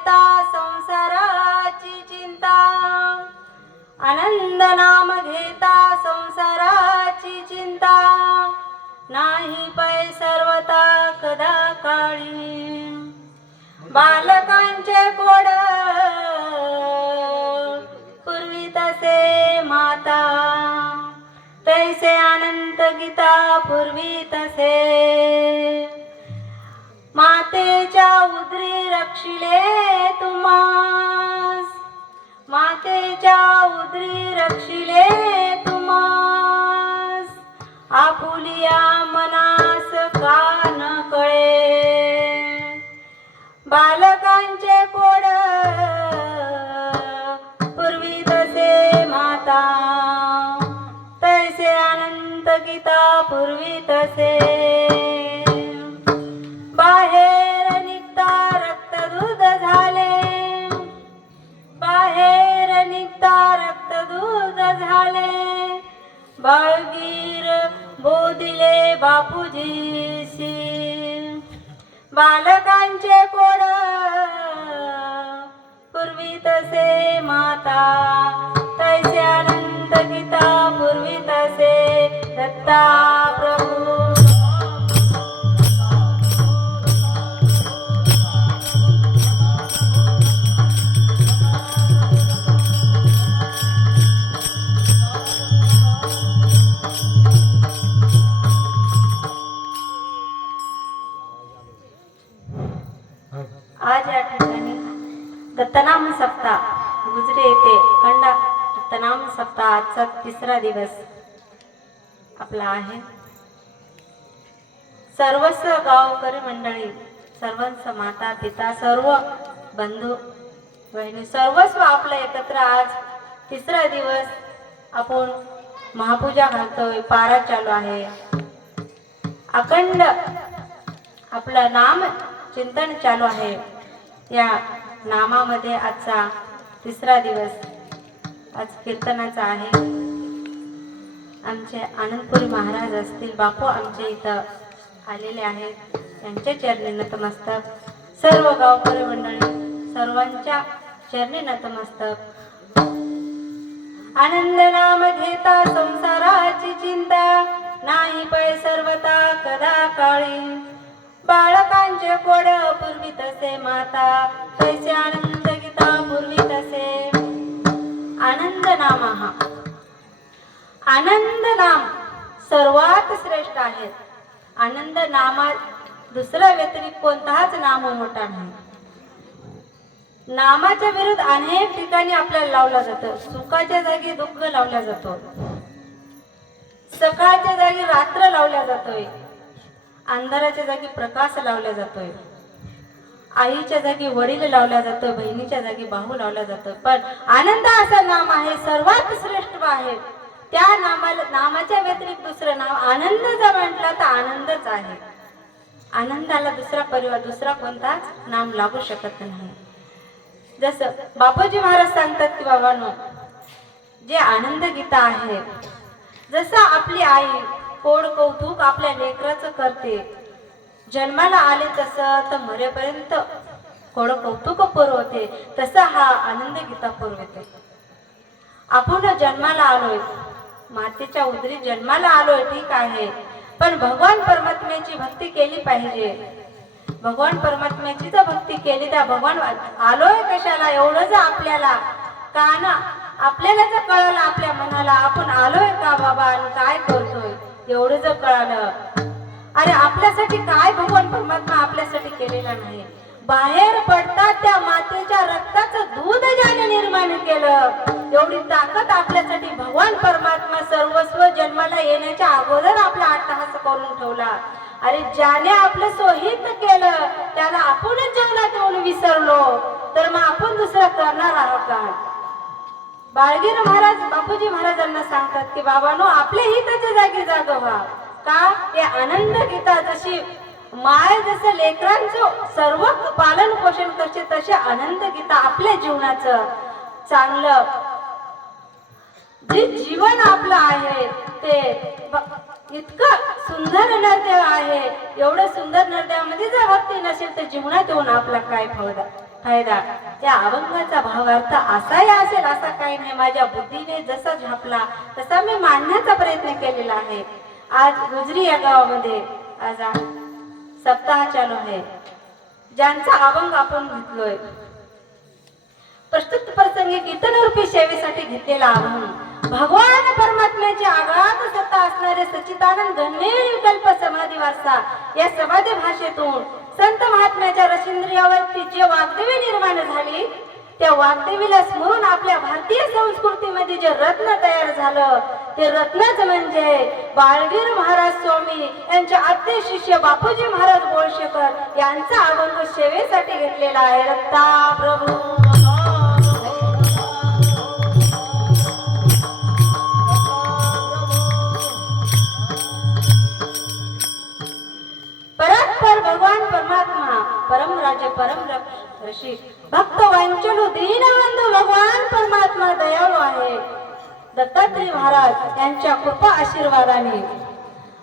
घेता संसाराची चिंता, आनंद नाम घेता संसाराची चिंता, नाही पै सर्वता कदा काळी। बालकांचे कोड पूर्वी तसे माता, तैसे अनंत गीता पूर्वी तसे। मातेच्या उदरी रक्षिले तुम्हास, मातेच्या उदरी रक्षिले तुम्हास, आपुलिया मनास का न कळे। बालकांचे कोड पूर्वी तसे माता, तैसे अनंत गीता पूर्वी तसे। बाहेर निघता रक्त दूध झाले, बाहेर निघता रक्त दूध झाले, बाळगीर बोधिले बापूजीसी। बालकांचे कोड पूर्वी तसे माता, तैसे अनंत गीता पूर्वी तसे। दत्ता प्रभू आज या ठिकाणी दत्तनाम सप्ताह गुजरे येथे अखंड दत्तनाम सप्ताह आजचा तिसरा दिवस आपला आहे। सर्वस्व गावकरी मंडळी, सर्वांचं माता पिता, सर्व बंधू बहिणी, सर्वस्व आपलं एकत्र आज तिसरा दिवस आपण महापूजा घालतोय, पारा चालू आहे, अखंड आपलं नाम चिंतन चालू आहे। या नामामध्ये आजचा तिसरा दिवस आज कीर्तनाचा आहे। आमचे आनंदपुरी महाराज असतील, बापू आमचे इथं आलेले आहेत, त्यांच्या चरणी नतमस्तक। सर्व गावकरी मंडळी सर्वांच्या चरणी नतमस्तक। आनंद नाम घेता संसाराची चिंता, नाही पै सर्वता कदा काळी। बाळकांचे कोड पूर्वी तसे माता, तैसे आनंद गीता पूर्वी तसे। आनंद नाम हा आनंद नाम सर्वात श्रेष्ठ आहे। आनंद नामा दुसरा व्यतिरिक्त कोणताच नाम मोठा नाही। नामाच्या विरुद्ध अनेक ठिकाणी आपल्याला लावला जातो। सुखाच्या जागी दुःख लावला जातो, सकाळच्या जागी रात्र लावला जातोय, अंधाराच्या जागी प्रकाश लावला जातोय, आईच्या जागी वडील लावला जातोय, बहिणीच्या जागी भाऊ लावला जातोय। पण आनंद असं नाम आहे, सर्वात श्रेष्ठ आहे। त्या नामाच्या व्यतिरिक्त दुसरं नाव आनंद जर म्हटलं तर आनंदच आहे। आनंदाला दुसरा परिवार दुसरा कोणताच नाम लागू शकत नाही। जसं बापूजी महाराज सांगतात की बाबांनो, जे आनंद गीता आहे, जसं आपली आई कोड कौतुक आपल्या लेकराचं करते, जन्माला आले तसं तर मरेपर्यंत कोड कौतुक पुरवते, तसं हा आनंद गीता पुरवते। आपण जन्माला आलोय, मातेच्या उदरी जन्माला आलोय, ठीक आहे, पण भगवान परमात्म्याची भक्ती केली पाहिजे। भगवान परमात्म्याची जर भक्ती केली तर भगवान आलोय कशाला एवढं जर आपल्याला कान आपल्याला जर कळलं, आपल्या मनाला आपण आलोय का बाबा आणि काय करतोय एवढं जर कळलं, अरे आपल्यासाठी काय भगवान परमात्मा आपल्यासाठी केलेला नाही। बाहेर पडतात त्या मातेच्या रक्ताचं दूध ज्याने निर्माण केलं, एवढी ताकद आपल्यासाठी भगवान परमात्मा सर्वस्व जन्माला येण्याच्या अगोदर आपला अट्टहास करून ठेवला। अरे ज्याने आपलं सोहित केलं त्याला आपणच जीवनात येऊन विसरलो, तर मग आपण दुसरं करणार आहोत का? बाळगीर महाराज बापूजी महाराजांना सांगतात की बाबांनो, आपल्या हिताच्या जागी जाग व्हा। का? ते आनंद गीता जशी माय जसं लेकरांचं सर्व पालन पोषण करते, तसे आनंद गीता आपल्या जीवनाचं चांगलं जे जीवन आपलं आहे ते इतकं सुंदर नरदेव आहे। एवढं सुंदर नरदेवामध्ये जर भक्ती नसेल तर जीवनात येऊन आपला काय फायदा? फायदा. त्या अभंगाचा भावार्थ असाही असेल असा काही नाही. माझ्या बुद्धीने जसा झापला तसा मी मांडण्याचा प्रयत्न केलेला आहे. आज गुजरी या गावामध्ये आज सप्ताह चालू आहे, ज्यांचा अभंग आपण घेतलोय. प्रस्तुत प्रसंगी कीर्तनरूपी सेवेसाठी घेतलेला अभंग भगवान परमात्म्याची आगाध सत्ता असणारे सच्चिदानंद घनमेळ विकल्प समाधी वासा या समाधी भाषेतून संत महात्म्याच्या रसेंद्रियावरती जे वाग्देवी निर्माण झाली, त्या वाग्देवीला स्मरून आपल्या भारतीय संस्कृतीमध्ये जे रत्न तयार झालं, ते रत्नच म्हणजे बाळगीर महाराज स्वामी यांचे आद्य शिष्य बापूजी महाराज बोळशेकर यांचा अभंग सेवेसाठी घेतलेला आहे. रत्ता प्रभू परस्पर भगवान परमात्मा परम राजे परम रसिक भक्त वांचलू दीनबंधू भगवान परमात्मा दयाळू आहे. दत्तात्रय महाराज यांच्या कृपा आशीर्वादाने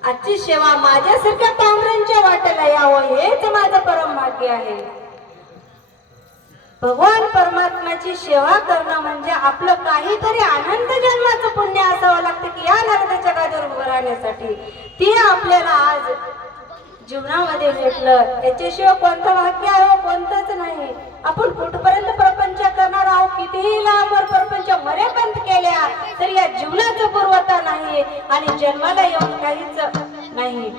आजची सेवा माझ्यासारख्या पामरांच्या वाट्याला यावं हेच माझं परम भाग्य आहे. भगवान परमात्म्याची सेवा करणं म्हणजे आपलं काहीतरी आनंद जन्माचं पुण्य असावं लागतं की या नरकाच्या गादीवर उभं राहण्यासाठी. ते आपल्याला आज जीवनामध्ये भेटलं. याच्याशिवाय कोणतं भाग्य आहे? कोणतंच नाही. आपण कुठपर्यंत प्रपंच करणार आहोत, कितीही लांबवर प्रपंच मरेपर्यंत केल्या तरी या जीवनाचं पूर्वता नाही आणि जन्माला येऊन काहीच नाही.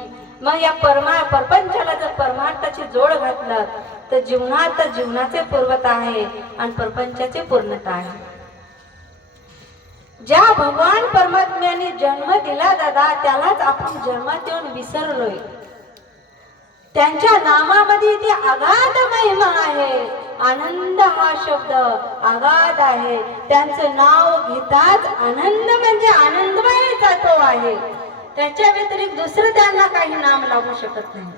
मग या परपंचाला जर परमार्थाची जोड घातलं तर जीवनाचे पूर्वता आहे आणि प्रपंचाचे पूर्णता आहे. ज्या भगवान परमात्म्याने जन्म दिला दादा, त्यालाच आपण जन्मात येऊन विसरलोय. त्यांच्या नामामध्ये ती अगाध महिमा आहे. आनंद हा शब्द अगाध आहे. त्यांचं नाव घेताच आनंद म्हणजे आनंदमय जातो आहे. त्याच्या व्यतिरिक्त दुसरं त्यांना काही नाम लागू शकत नाही.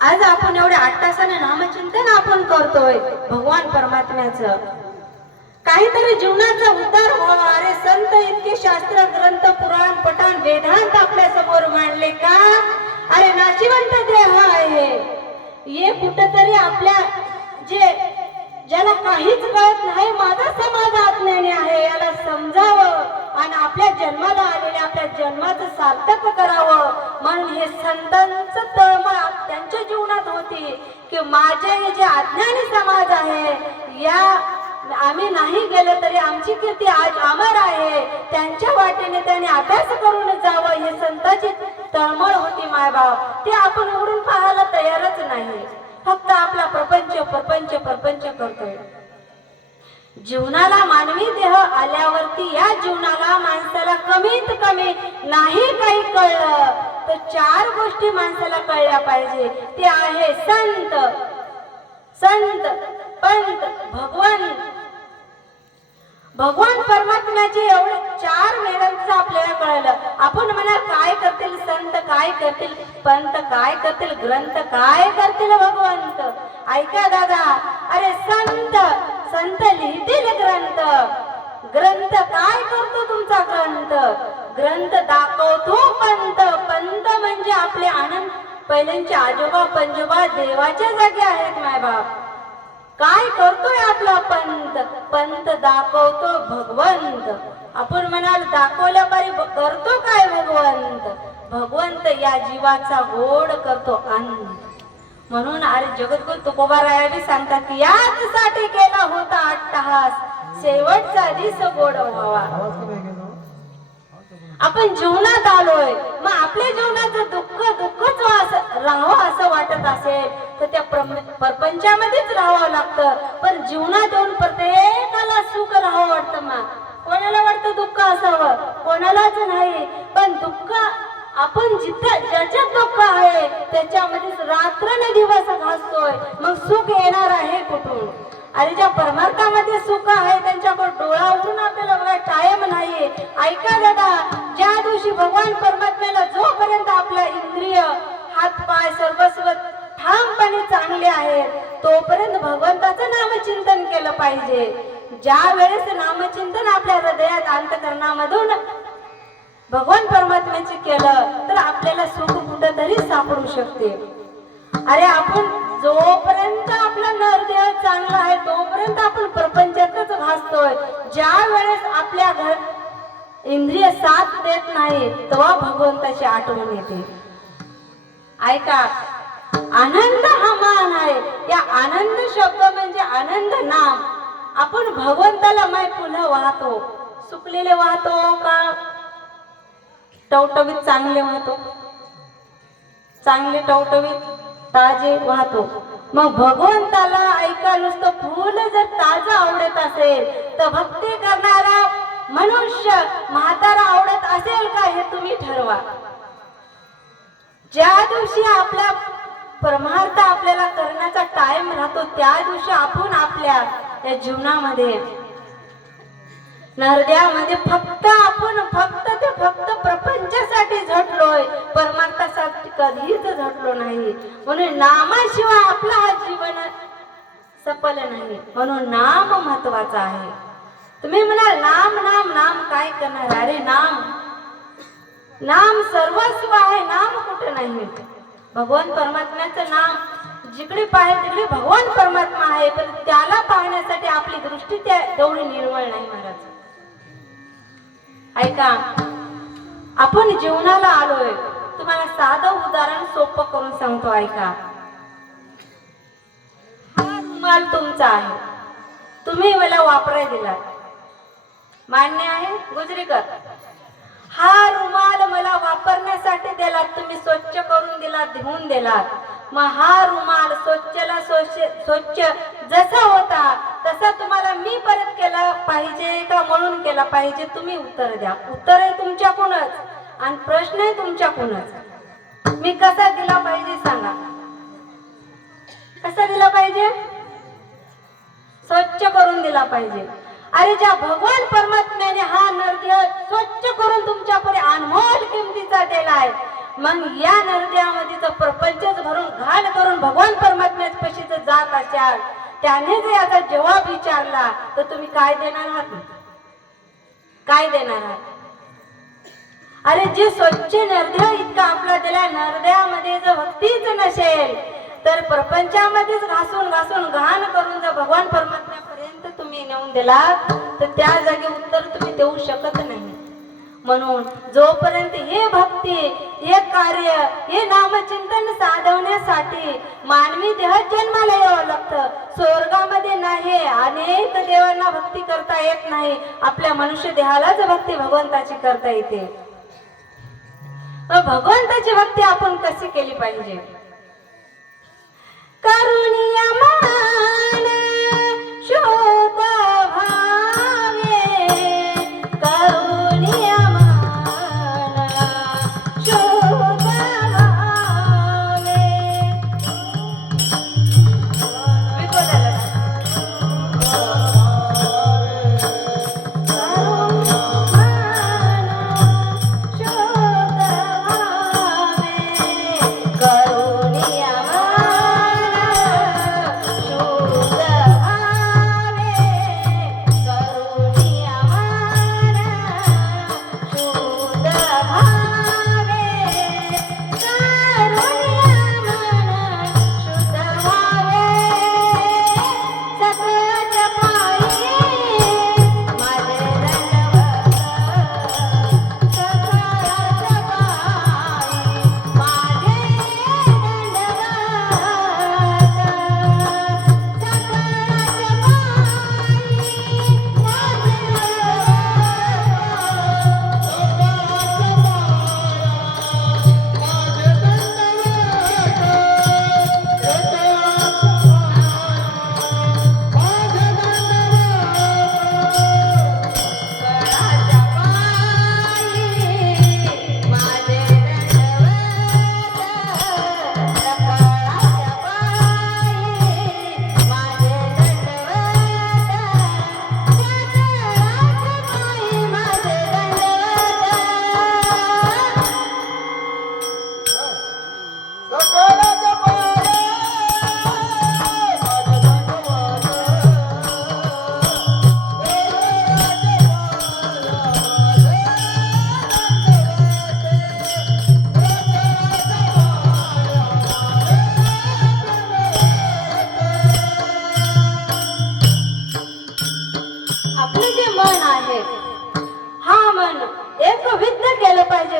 आज आपण एवढ्या 8 तासाने नामचिंतन आपण करतोय भगवान परमात्म्याचं. काहीतरी जीवनाचा उद्धार व्हावा. अरे संत इतके शास्त्र ग्रंथ पुराण पठाण वेदांत आपल्या समोर मांडले का? अरे नाशिवंत देह आहे. हे कुठंतरी आपल्या ज्याला काहीच कळत नाही, माझा समाज आज्ञाने आहे, याला समजावं आणि आपल्या जन्माला आलेल्या आपल्या जन्माचं सार्थक करावं. म्हणून हे संतांचं तळमळ त्यांच्या जीवनात होती की माझे हे जे अज्ञानी समाज आहे या आम्ही नाही गेलो तरी आमची कीर्ती आज अमर आहे. त्यांच्या वाटेने त्यांनी अभ्यास करून जावं हे संतांची तळमळ होती. मायबाप ते आपण उडून पाहायला तयारच नाही. फक्त आपला प्रपंच करतोय. जीवनाला मानवी देह आल्यावरती या जीवनाला माणसाला कमीत कमी नाही काही कळलं तर 4 गोष्टी माणसाला कळल्या पाहिजे. ते आहे संत पंत भगवान परमात्म्याचे एवढे 4 वेळांचं आपल्याला कळलं. आपण म्हणा काय करतील संत, काय करतील पंत, काय करतील ग्रंथ, काय करतील भगवंत. ऐका दादा, अरे संत लिहितील ग्रंथ काय करतो तुमचा ग्रंथ दाखवतो पंत म्हणजे आपले आनंद पहिल्यांचे आजोबा पंजोबा देवाच्या जागी आहेत. मायबाप काय करतोय आपला पंत दाखवतो भगवंत. आपण म्हणाल दाखवल्या पारी करतो काय भगवंत या जीवाचा गोड करतो आनंद. म्हणून अरे जगद्गुरु तुकोबाराया बी सांगतात की याचसाठी केला होता अट्टहास, शेवटचा दिस गोड व्हावा. आपण जीवनात आलोय, मग आपल्या जीवनाचं दुःखच राहावं असं वाटत असेल तर त्या प्रपंचामध्येच राहावं लागतं. पण जीवनात येऊन प्रत्येकाला सुख राहावं वाटतं. मग कोणाला वाटतं दुःख असावं? कोणालाच नाही. पण दुःख आपण जिथं ज्याच्यात दुःख आहे त्याच्यामध्येच रात्र दिवस घासतोय, मग सुख येणार आहे कुठून? अरे ज्या परमार्थामध्ये सुख आहे त्यांच्याकडे डोळा उघडून आपल्याला बघा टाइम नाही. ऐका दादा, ज्या दिवशी भगवान परमात्म्याला जोपर्यंत आपला इंद्रिय हात पाय सर्वस्व ठामपणे चांगले आहेत तोपर्यंत भगवंताचं नामचिंतन केलं पाहिजे. ज्या वेळेस नामचिंतन आपल्या हृदयात अंतःकरणामधून भगवान परमात्म्याचे केलं तर आपल्याला सुख कुठंतरी सापडू शकते. अरे आपण जोपर्यंत नरदेह चांगला आहे तोपर्यंत आपण प्रपंचातच भासतोय. ज्या वेळेस आपल्या घर इंद्रिय साथ देत नाही तेव्हा भगवंताची आठवण येते. ऐका, आनंद हा मान आहे. या आनंद शब्द म्हणजे आनंद नाम. आपण भगवंताला माय पुन्हा वाहतो. सुकलेले वाहतो का टवटवीत चांगले वाहतो? चांगले टवटवीत ताजे वाहतो. मग भगवंताला ऐका नुसतं फूल जर ताजं आवडत असेल तर भक्ती करणारा मनुष्य म्हातारा आवडत असेल का हे तुम्ही ठरवा. ज्या दिवशी आपला परमार्थ आपल्याला करण्याचा टाइम राहतो त्या दिवशी आपण आपल्या या जीवनामध्ये नरद्यामध्ये फक्त प्रपंचासाठी झटलोय, परमार्थासाठी कधीच झटलो नाही. म्हणून नामाशिवाय आपला हा जीवन सफल नाही. म्हणून नाम महत्वाचा आहे. तुम्ही म्हणाल नाम नाम नाम काय करणार? अरे नाम सर्वस्व आहे. नाम कुठे नाही. भगवान परमात्म्याचं नाम जिकडे पाहिजे तिकडे भगवान परमात्मा आहे. पण त्याला पाहण्यासाठी आपली दृष्टी तेवढी निर्मळ नाही महाराज. ऐका, आपण जीवनाला आलोय. तुम्हाला साधं उदाहरण सोपं करून सांगतो. ऐका, हा रुमाल तुमचा आहे. तुम्ही मला वापरायला दिला, मान्य आहे गुजरीकर? हा रुमाल मला वापरण्यासाठी दिला, तुम्ही स्वच्छ करून दिला, धुवून दिला. मग हा रुमाल स्वच्छ जसा होता तसा तुम्हाला मी परत केला पाहिजे का म्हणून केला पाहिजे? तुम्ही उत्तर द्या. उत्तर आहे तुमच्याकडूनच आणि प्रश्न आहे तुमच्याकडूनच. मी कसा दिला पाहिजे सांगा. कसा दिला पाहिजे? स्वच्छ करून दिला पाहिजे. अरे ज्या भगवान परमात्म्याने हा नरदेह स्वच्छ करून तुमच्यापुढे अनमोल किमतीचा दिलाय, मग या नरदेहामध्ये प्रपंचच भरून घाण करून भगवान परमात्म्याच पशीच जात असाल, त्याने जर याचा जवाब विचारला तर तुम्ही काय देणार आहात? काय देणार आहात? अरे जे स्वच्छ नरदेह इतका आपला दिला, नरदेहामध्ये जर भक्तीच नसेल तर प्रपंचामध्येच घासून घाण करून जर भगवान परमात्म्यापर्यंत तुम्ही नेऊन दिलात तर त्या जागी उत्तर तुम्ही देऊ शकत नाही. म्हणून जोपर्यंत हे भक्ती, हे कार्य, हे नामचिंतन साधवण्यासाठी मानवी देह जन्माला यावं लागतं. स्वर्गामध्ये नाही, अनेक देवांना भक्ती करता येत नाही. आपल्या मनुष्य देहालाच भक्ती भगवंताची करता येते. भगवंताची भक्ती आपण कशी केली पाहिजे? करुणिया मान शोध भावे, करुणिया मान शोध भावे.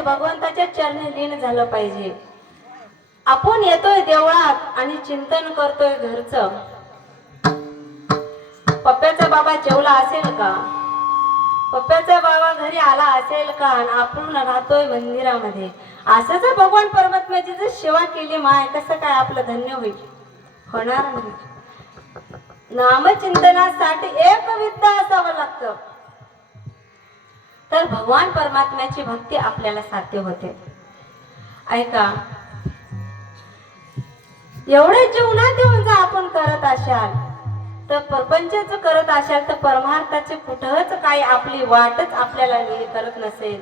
पाहिजे, भगवंताच्या चरणी लीन झालं पाहिजे. आपण येतोय देवळात आणि चिंतन करतोय घरचं. पप्प्याचा बाबा जेवला असेल का? पप्प्याचा बाबा घरी आला असेल का? आपण राहतोय मंदिरामध्ये. असं जर भगवान परमात्म्याची जर सेवा केली माय, कसं काय आपलं धन्य होईल? होणार नाही. नामचिंतनासाठी एक विद्या असावं लागतं, तर भगवान परमात्म्याची भक्ती आपल्याला साध्य होते. ऐका, एवढे जीवनात येऊन जर आपण करत असाल, तर प्रपंचाचं करत असाल, तर परमार्थाचे कुठंच काही आपली वाटच आपल्याला करत नसेल.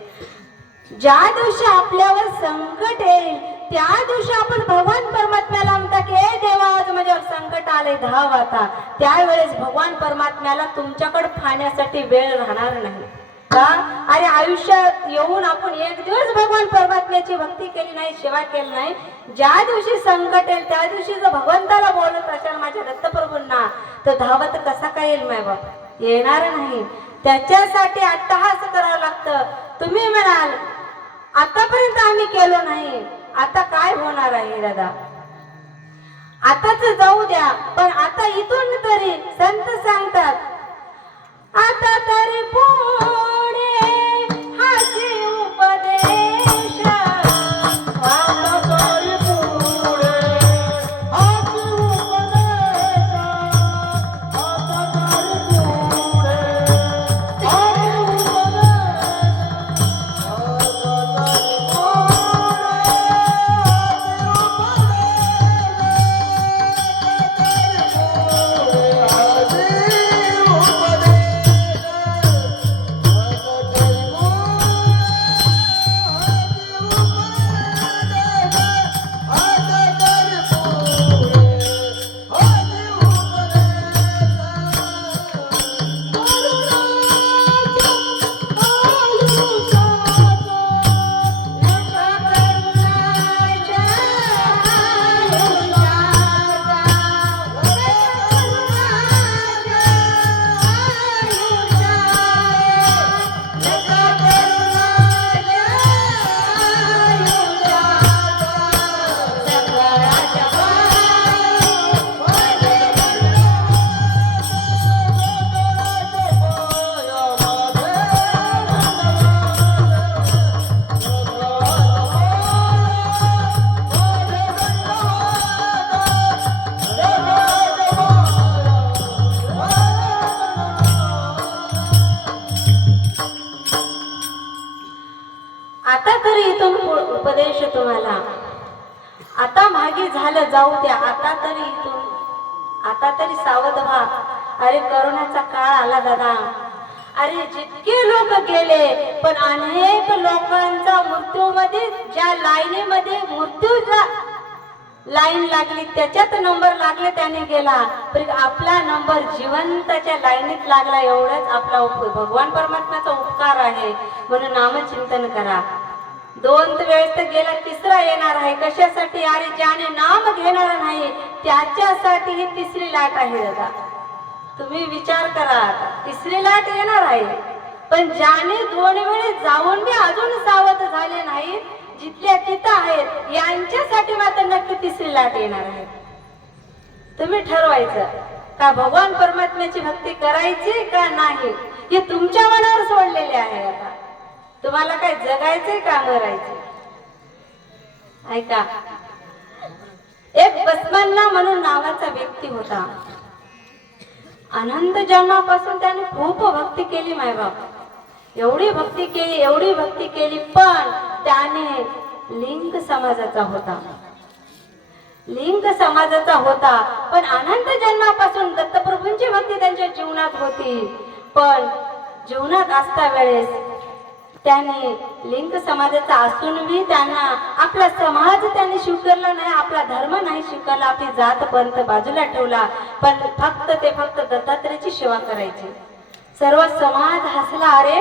ज्या दिवशी आपल्यावर संकट येईल, त्या दिवशी आपण भगवान परमात्म्याला म्हणता की हे देवा, आज माझ्यावर संकट आले, धाव आता. त्यावेळेस भगवान परमात्म्याला तुमच्याकडे पाहण्यासाठी वेळ राहणार नाही का? अरे आयुष्यात येऊन आपण एक दिवस भगवान परमात्म्याची भक्ती केली नाही, सेवा केली नाही, ज्या दिवशी संकट येईल त्या दिवशी जर भगवंताला बोलत असाल माझ्या दत्तप्रभूंना, तर धावत कसा काय येईल माय बाप? येणार नाही. त्याच्यासाठी अट्टहास करावं लागतं. तुम्ही म्हणाल आतापर्यंत आम्ही केलो नाही, आता काय होणार आहे दादा? आताच जाऊ द्या, पण आता इथून तरी संत सांगतात, आता तरी पुढे हाची उपदेश, आता तरी पुढे हाची उपदेश, आता तरी पुढे हाची उपदेश तुम्हाला. आता मागे झालं जाऊ द्या, आता तरी इथून, आता तरी सावध व्हा. अरे करोनाचा काळ आला दादा. अरे जितके लोक गेले, पण अनेक लोकांचा मृत्यूमध्ये, ज्या लाईनीमध्ये मृत्यूला लाईन लागली त्याच्यात नंबर लागले त्याने गेला, पण आपला नंबर जिवंतच्या लाईनीत लागला. एवढंच आपला भगवान परमात्म्याचा उपकार आहे. म्हणून नामचिंतन करा. दोन वेळेस तर गेला, तिसरा येणार आहे. कशासाठी? अरे ज्याने नाम घेणार नाही त्याच्यासाठी ही तिसरी लाट आहे दादा. तुम्ही विचार करा, तिसरी लाट येणार आहे. पण ज्याने दोन वेळेस जाऊन बी अजून सावध झाले नाही, जिथल्या तिथं आहेत, यांच्यासाठी मात्र नक्की तिसरी लाट येणार आहे. तुम्ही ठरवायचं का भगवान परमात्म्याची भक्ती करायची का नाही, हे तुमच्या मनावर सोडलेले आहे. आता तुम्हाला काय जगायचंय का मरायचे? ऐका, एक बसमन्ना म्हणून नावाचा व्यक्ती होता. अनंत जन्मापासून त्याने खूप भक्ती केली मायबाप, एवढी भक्ती केली, एवढी भक्ती केली, पण त्याने लिंग समाजाचा होता. लिंग समाजाचा होता, पण अनंत जन्मापासून दत्तप्रभूंची भक्ती त्यांच्या जीवनात होती. पण जीवनात असता वेळेस त्याने लिंग समाजाचा असूनही त्यांना आपला समाज त्यांनी स्वीकारला नाही, आपला धर्म नाही स्वीकारला, आपली जात पंथ बाजूला ठेवला. पण फक्त दत्तात्रेयाची सेवा करायची. सर्व समाज हसला, अरे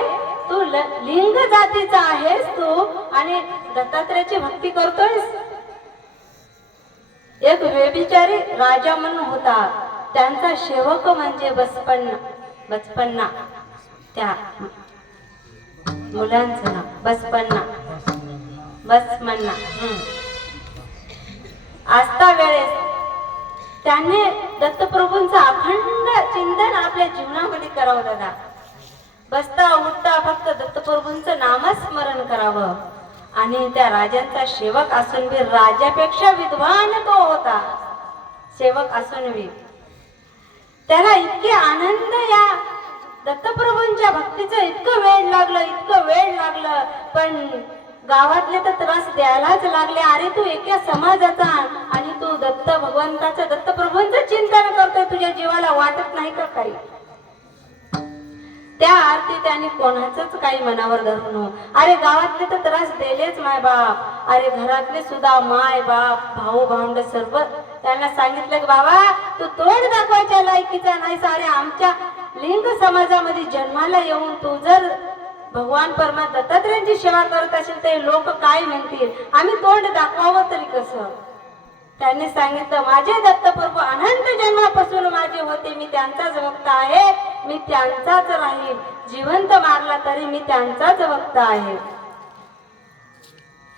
तू लिंग जातीचा आहेस तू आणि दत्तात्रेयाची भक्ती करतोयस. एक व्यभिचारी राजा म्हणून होता, त्यांचा सेवक म्हणजे बचपन्ना, त्या मुलांचं नाव बचपन्ना. बस म्हणणं. आस्था वेळेस त्याने दत्तप्रभूंचं अखंड चिंतन आपल्या जीवनामध्ये करावं दादा. बसता उठता फक्त दत्तप्रभूंचं नामस्मरण करावं. आणि त्या राजांचा सेवक असून बी राजापेक्षा विद्वान तो होता. सेवक असून बी त्याला इतके आनंद या दत्तप्रभूंच्या भक्तीचं इतकं वेळ लागलं, पण गावातले तर त्रास द्यायलाच लागले. अरे तू एका समाजाचा आणि तू दत्त भगवंताचं दत्तप्रभूंचं चिंतन करतोय, तुझ्या जीवाला वाटत नाही का काही? त्या आरती त्यांनी कोणाचंच काही मनावर धरू. अरे गावातले तर त्रास दिलेच माय बाप, अरे घरातले सुद्धा माय बाप भाऊ भावंड सर्व त्यांना सांगितलं की बाबा तू तोंड दाखवायच्या लायकीचा नाही. सारे आमच्या लिंग समाजामध्ये जन्माला येऊन तू जर भगवान परमात्मा दत्तात्रेयांची सेवा करत असेल तर लोक काय म्हणतील, आम्ही तोंड दाखवावं तरी कसं? त्यांनी सांगितलं माझे दत्तप्रभू अनंत जन्मापासून माझे होते, मी त्यांचाच भक्त आहे, मी त्यांचाच राहील, जिवंत मारला तरी मी त्यांचाच भक्त आहे.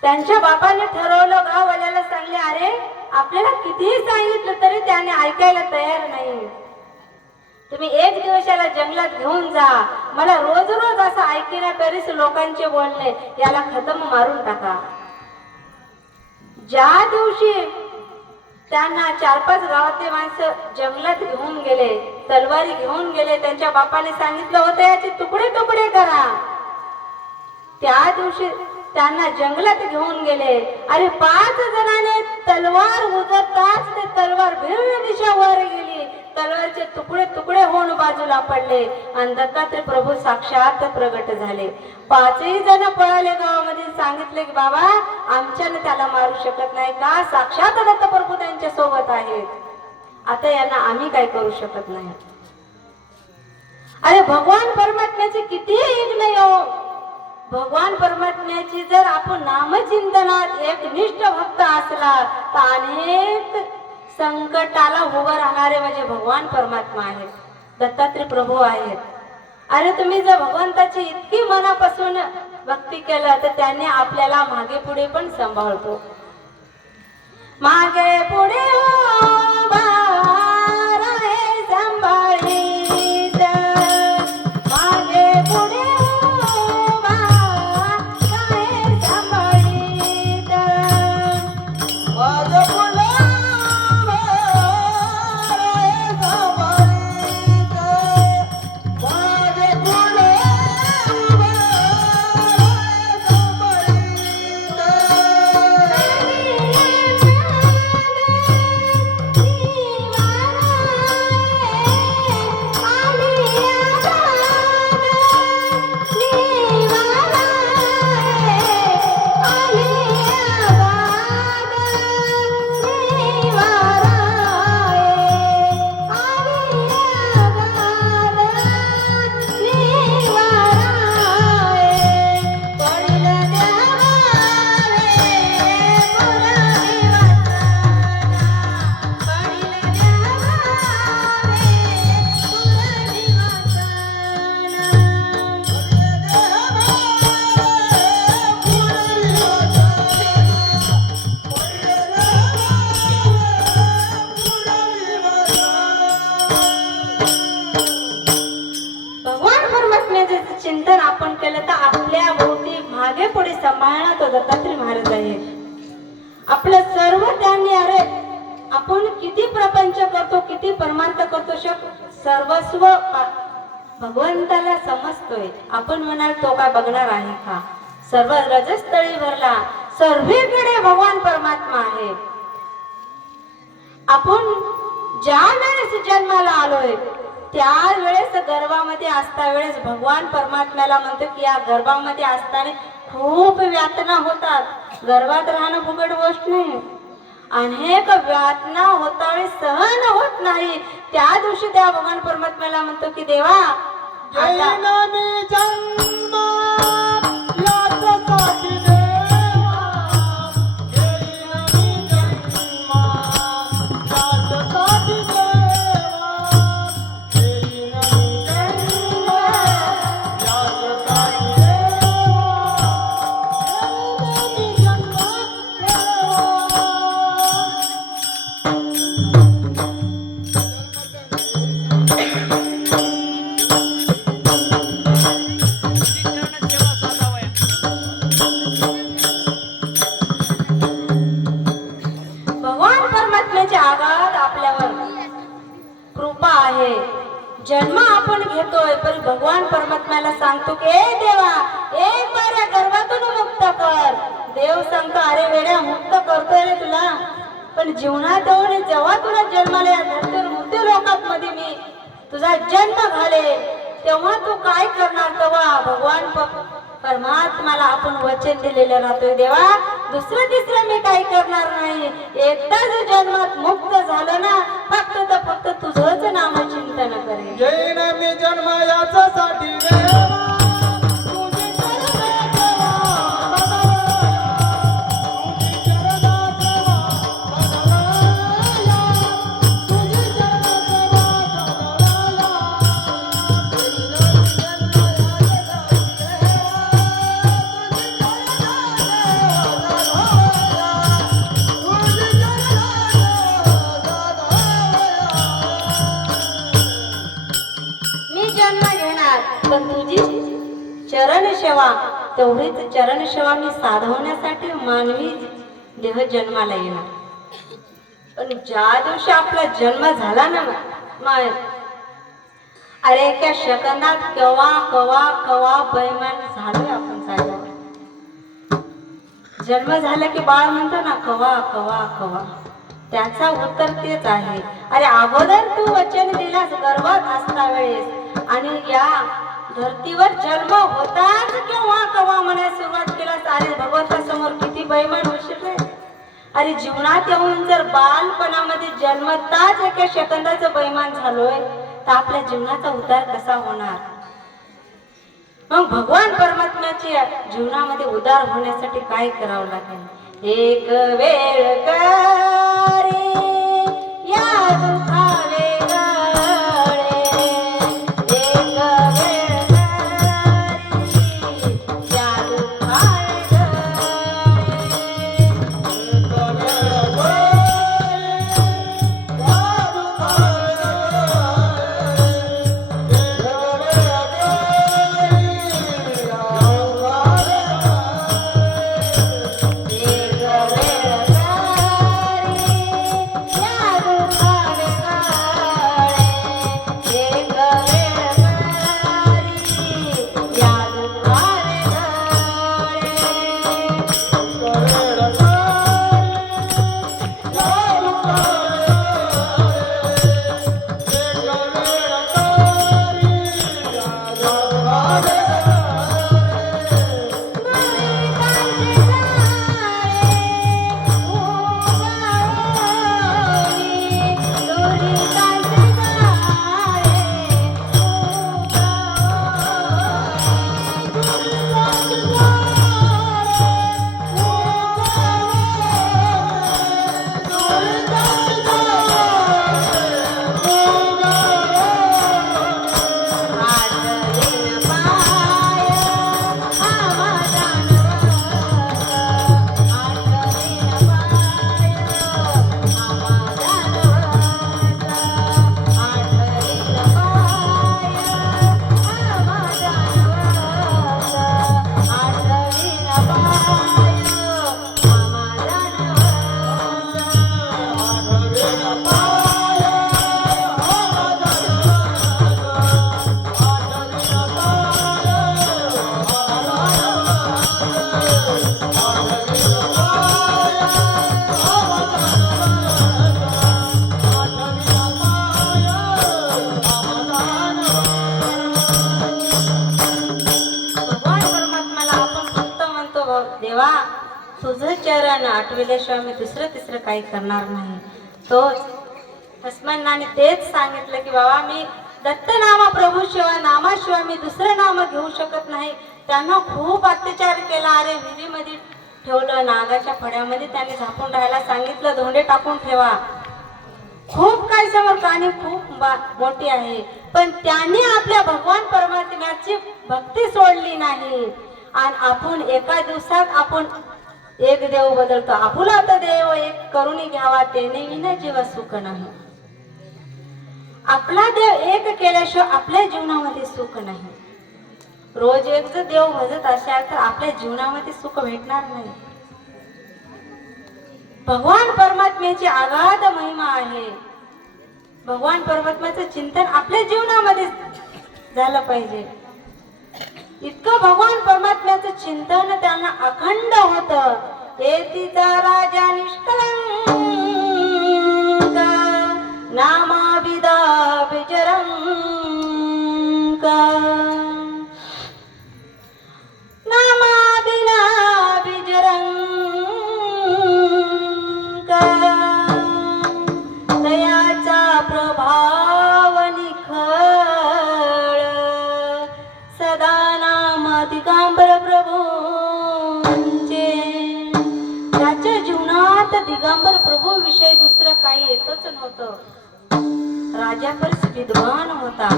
त्यांच्या बापाने ठरवलं, गाववाल्याला सांगले अरे आपल्याला कितीही सांगितलं तरी त्याने ऐकायला तयार नाही. तुम्ही एक दिवसाला जंगलात घेऊन जा, मला रोज रोज असं ऐकण्या तरीच लोकांचे बोलणे, याला खतम मारून टाका. ज्या दिवशी त्यांना 4-5 गावातले माणसं जंगलात घेऊन गेले, तलवारी घेऊन गेले, त्यांच्या बापाने सांगितलं होतं याचे तुकडे तुकडे करा. त्या दिवशी त्यांना जंगलात घेऊन गेले. अरे 5 जणांनी तलवार उचलताच ते तलवार भिन्न दिशा वर गेली, तलवारचे तुकडे तुकडे होऊन बाजूला पडले आणि दत्तात्रय प्रभू साक्षात प्रगट झाले. 5ही जण पळाले गावामध्ये, सांगितले की बाबा आमच्याने त्याला मारू शकत नाही का, साक्षात दत्तप्रभू त्यांच्या सोबत आहेत, आता यांना आम्ही काय करू शकत नाही. अरे भगवान परमात्म्याचे किती यज्ञ हो, भगवान परमात्म्याची जर आपण नामचिंतनात एक निष्ठ भक्त असला तर अनेक संकटाला उभं राहणारे म्हणजे भगवान परमात्मा आहेत, दत्तात्रय प्रभू आहेत. अरे तुम्ही जर भगवंताची इतकी मनापासून भक्ती केलं तर त्याने आपल्याला मागे पुढे पण सांभाळतो. मागे पुढे चिंतन आपण केलं तर आपल्या भोवती मागे पुढे सांभाळणार तो दत्तात्रय महाराज आहे. आपलं सर्व त्यांनी, अरे आपण किती प्रपंच करतो, किती परमार्थ करतो, सर्वस्व भगवंताला समजतोय. आपण म्हणाल तो काय बघणार आहे का? सर्व रजस्थळी भरला, सर्वीकडे भगवान परमात्मा आहे. आपण ज्या वेळेस जन्माला आलोय त्या वेळेस गर्भामध्ये असता वेळेस भगवान परमात्म्याला म्हणतो की या गर्भामध्ये असताना खूप यातना होतात. गर्भात राहणं फुकट गोष्ट नाही, अनेक यातना होता वेळेस सहन होत नाही. त्या दिवशी त्या भगवान परमात्म्याला म्हणतो की देवा जन्म आपण घेतोय पण भगवान परमात्म्याला सांगतो की ए देवा एक बार या गर्भातून मुक्त कर. देव सांगतो अरे वेड्या मुक्त करतोय रे तुला, पण जीवनात येऊन जेव्हा तुला जन्माला या धरतीवर मृत्यू लोकात मध्ये मी तुझा जन्म घाले तेव्हा तू काय करणार. तेव्हा भगवान परमात्म्याला आपण वचन दिलेलं राहतोय देवा दुसरं तिसरं मी काही करणार नाही. एकदा जर जन्मात मुक्त झालं ना फक्त तर फक्त तुझंच नाम चिंतन करेल. येईन मी जन्म याच्यासाठी पण तुझी चरण सेवा तेवढीच चरण सेवा मी साधवण्यासाठी मानवी देह जन्माला येणार. पण ज्या दिवशी आपला जन्म झाला ना अरे एका सेकंदात केव्हा कवा कवा बैमान झालोय आपण साहेब. जन्म झाला की बाळ म्हणतो ना कवा कवा कवा, त्याचा उत्तर तेच आहे. अरे अगोदर तू वचन दिलास गर्भात असता वेळेस आणि या धरतीवर जन्म होताच केव्हा कवा म्हणायला सुरुवात केलास. अरे भगवंतासमोर किती बैमान होशील रे. अरे जीवनात येऊन जर बालपणामध्ये जन्मताच एका सेकंदाचं बैमान झालोय तर आपल्या जीवनाचा उद्धार कसा होणार. मग भगवान परमात्म्याच्या जीवनामध्ये उद्धार होण्यासाठी काय करावं लागेल. एक वेळ करे या दुखावे देवा तुझं चरण आठविल्याशिवाय मी दुसरं तिसरं काही करणार नाही. तोच हसमनाने तेच सांगितलं की बाबा मी दत्तनामा प्रभूशिवाय नामाशिवाय मी दुसरं नाम घेऊ शकत नाही. त्यांना खूप अत्याचार केला. अरे विहिरीमध्ये ठेवलं, नागाच्या फड्यामध्ये त्यांनी झापून राहायला सांगितलं, धोंडे टाकून ठेवा. खूप काही समोर कहाणी खूप मोठी आहे, पण त्यांनी आपल्या भगवान परमात्म्याची भक्ती सोडली नाही. आणि आपण एका दिवसात आपण एक देव बदलतो. आपुला तर देव एक करुणी घ्यावा त्याने विना जीवा सुख नाही. आपला देव एक केल्याशिवाय आपल्या जीवनामध्ये सुख नाही. रोज एक जर देव भजत असाल तर आपल्या जीवनामध्ये सुख भेटणार नाही. भगवान परमात्म्याची अगाध महिमा आहे. भगवान परमात्म्याचं चिंतन आपल्या जीवनामध्ये झालं पाहिजे. इतकं भगवान परमात्म्याचं चिंतन त्यांना अखंड होतं. येतीचा राजा निष्कलंक नामाविदा विजरंक नामाविना विजरंक दयाचा प्रभाव निखळ सदा नाम दिगंबर प्रभूंचे. त्याच्या जीवनात दिगंबर प्रभू विषयी दुसरं काही येतच नव्हतं. राजा परस विद्वान होता.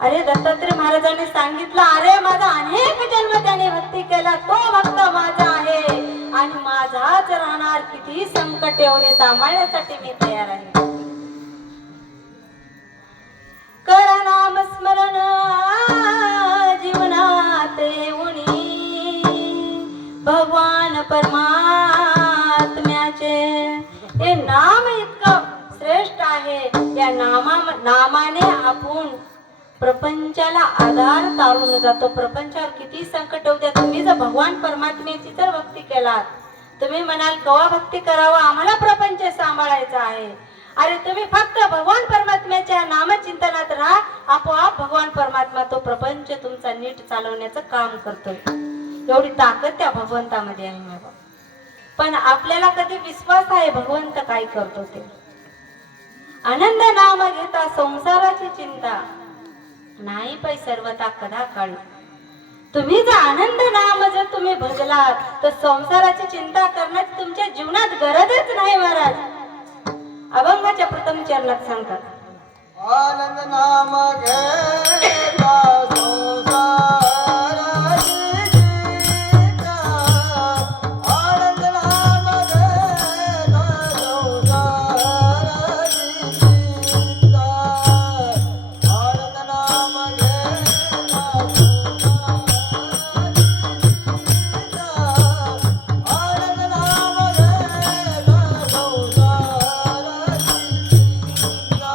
अरे दत्तात्रय महाराजांनी सांगितलं, अरे माझा अनेक जन्म त्याने भक्ती केला, तो भक्त माझा आहे आणि माझाच राहणार. किती संकट एवढे सांभाळण्यासाठी मी तयार आहे. करा नाम स्मरण जीवनात येऊनी भगवान परमात्म्याचे. हे नाम इतकं श्रेष्ठ आहे. या नामाने आपण प्रपंचाला आधार तारून जातो. प्रपंचावर किती संकट होऊ द्या, तुम्ही जर भगवान परमात्म्याची जर भक्ती केलात, तुम्ही म्हणाल कवा भक्ती करावं, आम्हाला प्रपंच सांभाळायचा आहे. अरे तुम्ही फक्त भगवान परमात्म्याच्या नामचिंतनात राहा, आपोआप भगवान परमात्मा तो प्रपंच तुमचा नीट चालवण्याचं काम करतोय. एवढी ताकद त्या भगवंतामध्ये आहे बाबा. पण आपल्याला कधी विश्वास आहे भगवंत काय करतो ते. आनंद नाम घेता संसाराची चिंता नाही पै सर्वता कदा काळी. तुम्ही जर आनंद नाम जर तुम्ही भजलात तर संसाराची चिंता करण्याची तुमच्या जीवनात गरजच नाही महाराज. अभंगाच्या प्रथम चरणात सांगतात, आनंद नाम घेता संसाराची चिंता, आनंद नाम घेता संसाराची चिंता, आनंद नाम घेता आनंद नाम घेता संसाराची चिंता.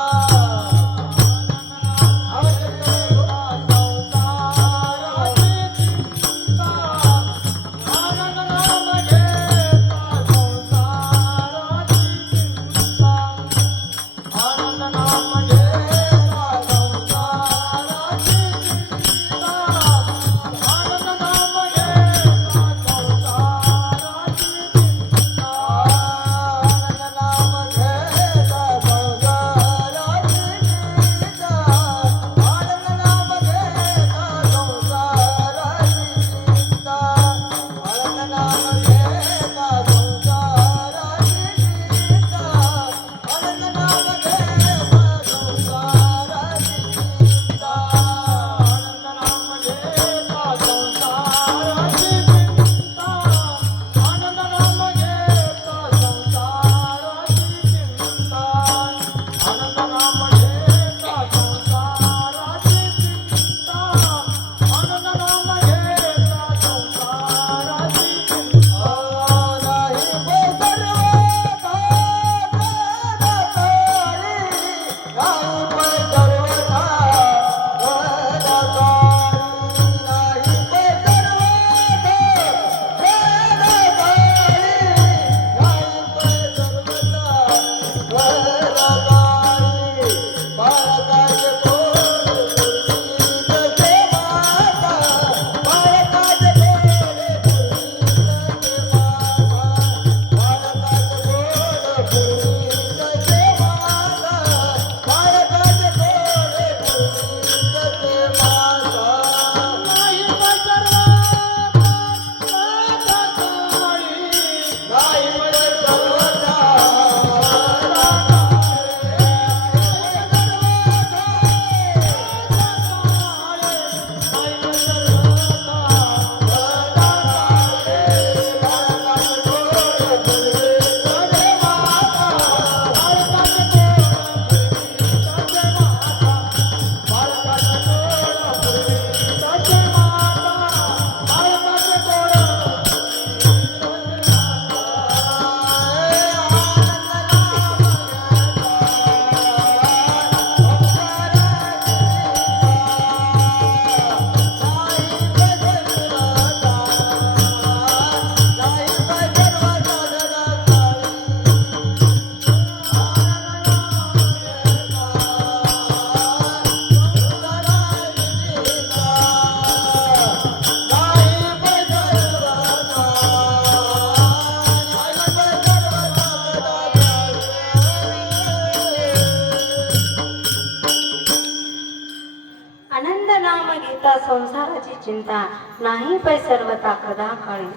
नाम घेता संसाराची चिंता नाही पै सर्वता कदा काळी.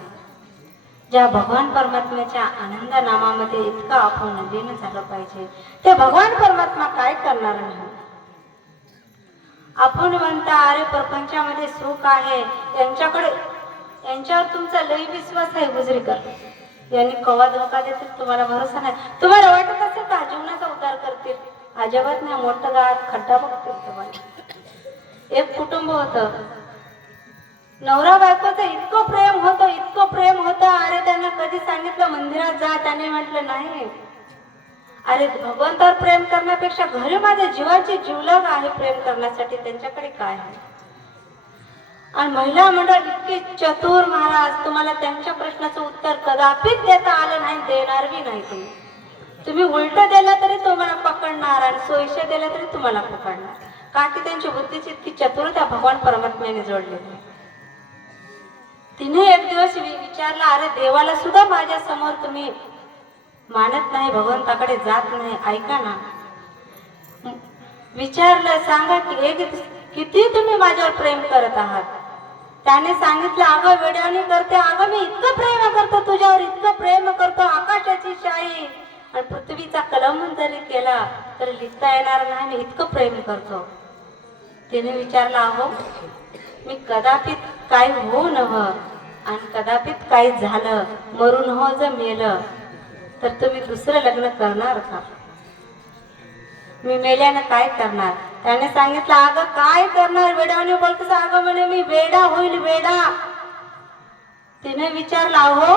ज्या भगवान परमात्म्याच्या आनंद नामामध्ये इतका आपण लीन झालं पाहिजे, ते भगवान परमात्मा काय करणार नाही. आपण म्हणता अरे प्रपंचामध्ये सुख आहे, यांच्यावर तुमचा लई विश्वास आहे गुजरीकर, यांनी कवा धोका देतील तुम्हाला भरोसा नाही. तुम्हाला वाटत असेल का जीवनाचा उद्धार करतील? अजिबात नाही. मोठं गावात खड्डा बघतील तुम्हाला. एक कुटुंब होतं, नवरा बायकोचं इतकं प्रेम होतं. अरे त्यांना कधी सांगितलं मंदिरात जा, त्याने म्हटलं नाही. अरे भगवंतावर प्रेम करण्यापेक्षा घरी माझ्या जीवाची जीवलग आहे प्रेम करण्यासाठी, त्यांच्याकडे काय आहे. आणि महिला मंडळ इतकी चतुर महाराज, तुम्हाला त्यांच्या प्रश्नाचं उत्तर कदापिच देता आलं नाही, देणार बी नाही. तुम्ही उलट दिला तरी तुम्हाला पकडणार आणि सोयीशे दिला तरी तुम्हाला पकडणार. का की त्यांची बुद्धीची इतकी चतुरता भगवान परमात्म्याने जोडलेली. तिने एक दिवस विचारला, अरे देवाला सुद्धा माझ्या समोर तुम्ही मानत नाही, भगवंताकडे जात नाही, ऐका ना. विचारलं, सांगा की किती तुम्ही माझ्यावर प्रेम करत आहात. त्याने सांगितलं, अगं वेड्याने करते, अगं मी इतकं प्रेम करतो तुझ्यावर, इतकं प्रेम करतो, आकाशाची शाई आणि पृथ्वीचा कलम जरी केला तर लिहिता येणार नाही, मी इतकं प्रेम करतो. तिने विचारलं, अहो मी कदापित काय हो नव आणि कदापित काय झालं, मरून हो जर मेलं तर तुम्ही दुसरं लग्न करणार का? मी मेल्यानं काय करणार? त्याने सांगितलं, अगं काय करणार, वेडाने बोलतोस, अगं म्हणे मी वेडा होईल, वेडा. तिने विचारला, अहो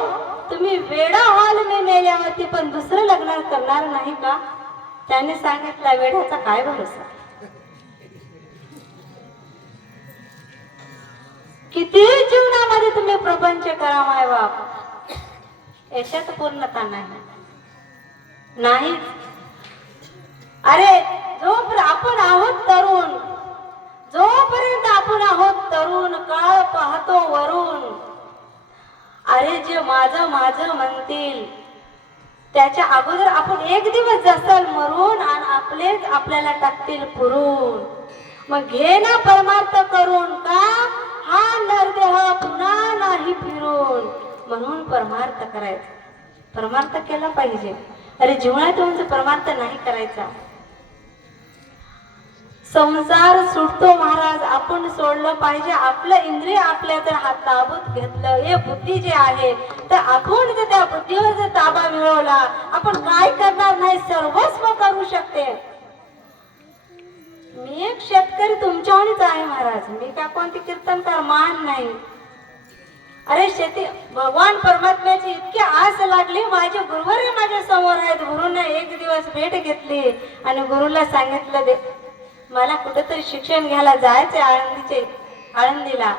तुम्ही वेडा व्हाल मी मेल्यावरती, पण दुसरं लग्न करणार नाही का? त्याने सांगितलं, वेड्याचा काय भरोसा. किती जीवनामध्ये तुम्ही प्रपंच करा माय बाप, याच्यात पूर्णता नाही. अरे आपण आहोत तरुण, जोपर्यंत आपण आहोत तरुण, काळ पाहतो वरून. अरे जे माझं म्हणतील त्याच्या अगोदर आपण एक दिवस जासाल मरून आणि आपलेच आपल्याला टाकतील पुरून. मग घे ना परमार्थ करून, का हा नरदेह पुन्हा नाही फिरून. म्हणून परमार्थ करायचा, परमार्थ केला पाहिजे. अरे जीवनात तुमचा परमार्थ नाही करायचा, संसार सुटतो महाराज. आपण सोडलं पाहिजे आपलं इंद्रिय, आपल्या जर हात ताबूत घेतलं, हे बुद्धी जे आहे तर आपण जर त्या बुद्धीवर जर ताबा मिळवला, आपण काय करणार नाही, सर्वस्व करू शकते. मी एक शेतकरी तुमच्यावरच आहे महाराज, मी का कोणती कीर्तनकार मान नाही. अरे शेती भगवान परमात्म्याची इतकी आस लागली, माझे गुरुवर माझ्या समोर आहेत. गुरुने एक दिवस भेट घेतली आणि गुरुला सांगितलं, मला कुठेतरी शिक्षण घ्यायला जायचे आळंदीला,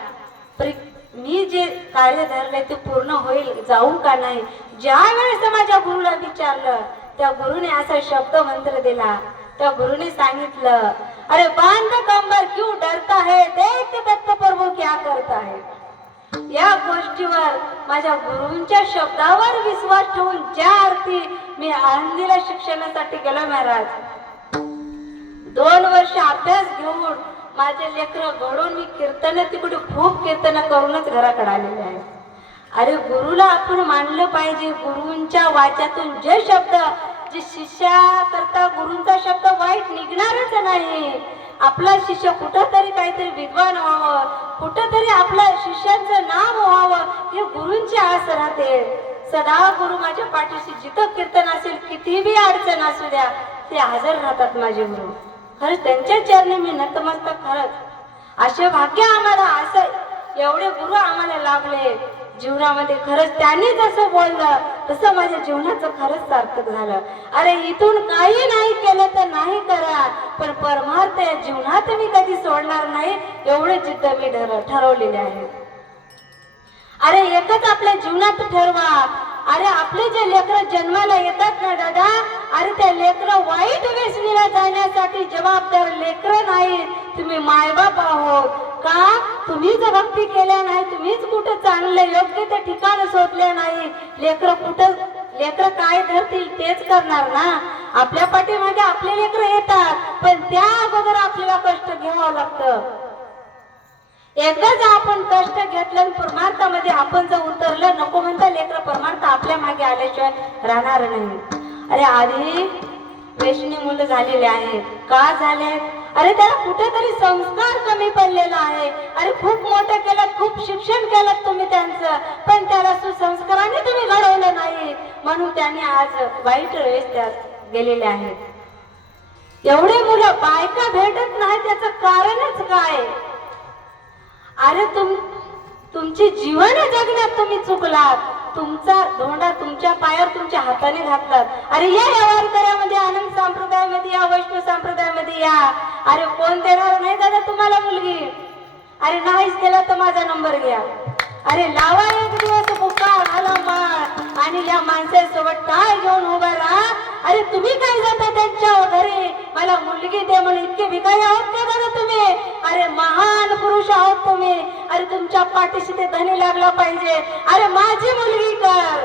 मी जे कार्य धरले ते पूर्ण होईल, जाऊ का नाही. ज्या वेळेस माझ्या गुरुला विचारलं, त्या गुरुने असा शब्द मंत्र दिला. त्या गुरुने सांगितलं, अरे बांध कंबर क्यों डरता है, देख दत्त प्रभू क्या करता है. या गोष्टीवर माझ्या गुरूंच्या शब्दावर विश्वास ठेवून ज्या अर्थी मी आळंदीला शिक्षणासाठी गेलो महाराज, 2 वर्ष अभ्यास घेऊन माझे लेकरं घडून मी कीर्तन तिकडे खूप कीर्तन करूनच घराकडे आलेले आहे. अरे गुरुला आपण मानलं पाहिजे. गुरूंच्या वाच्यातून जे शब्द, जे शिष्या करता गुरूंचा शब्द वाईट निघणारच नाही. आपला शिष्य कुठंतरी काहीतरी विद्वान व्हावं, कुठंतरी आपल्या शिष्यांचं नाव व्हावं, हे गुरूंची आस राहते. सदा गुरु माझ्या पाठीशी, जिथं कीर्तन असेल, किती बी अडचण असू द्या, ते हजर राहतात माझे गुरु. खरंच त्यांच्या चरणी मी नतमस्तक. खरंच असे भाग्य आम्हाला, असं एवढे गुरु आम्हाला लाभले जीवनामध्ये. खरंच त्यांनी जसं बोललं तसं माझ्या जीवनाचं खरंच सार्थक झालं. अरे इथून काही नाही केलं तर नाही करा, पण परमार्थ जीवनात मी कधी सोडणार नाही, एवढे जिद्द मी ठरवलेले आहे. अरे एकच आपल्या जीवनात ठरवा. अरे आपले जे लेकरं जन्माला येतात ना दादा, अरे त्या लेकरं वाईट व्यसनीला जाण्यासाठी जबाबदार लेकरं नाही, तुम्ही मायबाप आहोत. का तुम्ही जर भक्ती केल्या नाही, तुम्हीच कुठं चांगलं योग्य ते ठिकाण शोधले नाही, लेकरं काय धरतील तेच करणार ना. आपल्या पाठीमागे आपले लेकरं येतात, पण त्या अगोदर आपल्याला कष्ट घ्यावं लागतं. वेळामध्ये आपण जर उतरलं, नको म्हणता लेकर परमार्थ आपल्या मागे आल्याशिवाय राहणार नाही. अरे आधी वेशनी मुलं झालेले आहेत. का झाले? अरे त्याला कुठेतरी संस्कार कमी पडलेला आहे. अरे खूप मोठं केलं, खूप शिक्षण केलं तुम्ही त्यांचं, पण त्याला सुसंस्काराने तुम्ही घडवलं नाही, म्हणून त्यांनी आज वाईट रस्त्यात गेलेले आहेत. एवढे मुलं बायका भेटत नाही, त्याचं कारणच काय? अरे तुमची जीवन जगण्यात तुम्ही चुकलात. तुमचा धोंडा तुमच्या पायावर तुमच्या हाताने घातलात. अरे या वारकऱ्यामध्ये, आनंद संप्रदायामध्ये या, वैष्णव संप्रदायामध्ये या. अरे कोण देणार नाही दादा तुम्हाला मुलगी? अरे नाहीच केला तर माझा नंबर घ्या. अरे लावा एक दिवस बुका घाला माळ आणि या माणसासोबत टाळ घेऊन उभा राहा. अरे तुम्ही काय जाता त्यांच्या घरी मला मुलगी दे म्हणून? इतके भिकारी आहोत का दादा तुम्ही? अरे महान पुरुष आहोत तुम्ही. अरे तुमच्या पाठीशी ते धनी लागला पाहिजे. अरे माझी मुलगी कर,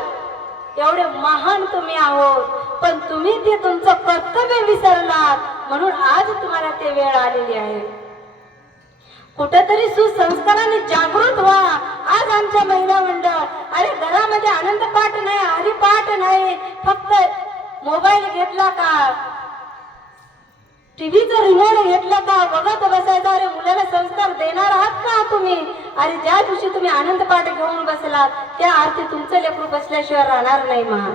एवढे महान तुम्ही आहोत, पण तुम्ही ते तुमचं कर्तव्य विसरलात, म्हणून आज तुम्हाला ते वेळ आलेली आहे. कुठेतरी सुसंस्काराने जागृत व्हा. आज आमच्या महिला मंडळ, अरे घरामध्ये आनंद पाठ नाही, हरिपाठ नाही, फक्त मोबाईल घेतला का, टीव्हीचं रिमोट घेतला का, बघत बसायचा. अरे मुलाला संस्कार देणार आहात का तुम्ही? अरे ज्या दिवशी तुम्ही आनंद पाठ घेऊन बसलात, त्या अर्थी तुमचं लेकरू बसल्याशिवाय राहणार नाही महा.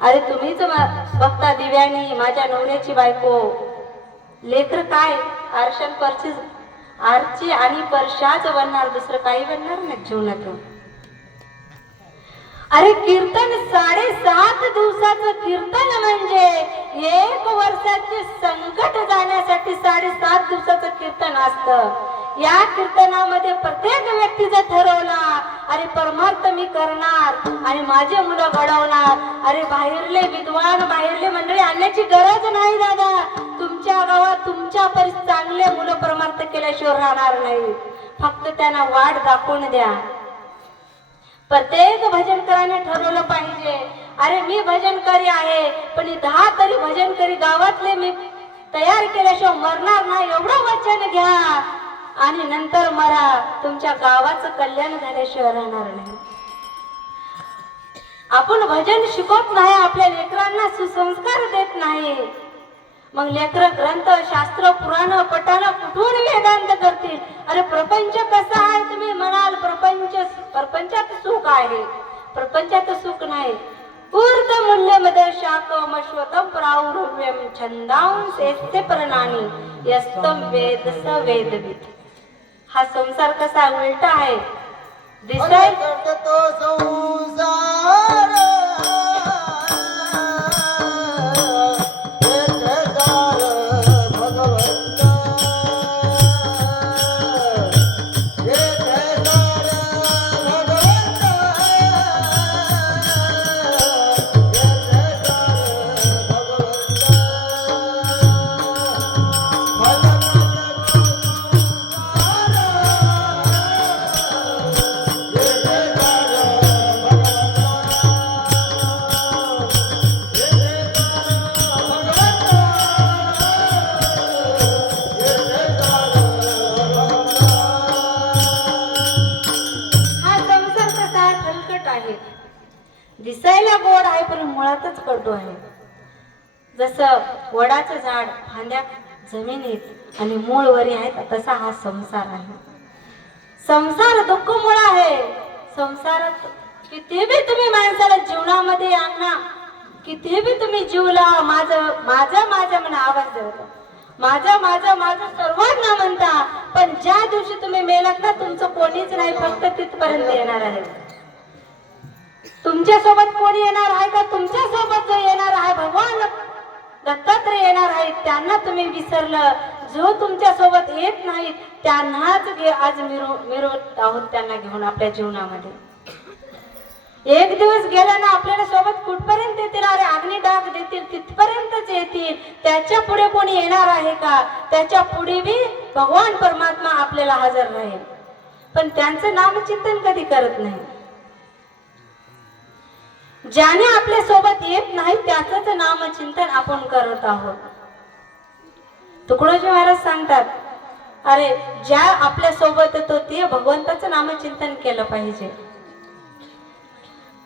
अरे तुम्हीच बघता दिव्यानी, माझ्या नवऱ्याची बायको, लेकर काय आरची आणि परशाच बनणार, दुसरं काही बनणार नाही जीवनातून. अरे कीर्तन 7.5 दिवसाचं कीर्तन म्हणजे 1 वर्षाचे संकट जाण्यासाठी 7.5 दिवसाचं कीर्तन असतं. या कीर्तनामध्ये प्रत्येक व्यक्ती जर ठरवला, अरे परमार्थ मी करणार आणि माझे मुलं घडवणार. अरे बाहेरले विद्वान, बाहेरले मंडळी आणण्याची गरज नाही दादा. तुमच्या गावात तुमच्या परिस्थितीत चांगले मुलं परमार्थ केल्याशिवाय राहणार नाही. फक्त त्यांना वाट दाखवून द्या. प्रत्येक भजनकराने ठरवलं पाहिजे, अरे मी भजनकरी आहे, पण 10 तरी भजनकरी गावातले मी तयार केल्याशिवाय मरणार नाही, एवढं वचन घ्या आणि नंतर मरा. तुमच्या गावाचं कल्याण झाल्याशिवाय राहणार नाही. आपण भजन शिकवत नाही, आपल्या लेकरांना सुसंस्कार देत नाही, मग लेकर ग्रंथ, शास्त्र, पुराण, पठाण कुठून वेदांत करतील? अरे प्रपंच कसा आहे तुम्ही म्हणाल? प्रपंचात सुख आहे, प्रपंचात सुख नाही. ऊर्ध मूल्यमद शाकम अश्वतम प्रावृव्यम छंदांसेस्ते प्रणानी यस्तम वेद स वेदविद. हा संसार कसा उलटा आहे. दिसाय तो संसार दिसायला गोड आहे पण मुळातच कडू आहे. जसं वडाचं झाड फांद्या जमिनीत आणि मूळ वरी आहे, तसा हा संसार आहे. संसार दुःखमूळ आहे. संसारात किती बी तुम्ही माणसाला जीवनामध्ये आणा, किती बी तुम्ही जीवला माझं माझं माझं म्हणा आवाज देता, माझं माझं माझं सर्वांना म्हणता, पण ज्या दिवशी तुम्ही मेलात ना, तुमचं कोणीच नाही, फक्त तिथपर्यंत येणार आहे. तुमच्या सोबत कोणी येणार आहे का? तुमच्या सोबत जो येणार आहे भगवान दत्तात्रय येणार आहे, त्यांना तुम्ही विसरलं. जो तुमच्या सोबत येत नाही त्यांनाच आज मिरवत आहोत, त्यांना घेऊन आपल्या जीवनामध्ये. एक दिवस गेला ना, आपल्याला सोबत कुठपर्यंत येतील? अरे अग्नी डाग देतील तिथपर्यंतच येतील. त्याच्या पुढे कोणी येणार आहे का? त्याच्या पुढे बी भगवान परमात्मा आपल्याला हजर राहील, पण त्यांचं नामचिंतन कधी करत नाही. ज्याने आपल्या सोबत येत नाही त्याचंच नामचिंतन आपण करत आहोत. तुकडोजी महाराज सांगतात, अरे ज्या आपल्या सोबत येतो ते भगवंताचं नामचिंतन केलं पाहिजे.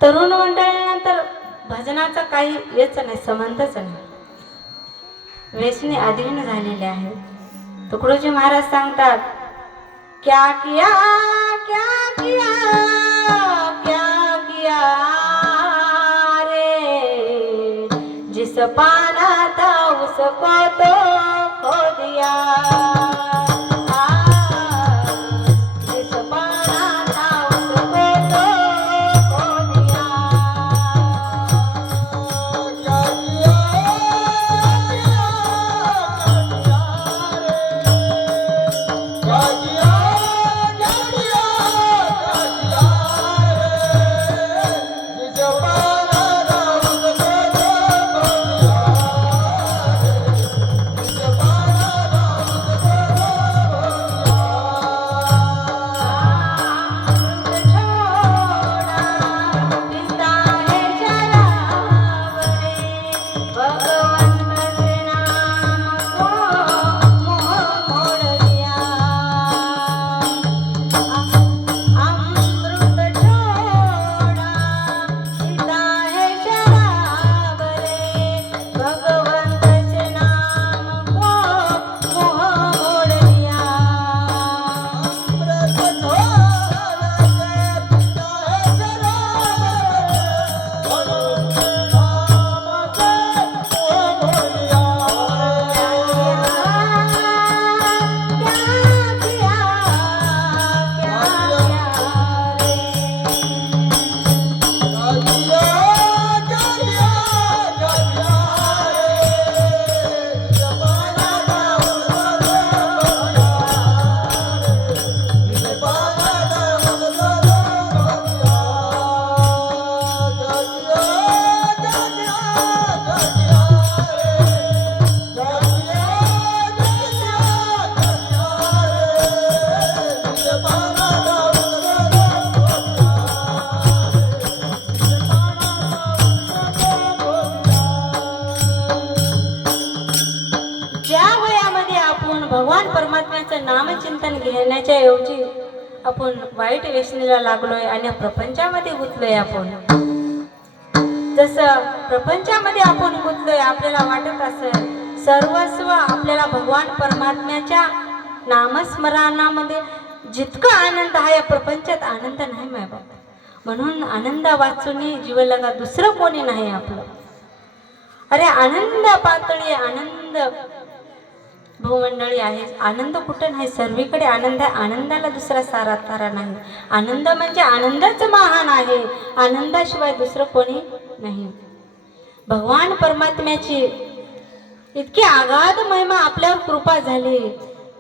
तरुण मंडळीनंतर भजनाचा काही येच नाही, संबंधच नाही. व्यसनी अधीन झालेले आहेत. तुकडोजी महाराज सांगतात, क्या किया क्या किया क्या किया रे, जिस पाना था उसको तो खो दिया. जिस पाना था उसको तो खो दिया. भगवान परमात्म्याचं नामचिंतन घेण्याच्या ऐवजी आपण वाईट व्यसनेला लागलोय आणि प्रपंचामध्ये गुंतलोय. आपण जसं प्रपंचामध्ये आपण गुंतलोय, आपल्याला वाटत असेल सर्वस्व आपल्याला भगवान परमात्म्याच्या नामस्मरणामध्ये जितका आनंद आहे या प्रपंचात आनंद नाही माय बाबा. म्हणून आनंद वाचून जीवलगा दुसरं कोणी नाही आपलं. अरे आनंद पातळी, आनंद भूमंडळी आहे. आनंद कुठं नाही, सर्वीकडे आनंद आहे. आनंदाला दुसरा सारा तारा नाही. आनंद म्हणजे आनंदच महान आहे. आनंदाशिवाय दुसरं कोणी नाही. भगवान परमात्म्याची इतकी आगाध महिमा आपल्यावर कृपा झाली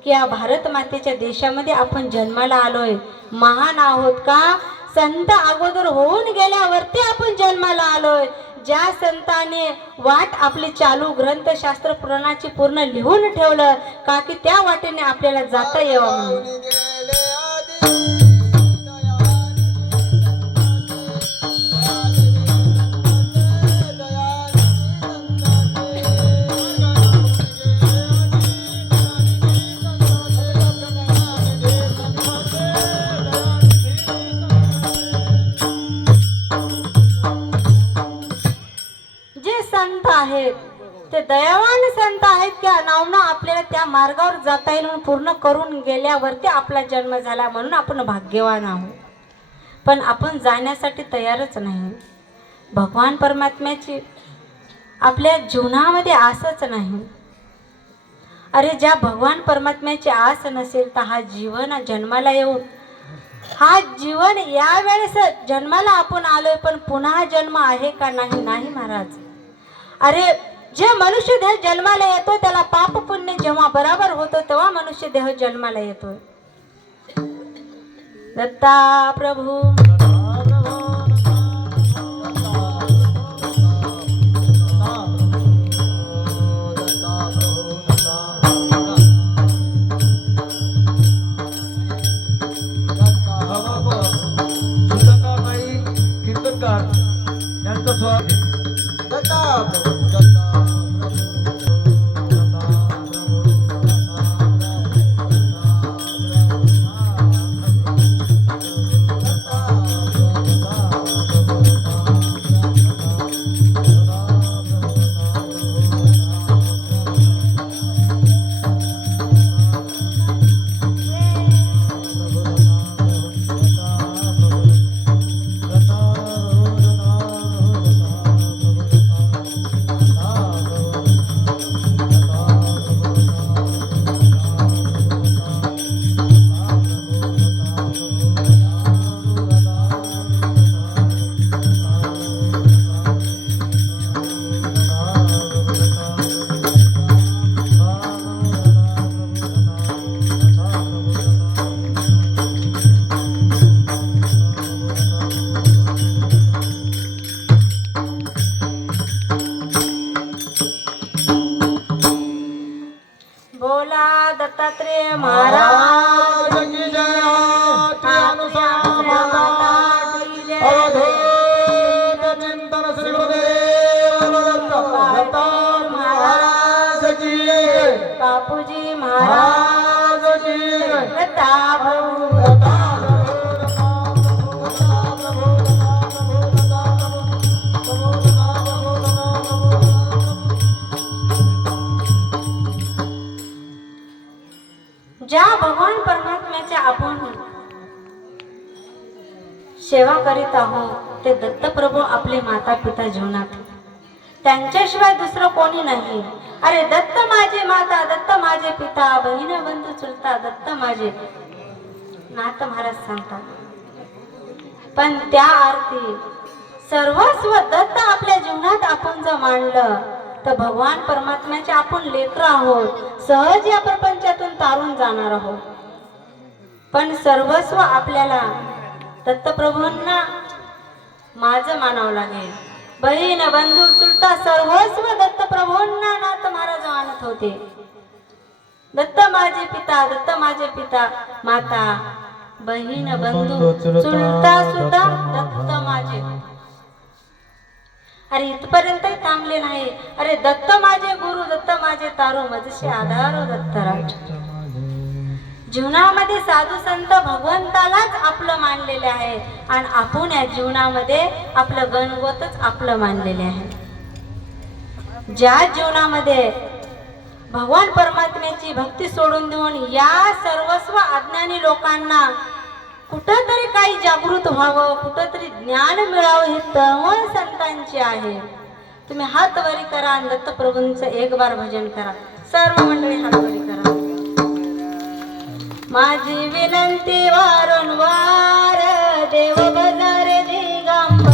की या भारत मातेच्या देशामध्ये आपण जन्माला आलोय. महान आहोत का? संत अगोदर होऊन गेल्यावरती आपण जन्माला आलोय. ज्या संताने वाट आपली चालू ग्रंथशास्त्र पुराणाची पूर्ण लिहून ठेवलं का की त्या वाटेने आपल्याला जाता यावं म्हणून. ते दयावान संत आहेत त्या नावना आपल्याला त्या मार्गावर जाता येईल म्हणून पूर्ण करून गेल्यावरती आपला जन्म झाला म्हणून आपण भाग्यवान आहोत. पण आपण जाण्यासाठी तयारच नाही. भगवान परमात्म्याची आपल्या जीवनामध्ये आसच नाही. अरे ज्या भगवान परमात्म्याची आस नसेल तर हा जीवन जन्माला येऊन हा जीवन यावेळेस जन्माला आपण आलोय पण पुन्हा जन्म आहे का नाही? नाही महाराज. अरे जे मनुष्य देह जन्माला येतो त्याला पाप पुण्य जेव्हा बराबर होतो तेव्हा मनुष्य देह जन्माला येतो. दत्ता प्रभू यांचं स्वागत. अत्रेय महाराज की जय. आरती अनुसार माता की जय. अवधूत चिंतन श्री गुरुदेव दत्त दत्तात्रेय महाराज की जय. बापूजी महाराज महाराज की जय. दत्ता प्रभू दत्ता प्रभू, दत्ता प्रभू, दत्ता प्रभू, दत्ता प्रभू, दत्ता प्रभू. ज्या भगवान परमात्म्याचे आपण सेवा करीत आहोत ते दत्तप्रभू आपले माता पिता जीवनात, त्यांच्याशिवाय दुसरं कोणी नाही. अरे दत्त माझे माता, दत्त माझे पिता, बहीण बंधू चुलता, दत्त माझे नाथ महाराज सांगतात. पण त्या अर्थी सर्वस्व दत्त आपल्या जीवनात आपण जर मांडलं तर भगवान परमात्म्याचे आपण लेकर आहोत, सहज या प्रपंचातून तारून जाणार आहोत. पण सर्वस्व आपल्याला दत्तप्रभूंना माझं मानावं लागेल. बहीण बंधू चुलता सर्वस्व दत्तप्रभूंना नाथ महाराज मानत होते. दत्त माझे पिता, दत्त माझे पिता, माता बहीण बंधू चुलता सुद्धा दत्त माझे. अरे इथपर्यंतही थांबले नाही. अरे दत्त माझे गुरु, दत्त माझे तारू, मजसे आधार दत्तराज. जीवनामध्ये साधू संत भगवंतालाच आपलं मानलेले आहे आणि आपण या जीवनामध्ये आपलं गणगोतच आपलं मानलेले आहे. ज्या जीवनामध्ये भगवान परमात्म्याची भक्ती सोडून देऊन या सर्वस्व अज्ञानी लोकांना कुठंतरी काही जागृत व्हावं, कुठंतरी ज्ञान मिळावं, ही तळमळ संतांची आहे. तुम्ही हात वरी करा आणि दत्तप्रभूंचं एक बार भजन करा. सर्व मंडळी हात वरी करा. माझी विनंती वारंवार देव बजार दिगंबर.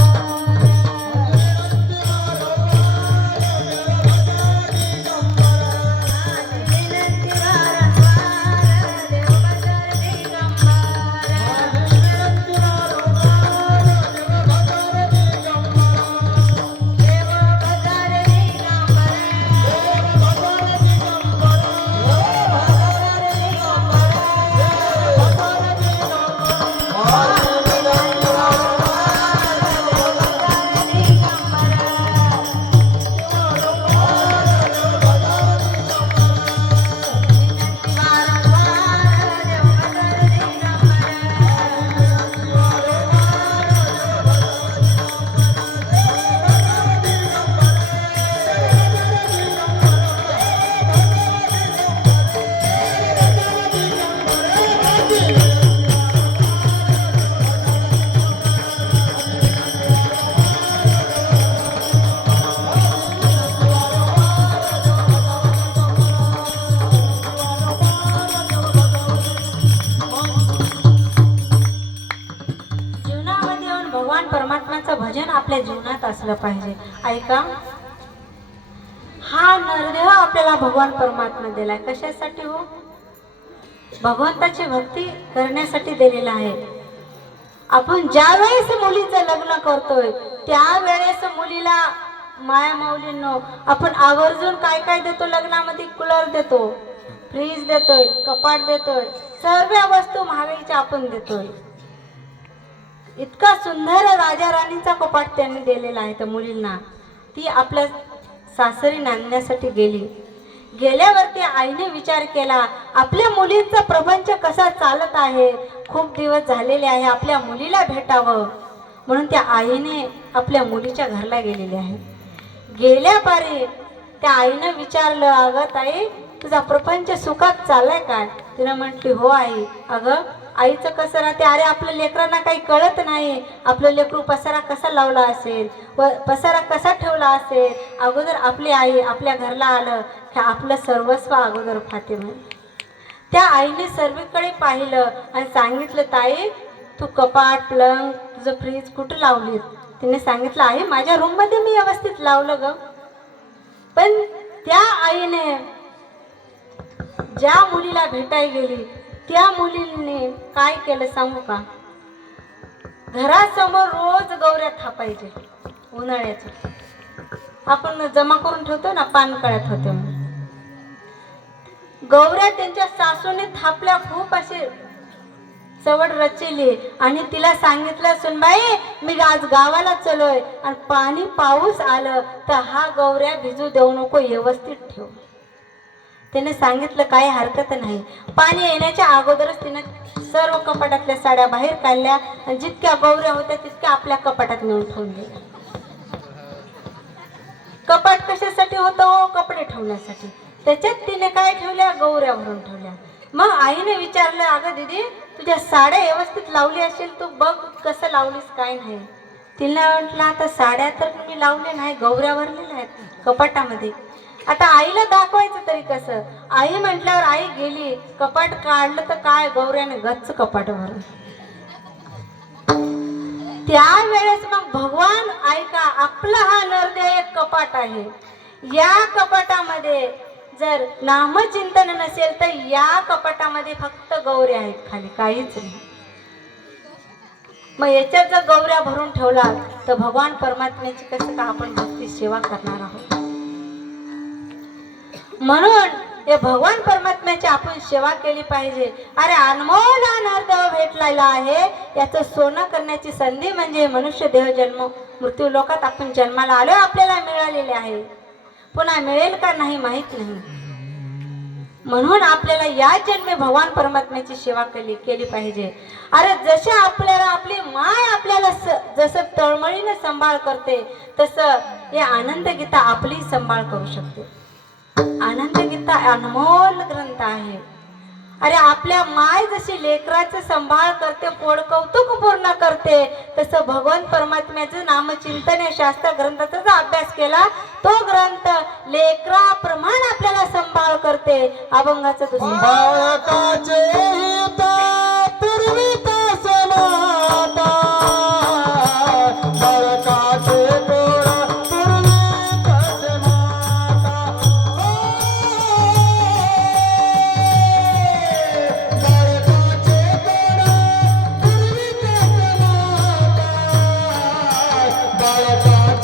परमात्म्याचं भजन आपल्या जीवनात असलं पाहिजे. ऐका, हा नरदेह आपल्याला भगवान परमात्मा दिलाय. कशासाठी हो? भगवंताची भक्ती करण्यासाठी दिलेला आहे. आपण ज्या वेळेस मुलीचं लग्न करतोय त्यावेळेस मुलीला माया माऊलींनो आपण आवर्जून काय काय देतो लग्नामध्ये? कूलर देतो, फ्रीज देतोय, कपाट देतोय, सर्व वस्तू महागाईच्या आपण देतोय. इतका सुंदर राजा राणीचा कपाट त्यांनी दिलेला आहे त्या मुलींना. ती आपल्या सासरी नांदण्यासाठी गेल्यावरती आईने विचार केला, आपल्या मुलींचा प्रपंच कसा चालत आहे, खूप दिवस झालेले आहे, आपल्या मुलीला भेटावं म्हणून त्या आईने आपल्या मुलीच्या घरला गेलेली आहे. गेल्या पारी त्या आईने विचारलं, अगं ताई तुझा प्रपंच सुखात चाललाय काय? तिने म्हटली, हो आई. अगं आईचं कसं राहते, अरे आपल्या लेकरांना काही कळत नाही, आपलं लेकरू पसारा कसा लावला असेल व पसारा कसा ठेवला असेल. अगोदर आपली आई आपल्या घरला आलं की आपलं सर्वस्व अगोदर फाते म्हणे. त्या आईने सर्वीकडे पाहिलं आणि सांगितलं, ताई तू कपाट पलंग तुझं फ्रीज कुठं लावलीत? तिने सांगितलं, आहे माझ्या रूम मध्ये मी व्यवस्थित लावलं ग. पण त्या आईने ज्या मुलीला भेटायला गेली त्या मुलीने काय केलं सांगू का? घरासमोर रोज गौऱ्या थापायचे उन्हाळ्याच्या. आपण जमा करून ठेवतो ना पानकळ्यात होते. गौऱ्या त्यांच्या सासूने थापल्या खूप असे चवड रचली आणि तिला सांगितलं, सुनबाई मी आज गावाला चलोय आणि पाणी पाऊस आलं तर हा गौऱ्या भिजू देऊ नको, व्यवस्थित ठेव. तिने सांगितलं काही हरकत नाही. पाणी येण्याच्या अगोदरच तिने सर्व कपाटातल्या साड्या बाहेर काढल्या आणि जितक्या गौऱ्या होत्या तितक्या आपल्या कपाटात नेऊन ठेवून दिल्या. कपाट कशासाठी होतं? कपडे ठेवण्यासाठी. त्याच्यात तिने काय ठेवल्या? गौऱ्या भरून ठेवल्या. मग आईने विचारलं, अगं दीदी तुझ्या साड्या व्यवस्थित लावली असेल, तू बघ कसं लावलीस काय नाही. तिला म्हटलं आता साड्या तर मी लावले नाही, गौऱ्या भरलेल्या आहेत कपाटामध्ये. आता आईला दाखवायचं तरी कसं? आई म्हटल्यावर आई गेली, कपाट काढलं तर काय गौऱ्याने गच्च कपाट भरलं. त्यावेळेस मग भगवान ऐका, आपला हा नरदेव एक कपाट आहे. या कपाटामध्ये जर नामचिंतन नसेल तर या कपाटामध्ये फक्त गौऱ्या आहेत, खाली काहीच नाही. मग याच्यात जर गौऱ्या भरून ठेवला तर भगवान परमात्म्याची कसं का आपण भक्ती सेवा करणार आहोत. म्हणून हे भगवान परमात्म्याची आपण सेवा केली पाहिजे. अरे अनमोल नरदेव भेटलेला आहे, याचं सोनं करण्याची संधी म्हणजे मनुष्य देह जन्म मृत्यू लोकात आपण जन्माला आलो, आपल्याला मिळालेले आहे. पुन्हा मिळेल का नाही माहित नाही. म्हणून आपल्याला या जन्मी भगवान परमात्म्याची सेवा केली पाहिजे. अरे जसे आपल्याला आपली माय आपल्याला जसं तळमळीने सांभाळ करते तसं हे आनंद गीता आपली सांभाळ करू शकते. आनंद गीता अनमोल ग्रंथ आहे. अरे आपल्या माय जशी लेकराचं सांभाळ करते, पोड कौतुक पूर्ण करते, तसं भगवान परमात्म्याचं नामचिंतन या शास्त्र ग्रंथाचा जो अभ्यास केला तो ग्रंथ लेकराप्रमाणे आपल्याला सांभाळ करते. अभंगाचं दुसरं बाळकाचे हित पुरविता समाता, बाळकाचे गोड पुरविता समाता. बाळकाचे गोड पुरविता समाता, बाळकाचे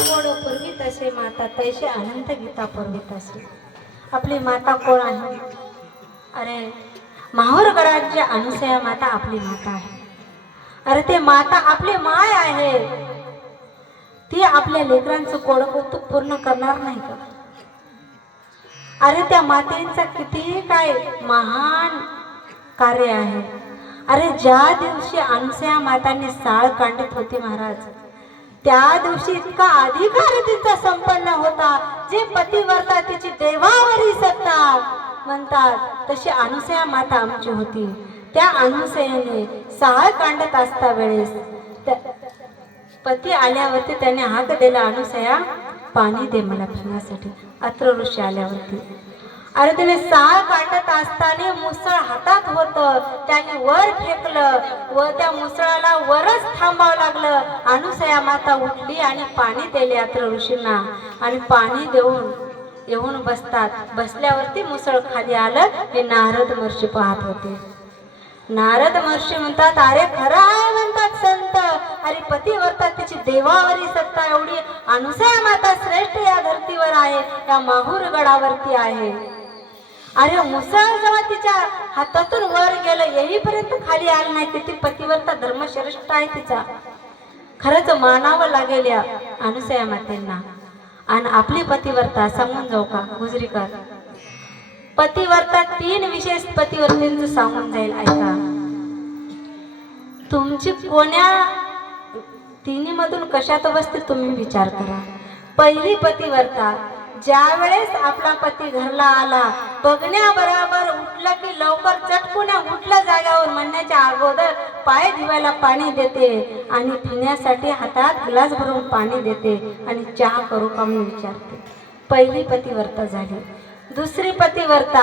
गोड पुरविता तैसे अनंत गीता पूर्वीत असे. आपली माता कोण आहे? अरे माहूरगडाची अनुसया माता आपली माता आहे. अरे ते माता आपली माय आहे, ती आपल्या लेकरांचं कोड कौतुक पूर्ण करणार नाही का? अरे त्या मातेचा किती काय महान कार्य आहे. अरे ज्या दिवशी अनुसया मातांनी साळ कांडित होती महाराज, त्या दिवशी इतका अधिकार तिचा संपन्न होता, जे पतिव्रता तिची देवावरी सत्ता म्हणतात तशी अनुसया माता आमची होती. त्या अनुसयाने साळ कांडत असता वेळेस पती आल्यावरती त्याने हाक दिला, अनुसया पाणी दे मला पिण्यासाठी. अत्र ऋषी आल्यावरती अरे तिने साळ काढत असताना मुसळ हातात होत, त्याने वर फेकलं व त्या मुसळाला वरच थांबावं लागलं. अनुसया माता उठली आणि पाणी दिले अत्र ऋषींना आणि पाणी देऊन येऊन बसतात. बसल्यावरती मुसळ खाली आलं. हे नारद महर्षी पाहत होते. नारद महर्षी म्हणतात, अरे खरं आहे म्हणतात संत. अरे पतिव्रता तिची देवावरी सत्ता एवढी अनुसया माता श्रेष्ठ या धर्तीवर आहे, या माहूर गडावरती आहे. अरे मुसळ जेव्हा तिच्या हातातून वर गेलं येईपर्यंत खाली आलं नाही. किती पतिव्रता धर्मश्रेष्ठ आहे तिचा. खरंच मानावं लागेल या अनुसया मातेंना. आणि आपली पतिव्रता सांगून जाऊ का गुजरीकर? पतिव्रता 3 विशेष पतिव्रतेंचं सांगून जाईल, ऐका. तुमची कोण्या तिन्ही मधून कशात बसते तुम्ही विचार करा. पहिली पतिव्रता, ज्या वेळेस आपला पती घरला आला बघण्याबरोबर उठलं की लवकर चटकुन्या उठलं जाग्यावर म्हणण्याच्या अगोदर पाय धुवायला पाणी देते आणि पिण्यासाठी हातात ग्लास भरून पाणी देते आणि चहा करू का म्हणून विचारते. पहिली पतिव्रता झाली. दुसरी पतिव्रता,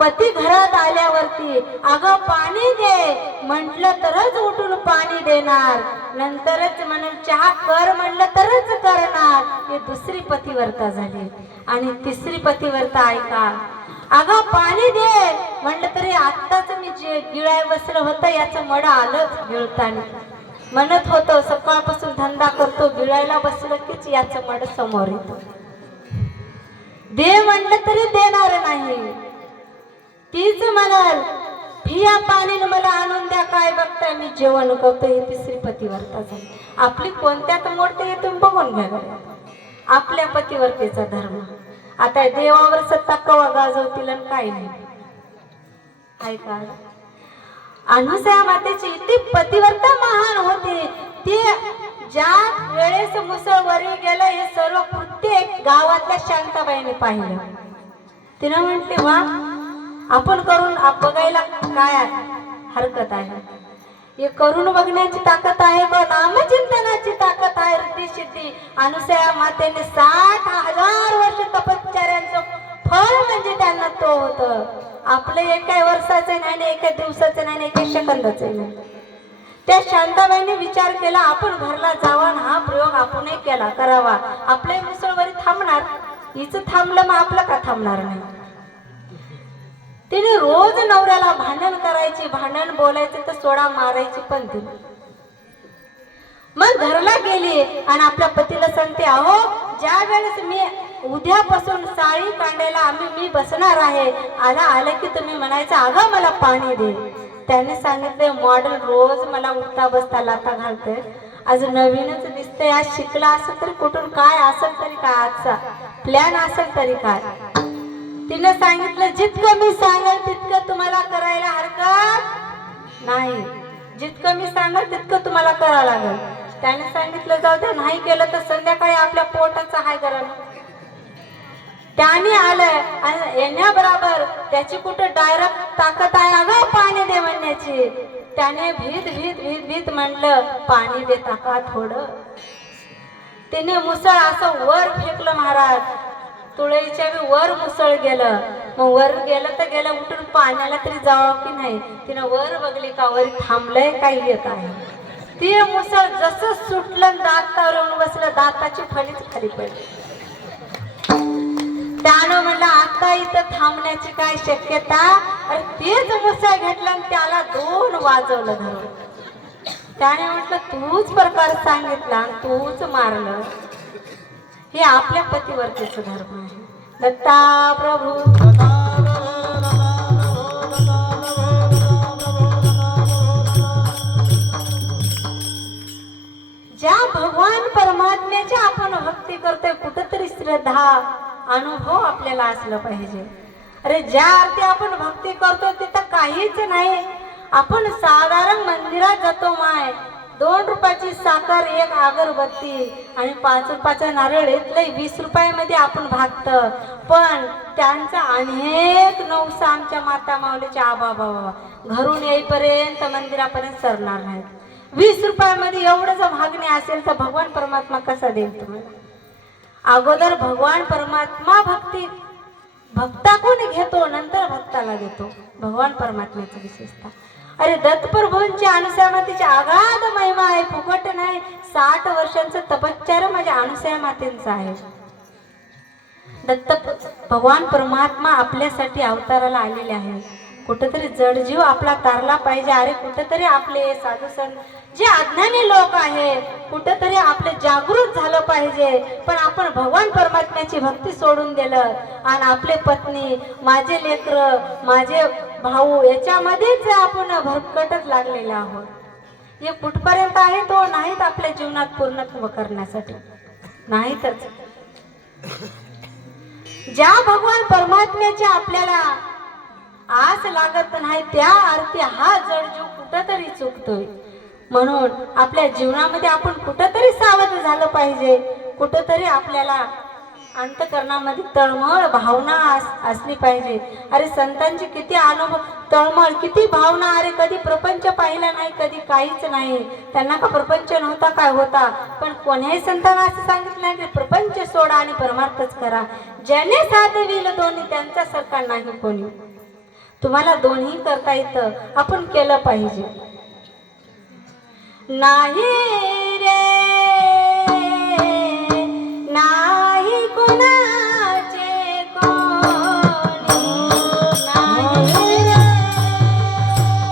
पती घरात आल्यावरती अगं पाणी दे म्हटलं तरच उठून पाणी देणार, नंतरच म्हणून चहा कर म्हटलं तरच करणार. ही दुसरी पतिव्रता झाली. आणि तिसरी पतिव्रता ऐका, अगं पाणी दे म्हटलं तरी आत्ताच मी जे गिळाय बसलं होतं याचं मड आलं गिळताना. म्हणत होतं सकाळपासून धंदा करतो, गिळायला बसलं कीच याचं मड समोर येतं. दे म्हणलं तरी देणार नाही. तीच म्हणाल फिया पाणीनं मला आणून द्या, काय बघताय मी जेवण करतो. ही तिसरी पतिव्रता झाली. आपली कोणत्यात मोडते हे तुम्ही बघून घ्या. आपल्या पतिव्रतेचा धर्म. आता देवावर सत्ता कवा गाजवतील आणि काय नाही. ऐका, अनुसया मातेची इतकी पतिव्रता महान होती. ती ज्या वेळेस मुसळ वरी गेलं हे सर्व कृत्य गावातल्या शांताबाईने पाहिलं. तिनं म्हटली, वा आपण करून बघायला काय हरकत आहे. हे करून बघण्याची ताकद आहे व नामचिंतनाची ताकद आहे. रिद्धी सिद्धी अनुसया मातेने 60,000 वर्ष तपश्चर्यांचं फळ म्हणजे त्यांना तो होतं. आपलं एका वर्षाचं नाही, एका दिवसाचं नाही, एका सेकंदाचं नाही. त्या शांताबाईंनी विचार केला आपण घरला जावा आणि हा प्रयोग आपणही केला करावा. आपले मुसळवारी थांबणार, हिचं थांबलं मग आपलं का थांबणार नाही. तिने रोज नवऱ्याला भांडण करायची, भांडण बोलायचं तर सोडा मारायची. पण तिने मग घरला गेली आणि आपल्या पतीला सांगते, अहो ज्या वेळेस मी उद्यापासून साळी कांडायला मी बसणार आहे, आलं की तुम्ही म्हणायचं अगं मला पाणी दे. त्याने सांगितले, मॉडेल रोज मला उठता बसता लाथा घालते, आज नवीनच दिसतंय. आज शिकला असेल तरी कुठून काय असेल तरी काय, आजचा प्लॅन असेल तरी काय. तिने सांगितलं, जितकं मी सांगेल तितकं तुम्हाला करायला हरकत नाही. जितकं मी सांगेल तितकं तुम्हाला करावं लागेल. त्याने सांगितलं, जाऊ दे, नाही केलं तर संध्याकाळी आपल्या पोटाचा हाय करा. त्याने आलंय आणि येण्याबरोबर त्याची कुठं डायरेक्ट ताकद आहे अगं पाणी दे म्हणण्याची. त्याने भीत भीत भीत भीत म्हणलं, पाणी दे टाका थोडं. तिने मुसळ असं वर फेकलं. महाराज तुळईच्या वर मुसळ गेलं. मग वर गेलं तर गेलं, उठून पाण्याला तरी जावं की नाही. तिनं वर बघली का वर थांबलंय काही येत आहे. ती मुसळ जसं सुटलं दातावर येऊन बसलं, दाताची फणीच खाली पडली. त्यानं म्हणलं आता इथं थांबण्याची काय शक्यता. अरे तेच मुसळ घेतलं आणि त्याला 2 वाजवलं धरून. त्याने म्हटलं तूच प्रकार सांगितला आणि तूच मारलं. हे आपल्या पतिव्रतेचं धर्म आहे. दत्ता प्रभू ज्या भगवान परमात्म्याची आपण भक्ती करतोय कुठेतरी श्रद्धा अनुभव आपल्याला असलं पाहिजे. अरे ज्या अर्थी आपण भक्ती करतो तिथं काहीच नाही. आपण साधारण मंदिरात जातो माय, 2 रुपयाची साखर, 1 अगरबत्ती आणि 5 रुपयाचा नारळ इथलंही 20 रुपयामध्ये आपण भागत. पण त्यांचा अनेक नवसा आमच्या माता माऊलीच्या आबा बाबा घरून येईपर्यंत मंदिरापर्यंत सरणार नाही. 20 रुपयामध्ये एवढं जर भागणे असेल तर भगवान परमात्मा कसा देईल तुम्हाला? अगोदर भगवान परमात्मा भक्ताकडून घेतो, नंतर भक्ताला देतो. भगवान परमात्म्याची विशेषता. अरे दत्तप्रभूंच्या अनुसयामातेची आगाध महिमा आहे, फुकट नाही. 60 वर्षांचं तपश्चर्या माझ्या अनुसया मातेंचं आहे. भगवान परमात्मा आपल्यासाठी अवताराला आलेले आहे. कुठेतरी जडजीव आपला तारला पाहिजे. अरे कुठेतरी आपले साधू संत जे अज्ञानी लोक आहे कुठेतरी आपले जागृत झालं पाहिजे. पण आपण भगवान परमात्म्याची भक्ती सोडून दिलं आणि आपले पत्नी, माझे लेकर, माझे भाऊ याच्यामध्येच आपण भरकटत लागलेले आहोत. हे कुठपर्यंत आहे तो नाहीत आपल्या जीवनात पूर्णत्व करण्यासाठी नाहीतच. ज्या भगवान परमात्म्याची आपल्याला आस लागत नाही त्या अर्थी हा जडजीव कुठंतरी चुकतोय. म्हणून आपल्या जीवनामध्ये आपण कुठंतरी सावध झालं पाहिजे. कुठंतरी आपल्याला अंतकरणामध्ये तळमळ भावना असली पाहिजे. अरे संतांची किती अनुभव, तळमळ, किती भावना. अरे कधी प्रपंच पाहिला नाही, कधी काहीच नाही. त्यांना का प्रपंच नव्हता काय होता? पण कोण्याही संतांना असं सांगितलं नाही की प्रपंच सोडा आणि परमार्थच करा. ज्याने साधविल दोन्ही त्यांच्यासारखा नाही कोणी. तुम्हाला दोन्ही करता येतं, आपण केलं पाहिजे. नाही रे नाही कोणाचे कोणी, नाही रे नाही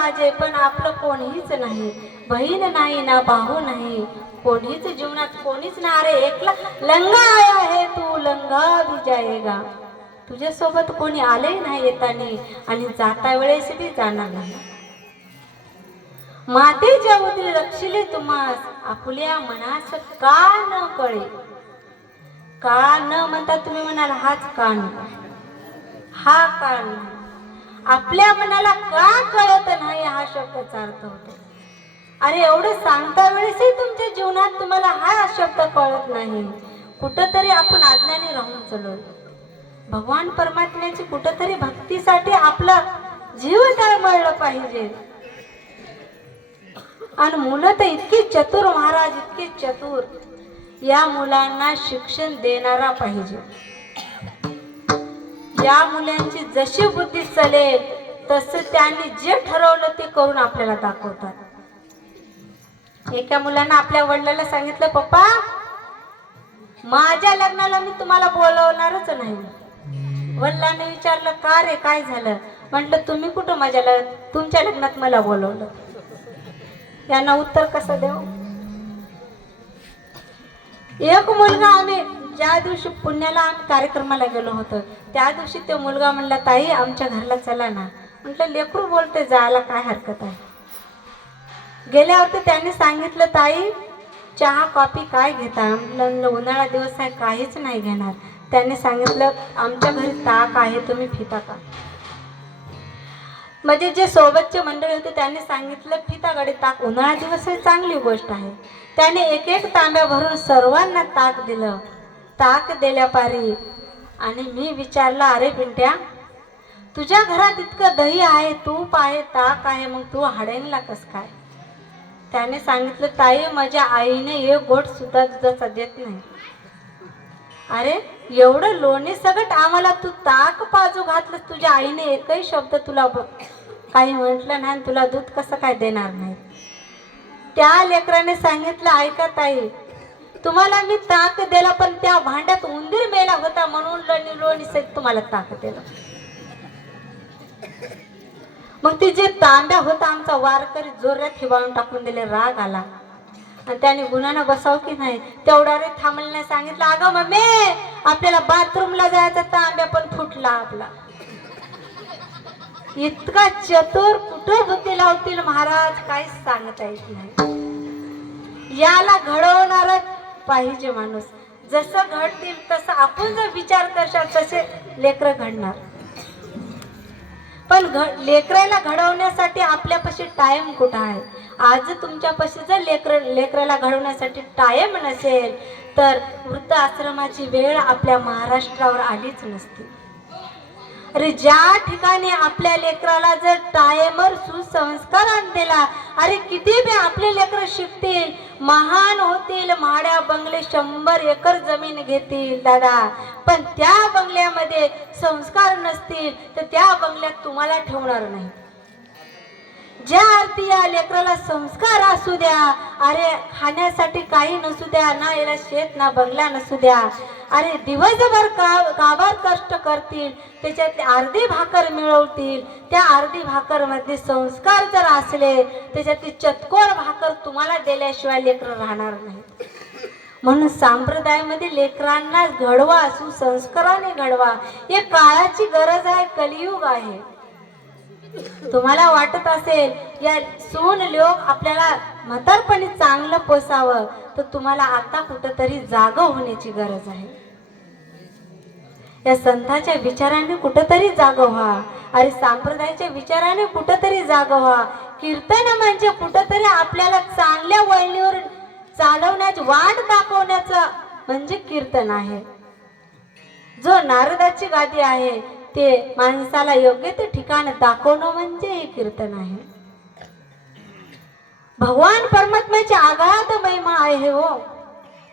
कोणाचे पण आपलं कोणीच नाही. बहीण नाही ना भाऊ नाही, कोणीच जीवनात कोणीच नाही. अरे एकला लंगा आया है तू लंगा भी जाएगा. तुझ्या सोबत कोणी आले नाही येतानी आणि जाता वेळेस बी जाणार नाही. मातेच्या उदरी रक्षिले तुम्हास आपल्या मनास का न कळे. का न म्हणता तुम्ही म्हणाल हाच कान, हा कान. आपल्या मनाला का कळत नाही हा शब्दाचा अर्थ होतो. अरे एवढं सांगता वेळेसही तुमच्या जीवनात तुम्हाला हा शब्द कळत नाही. कुठंतरी आपण अज्ञानी राहून चलो. भगवान परमात्म्याची कुठंतरी भक्तीसाठी आपला जीव तळमळलं पाहिजे. आणि मुलं तर इतकी चतुर महाराज, इतकी चतुर. या मुलांना शिक्षण देणारा पाहिजे. या मुलांची जशी बुद्धी चलेल तसं त्यांनी जे ठरवलं ते करून आपल्याला दाखवतात. एका मुलांना आपल्या वडिलांना सांगितलं, पप्पा माझ्या लग्नाला मी तुम्हाला बोलवणारच नाही. वडिलांनी विचारलं, का रे काय झालं? म्हटलं, तुम्ही कुठं माझ्या तुमच्या लग्नात मला बोलवलं. यांना उत्तर कसं देऊ? एक मुलगा, आम्ही ज्या दिवशी पुण्याला आम्ही कार्यक्रमाला गेलो होतो त्या दिवशी तो मुलगा म्हणला, ताई आमच्या घरला चला ना. म्हटलं, लेकरू बोलते, जायला काय हरकत आहे. गेल्यावरती त्यांनी सांगितलं, ताई चहा कॉफी काय घेता? म्हटलं, उन्हाळा दिवस आहे, काहीच नाही घेणार. त्यांनी सांगितलं, आमच्या घरी ताक आहे, तुम्ही पिता का? म्हणजे जे सोबतचे मंडळी होते त्यांनी सांगितलं, पिता गडी ताक, उन्हाळा दिवस आहे, चांगली गोष्ट आहे. त्याने एक एक तांब्या भरून सर्वांना ताक दिलं. ताक दिल्या पारी आणि मी विचारलं, अरे पिंट्या, तुझ्या घरात इतकं दही आहे, तूप आहे, ताक आहे, मग तू हाडेनला कस काय? त्याने सांगितलं, ताई माझ्या आईने एक गोट सुद्धा दुधाचा देत नाही. अरे एवढं लोणी सगळं आम्हाला तू ताक पाजू घातलं, तुझ्या आईने एकही शब्द तुला काही म्हटलं नाही, तुला दूध कसं काय देणार नाही? त्या लेकराने सांगितलं, ऐका ताई, तुम्हाला मी ताक दिला, पण त्या भांड्यात उंदीर मेला होता म्हणून लोणी सहित तुम्हाला ताक दिलं. मग ती जे तांब्या होता आमचा वारकरी जोरात हिवाळून टाकून दिले. राग आला आणि त्याने गुन्ह्यानं बसाव की नाही तेवढा रे थांबलं नाही. सांगितलं, अगं मम्मी आपल्याला बाथरूमला जायचा, तांब्या पण फुटला आपला. इतका चतुर कुठं बुद्धी लावतील महाराज, काहीच सांगता येत नाही. याला घडवणारच पाहिजे माणूस. जसं घडतील तसं आपण जर विचार करशाल तसे लेकरं घडणार. पण लेकराला घडवण्यासाठी आपल्यापाशी टाइम कुठं आहे? आज तुमच्यापाशी जर लेकराला घडवण्यासाठी टाइम नसेल तर वृद्ध आश्रमाची वेळ आपल्या महाराष्ट्रावर आलीच नसती. अरे ज्या ठिकाणी आपल्या लेकराला जर टाइमवर सुसंस्कार दिला, अरे किती बी आपले लेकर शिकतील, महान होतील, माड्या बंगले 100 एकर जमीन घेतील दादा, पण त्या बंगल्यामध्ये संस्कार नसतील तर त्या बंगल्यात तुम्हाला ठेवणार नाही. ज्या अर्थी या लेकराला संस्कार असू द्या, अरे खाण्यासाठी काही नसू द्या, ना याला शेत ना बंगला नसू द्या, अरे दिवसभर काबार कष्ट करतील, त्याच्यातली अर्धी भाकर मिळवतील, त्या अर्धी भाकर मध्ये संस्कार जर असले त्याच्यातली चतकोर भाकर तुम्हाला दिल्याशिवाय लेकर राहणार नाही. म्हणून संप्रदायामध्ये लेकरांना घडवा, सुसंस्काराने घडवा. हे काळाची गरज आहे, कलियुग आहे. तुम्हाला वाटत असेल या सून लोक आपल्याला म्हातारपणी चांगलं पोसावं, तर तुम्हाला आता कुठंतरी जागा होण्याची गरज आहे. या संतांच्या विचाराने कुठंतरी जागा व्हा. अरे संप्रदायाच्या विचाराने कुठंतरी जागा व्हा. कीर्तन म्हणजे कुठंतरी आपल्याला चांगल्या वळणीवर चालवण्याची वाट दाखवण्याचं म्हणजे कीर्तन आहे. जो नारदाची गादी आहे ते माणसाला योग्य ते ठिकाण दाखवणं म्हणजे हे कीर्तन आहे. भगवान परमात्म्याची आगाध महिमा आहे हो,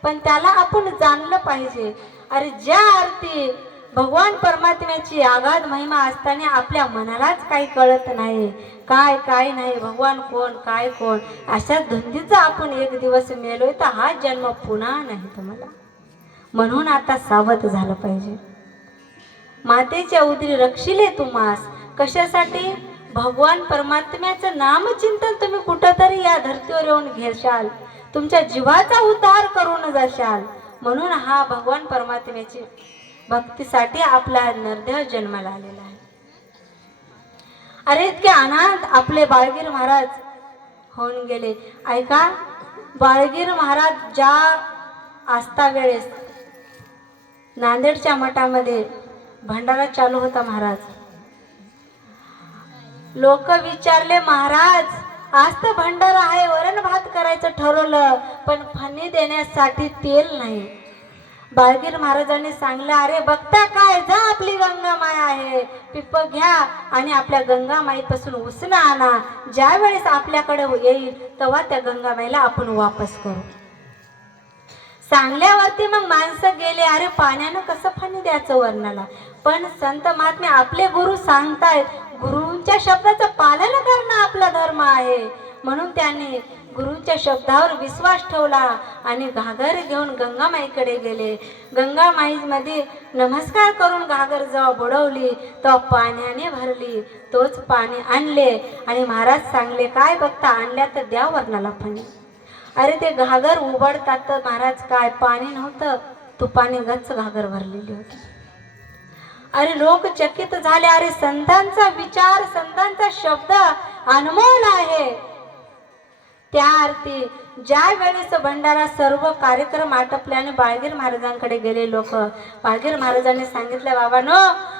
पण त्याला आपण जाणलं पाहिजे. अरे ज्या अर्थी भगवान परमात्म्याची आगाध महिमा असताना आपल्या मनालाच काही कळत नाही, काय नाही, भगवान कोण काय कोण, अशा धुंदीचा आपण एक दिवस मेलोय तर हा जन्म पुन्हा नाही तुम्हाला. म्हणून आता सावध झालं पाहिजे. मातेच्या उदरी रक्षिले तुम्हास, कशासाठी? भगवान परमात्म्याचं नामचिंतन तुम्ही कुठंतरी या धर्तीवर येऊन घेशाल, तुमच्या जीवाचा उद्धार करून जाशाल. म्हणून हा भगवान परमात्म्याची भक्तीसाठी आपला नरदेह जन्माला आलेला आहे. अरे इतके अनाथ आपले बाळगीर महाराज होऊन गेले. ऐका, बाळगीर महाराज ज्या आस्था वेळेस नांदेडच्या मठामध्ये भंडारा चालू होता, महाराज लोक विचारले, महाराज आज तर भंडारा आहे, वरण भात करायचं ठरवलं, पण फणी देण्यासाठी तेल नाही. बाळगीर महाराजांनी सांगलं, अरे बघता काय, जा आपली गंगा माय आहे, पिप घ्या आणि आपल्या गंगा माईपासून उसणं आणा. ज्या वेळेस आपल्याकडे येईल तेव्हा त्या गंगा माईला आपण वापस करू. सांगल्यावरती मग माणसं गेले, अरे पाण्यानं कसं फणी द्यायचं वर्णाला. पण संत महात्मे आपले गुरु सांगतायत, गुरुंच्या शब्दाचं पालन करणं आपला धर्म आहे. म्हणून त्यांनी गुरुच्या शब्दावर विश्वास ठेवला आणि घागर घेऊन गंगामाईकडे गेले. गंगामाईमध्ये नमस्कार करून घागर जेव्हा बुडवली तेव्हा पाण्याने भरली. तोच पाणी आणले आणि महाराज सांगले, काय बघता, आणल्या तर द्या वर्णाला पाणी. अरे ते घागर उबडतात तर महाराज काय पाणी नव्हतं, तुपाने गच्च घागर भरलेली होती. अरे लोक चकित झाले. अरे संतांचा विचार, संतांचा शब्द अनमोल आहे. त्या अर्थी ज्या वेळेस भंडारा सर्व कार्यक्रम आटपल्याने बाळगीर महाराजांकडे गेले लोक. बाळगीर महाराजांनी सांगितलं, बाबांनो,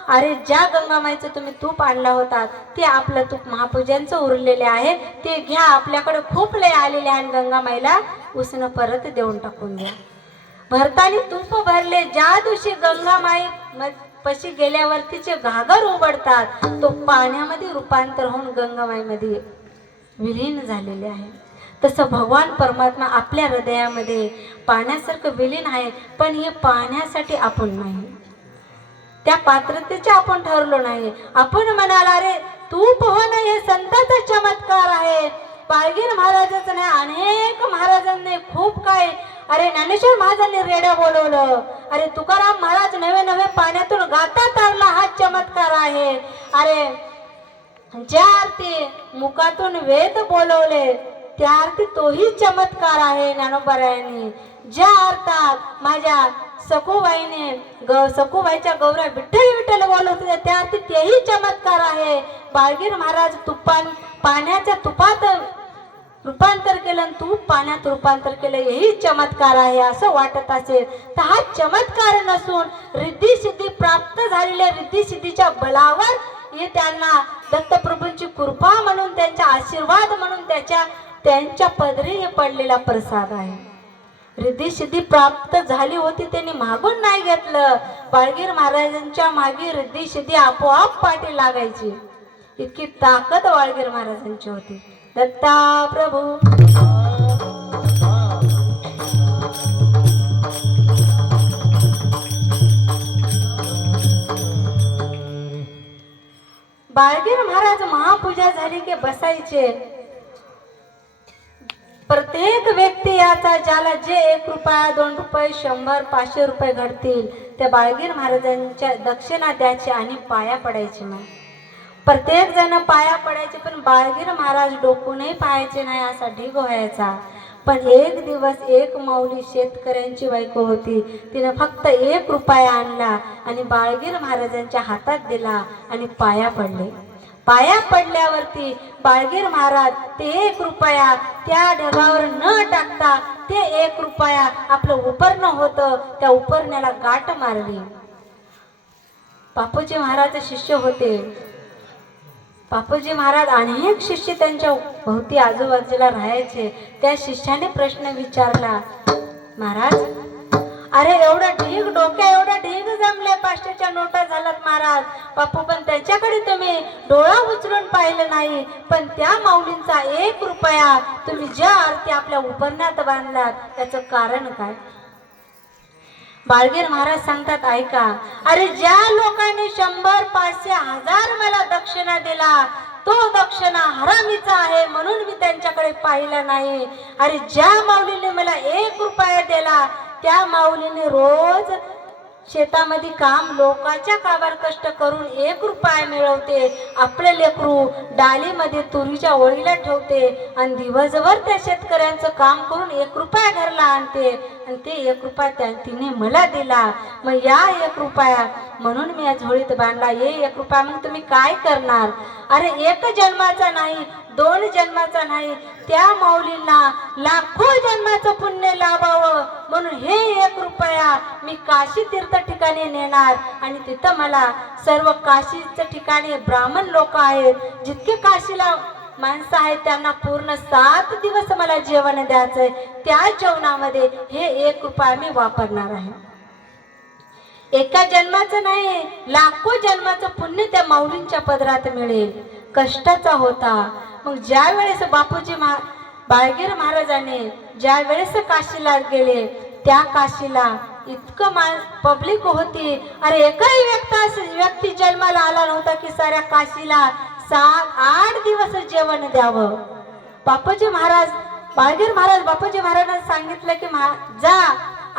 अरे ज्या गंगामाईचं तुम्ही तूप आणला होता ते आपलं तूप महापूजांचं उरलेले आहे, ते घ्या, आपल्याकडे खूप लय आलेले आहे, गंगामाईला उसनं परत देऊन टाकून द्या. भरतानी तूप भरले. ज्या दिवशी गंगामाई पशी गेल्यावर तिचे घागर उघडतात, तो पाण्यामध्ये रूपांतर होऊन गंगामाईमध्ये विलीन झालेले आहे. तसं भगवान परमात्मा आपल्या हृदयामध्ये पाण्यासारखं विलीन आहे. पण हे पाहण्यासाठी आपण नाही, त्या पात्रतेचे आपण ठरलो नाही. आपण म्हणाला, अरे तूप होणं हे संतांचा चमत्कार आहे. बाळगीर महाराजाचं नाही, अनेक महाराजांनी खूप काय, अरे ज्ञानेश्वर महाराजांनी रेड्या बोलवलं, अरे तुकाराम महाराज नवे नवे पाण्यातून गाता तारला, हा चमत्कार आहे. अरे ज्या अर्थी मुखातून वेद बोलवले त्या अर्थी तोही चमत्कार आहे. ज्ञानोबारायांनी ज्या अर्थात माझ्या सखूबाईने सखूबाईच्या गौऱ्या विठ्ठल विठ्ठल बोलत होते त्या अर्थी तेही चमत्कार आहे. बाळगीर महाराज पाण्याच्या तुपात रूपांतर केलं, तूप पाण्यात रूपांतर केलं, हेही चमत्कार आहे असं वाटत असेल तर हा चमत्कार नसून रिद्धी सिद्धी प्राप्त झालेल्या रिद्धी सिद्धीच्या बळावर हे त्यांना दत्तप्रभूंची कृपा म्हणून, त्यांचा आशीर्वाद म्हणून त्यांच्या पदरी हे पडलेला प्रसाद आहे. रिद्धी सिद्धी प्राप्त झाली होती, त्यांनी मागून नाही घेतलं. बाळगीर महाराजांच्या मागे रिद्धी सिद्धी आपोआप पाठी लागायची, इतकी ताकद बाळगीर महाराजांची होती. दत्ता प्रभू बाळगीर महाराज महापूजा झाली की बसायचे. प्रत्येक व्यक्ती याचा ज्याला जे 1 रुपया 2 रुपये 100 500 रुपये घडतील त्या बाळगीर महाराजांच्या दक्षिणा द्यायची आणि पाया पडायचे. मग प्रत्येक जण पाया पडायचे, पण बाळगीर महाराज डोकूनही पाहायचे नाही, असा ढीग व्हायचा. पण एक दिवस एक माऊली शेतकऱ्यांची बायको होती, तिने फक्त 1 रुपया आणला आणि बाळगीर महाराजांच्या हातात दिला आणि पाया पडले. पाया पडल्यावरती बाळगीर महाराज ते 1 रुपया त्या ढगावर न टाकता ते 1 रुपया आपलं उपरणं होतं, त्या उपरण्याला गाठ मारली. बापूजी महाराज शिष्य होते. बापूजी महाराज अनेक शिष्य त्यांच्या भोवती आजूबाजूला राहायचे. त्या शिष्याने प्रश्न विचारला, महाराज, अरे एवढा ढीग डोक्या एवढा ढीग जमले, 500च्या नोटा झाल्यात महाराज. बापू, पण त्याच्याकडे तुम्ही डोळा उचलून पाहिलं नाही, पण त्या माऊलींचा 1 रुपया तुम्ही ज्या आरती आपल्या उपरण्यात बांधलात त्याचं कारण काय? बाळगीर महाराज सांगतात, ऐका, अरे ज्या लोकांनी 100 500 1000 मला दक्षिणा दिला तो दक्षिणा हरामीचा आहे म्हणून मी त्यांच्याकडे पाहिलं नाही. अरे ज्या माऊलीने मला 1 रुपया दिला त्या माऊलीने रोज शेतामध्ये काम लोकांच्या काबार कष्ट करून 1 रुपया मिळवते. आपले लेकरू डालीमध्ये तुरीच्या ओळीला ठेवते आणि दिवसभर त्या शेतकऱ्यांचं काम करून 1 रुपया घरला आणते आणि ते 1 रुपया तिने मला दिला. मग या 1 रुपया म्हणून मी या झोळीत बांधला. हे 1 रुपया मग तुम्ही काय करणार? अरे 1 जन्माचा नाही, 2 जन्माचा नाही, त्या माऊलींना लाखो जन्माचं पुण्य लाभावं म्हणून हे 1 रुपया मी काशी तीर्थ ठिकाणी नेणार आणि तिथं मला सर्व काशीच्या ठिकाणी ब्राह्मण लोक आहेत, जितके काशीला माणसं आहेत त्यांना पूर्ण 7 दिवस मला जेवण द्यायचंय. त्या जेवणामध्ये हे 1 रुपया मी वापरणार आहे. 1 जन्माचं नाही, लाखो जन्माचं पुण्य त्या माऊलींच्या पदरात मिळेल. कष्टाचा होता. मग ज्या वेळेस बापूजी बाळगीर महाराजांनी ज्या वेळेस काशीला गेले त्या काशीला इतकं पब्लिक होती. अरे एकही व्यक्ती जन्माला आला नव्हता की साऱ्या काशीला 7-8 दिवस जेवण द्यावं. बापूजी महाराज बाळगीर महाराज बापूजी महाराजांनी सांगितलं की जा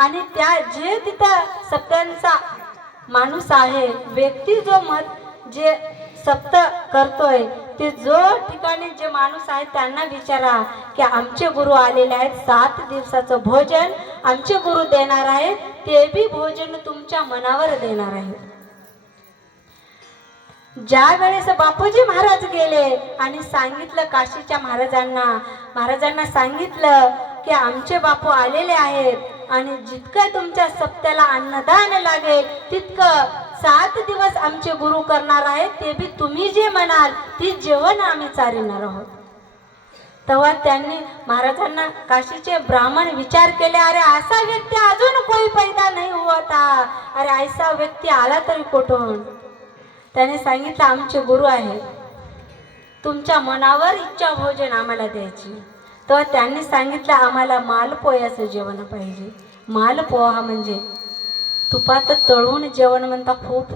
आणि त्या जे तिथं सप्त्यांचा माणूस आहे व्यक्ती जो जे सप्त करतोय ते जो ठिकाणी जे माणूस आहे त्यांना विचारा की आमचे गुरु आलेले आहेत 7 दिवसाचं भोजन आमचे गुरु देणार आहेत ते बी भोजन तुमच्या मनावर देणार आहेत. ज्या वेळेस बापूजी महाराज गेले आणि सांगितलं काशीच्या महाराजांना सांगितलं की आमचे बापू आलेले आहेत आणि जितकं तुमच्या सप्त्याला अन्नदान लागेल तितकं 7 दिवस आमचे गुरु करणार आहेत ते बी तुम्ही जे म्हणाल ती जेवण आम्ही चालणार आहोत. तेव्हा त्यांनी महाराजांना काशीचे ब्राह्मण विचार केले अरे असा व्यक्ती अजून कोई पैदा नाही हुआ था अरे ऐसा व्यक्ती आला तरी कुठून. त्याने सांगितलं आमचे गुरु आहेत तुमच्या मनावर इच्छा भोजन आम्हाला द्यायची. तेव्हा त्यांनी सांगितलं आम्हाला मालपोह्याचं जेवण पाहिजे. मालपोहा म्हणजे तुपात तळून जेवण म्हणता खूप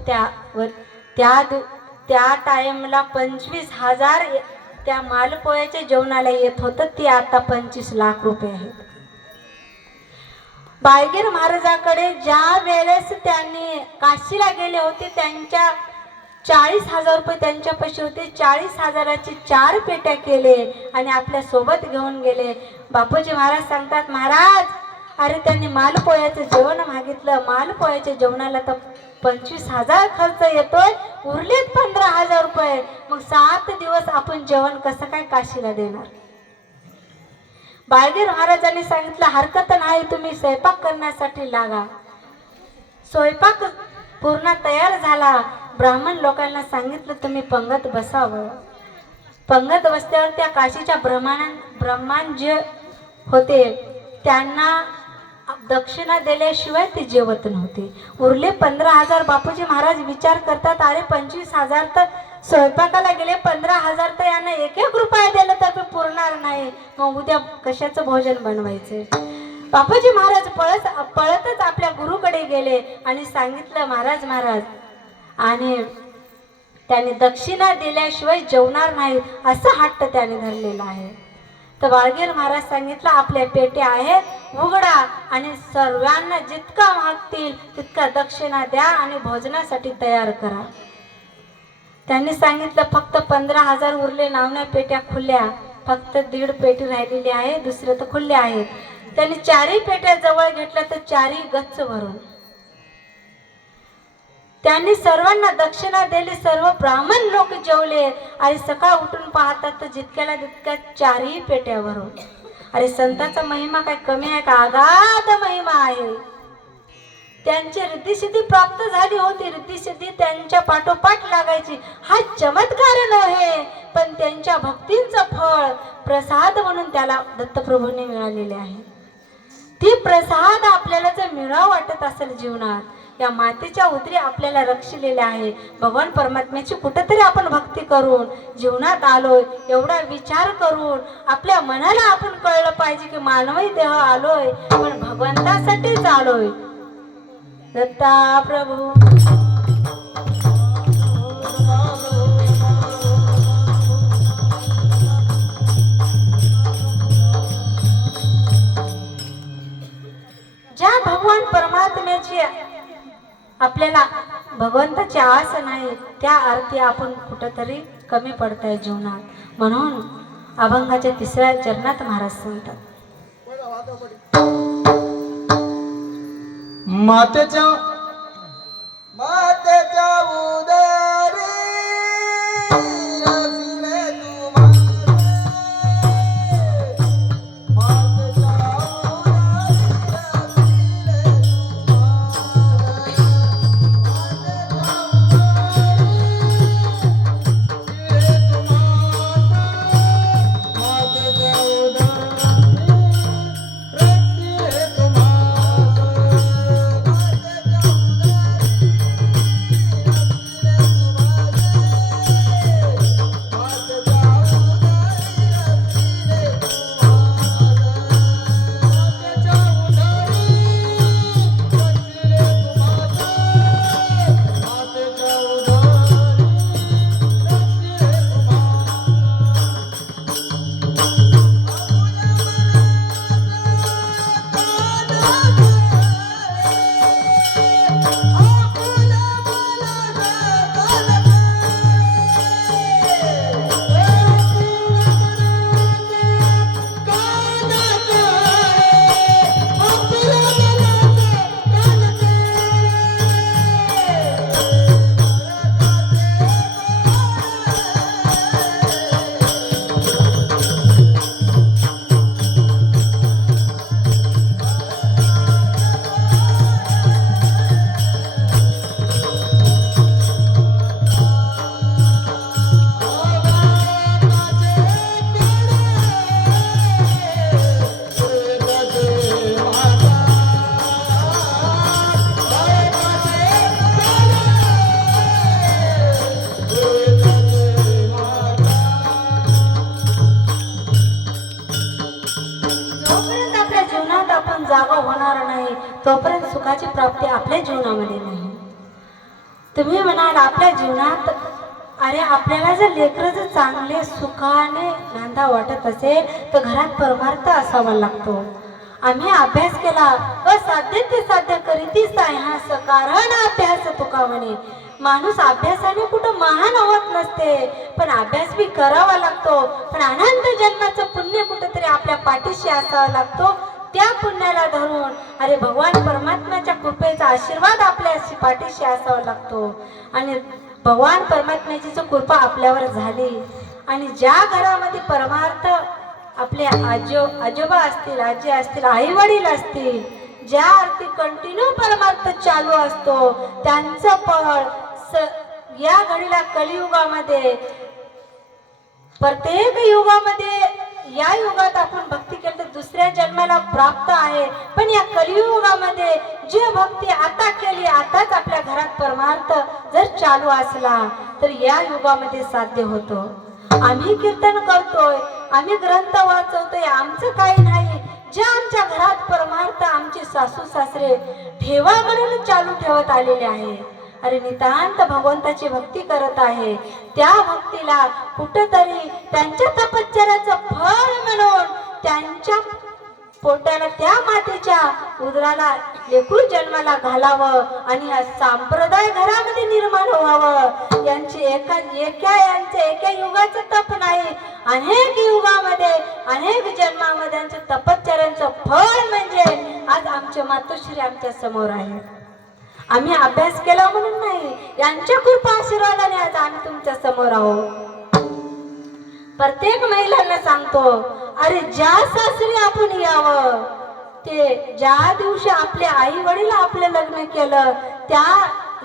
त्या टाइमला 25,000 त्या मालपोह्याच्या जेवणाला येत होतं ते आता 25 लाख रुपये आहेत. बाळगीर महाराजाकडे ज्या वेळेस त्यांनी काशीला गेले होते त्यांच्या 40,000 रुपये त्यांच्यापाशी होते. 40,000ची 4 पेट्या केले आणि आपल्या सोबत घेऊन गेले. बापूजी महाराज सांगतात महाराज अरे त्यांनी मालपोह्याचं जेवण मागितलं मालपोह्याच्या जेवणाला तर 25,000 खर्च येतोय उरलेत 15,000 रुपये मग 7 दिवस आपण जेवण कसं काय काशीला देणार. बाळगीर महाराजांनी सांगितलं हरकत नाही तुम्ही स्वयंपाक करण्यासाठी लागा. स्वयंपाक पूर्ण तयार झाला. ब्राह्मण लोकांना सांगितलं तुम्ही पंगत बसावं. पंगत बसल्यावर त्या काशीच्या ब्राह्मण जे होते त्यांना दक्षिणा दिल्याशिवाय ते जेवत नव्हते. उरले 15,000. बापूजी महाराज विचार करतात अरे 25,000 तर स्वयंपाकाला गेले 15,000 तर यांना 1-1 रुपया दिलं तर ते पुरणार नाही मग उद्या कशाचं भोजन बनवायचं. बापूजी महाराज पळतच आपल्या गुरुकडे गेले आणि सांगितलं महाराज आणि त्याने दक्षिणा दिल्याशिवाय जेवणार नाही असं हट्ट त्याने धरलेला आहे. तर बाळगीर महाराज सांगितलं आपल्या पेट्या आहेत उघडा आणि सर्वांना जितका मागतील तितका दक्षिणा द्या आणि भोजनासाठी तयार करा. त्यांनी सांगितलं फक्त 15,000 उरले नावण्या पेट्या खुल्या फक्त 1.5 पेटी राहिलेली आहे दुसरे तर खुले आहेत. त्यांनी 4ही पेट्या जवळ घेतल्या तर 4ही गच्च भरून त्यांनी सर्वांना दक्षिणा दिली. सर्व ब्राह्मण लोक जेवले आणि सकाळ उठून पाहतात तर जितक्याला तितक्या 4ही पेट्या भरून. अरे संतांचा महिमा काय कमी आहे का अगाध महिमा आहे. त्यांची रिद्धिसिद्धी प्राप्त झाली होती. रिद्धिसिद्धी त्यांच्या पाठोपाठ लागायची. हा चमत्कार नव्हे पण त्यांच्या भक्तींचं फळ प्रसाद म्हणून त्याला दत्तप्रभूंनी मिळालेले आहे. ती प्रसाद आपल्याला जर मिळावं वाटत असेल जीवनात या मातेच्या उदरी आपल्याला रक्षलेले आहे. भगवान परमात्म्याची कुठेतरी आपण भक्ती करून जीवनात आलोय एवढा विचार करून आपल्या मनाला आपण कळलं पाहिजे की मानवी देह आलोय पण भगवंतासाठीच आलोय. दत्ता प्रभू ज्या भगवान परमात्म्याची आपल्याला भगवंताची आस नाही त्या अर्थी आपण कुठेतरी कमी पडताय जीवनात. म्हणून अभंगाच्या 3ऱ्या चरणात महाराज सांगतात मातेच्या उदरी रसिले तू मातेच्या आपण जागा होणार नाही तोपर्यंत सुखाची प्राप्ती आपल्या जीवनामध्ये नाही. तुम्ही म्हणाल आपल्या जीवनात अरे आपल्याला जर लेकरं जर चांगले सुखाने नांदा वाटत असेल तर घरात परमार्थ असावा लागतो. आम्ही अभ्यास केला असाध्य ते साध्य करीतीस ह्यास कारण अभ्यास तुका म्हणे. माणूस अभ्यासाने कुठं महान होत नसते पण अभ्यास बी करावा लागतो. पण अनंत जन्माचं पुण्य कुठेतरी आपल्या पाठीशी असावा लागतो. त्या पुण्याला धरून अरे भगवान परमात्म्याच्या कृपेचा आशीर्वाद आपल्या पाठीशी असावा लागतो. आणि भगवान परमात्म्याची जो कृपा आपल्यावर झाली आणि ज्या घरामध्ये परमार्थ आपले आजोबा असतील, आजी असतील, आई वडील असतील, ज्या अर्थी कंटिन्यू परमार्थ चालू असतो त्यांचं फळ या घडीला कलियुगामध्ये प्रत्येक युगामध्ये या युगात आपण भक्ती केली तर दुसऱ्या जन्माला प्राप्त आहे. पण या कलियुगामध्ये जी भक्ती आता केली आताच आपल्या घरात परमार्थ जर चालू असला तर या युगामध्ये साध्य होतो. आम्ही कीर्तन करतोय, आम्ही ग्रंथ वाचवतोय, आमचं काही नाही. जे आमच्या घरात परमार्थ आमचे सासू सासरे ठेवा म्हणून चालू ठेवत आलेले आहे. अरे नितांत भगवंताची भक्ती करत आहे. त्या भक्तीला कुठंतरी त्यांच्या तपश्चर्याचं फळ म्हणून त्यांच्या पोटाला त्या मातेच्या उदराला लेकरू जन्माला घालावं आणि हा संप्रदाय घरामध्ये निर्माण व्हावं. यांचे एका युगाचं तप नाही, अनेक युगामध्ये अनेक जन्मामध्ये यांचं तपश्चर्याचं फळ म्हणजे आज आमचे मातोश्री आमच्या समोर आहे. आम्ही अभ्यास केला म्हणून नाही, यांच्या कृपा आशीर्वादाने आज आम्ही तुमच्या समोर आहोत. प्रत्येक महिलांना सांगतो अरे ज्या सासरी आपण यावं ते ज्या दिवशी आपले आई वडील आपले लग्न केलं त्या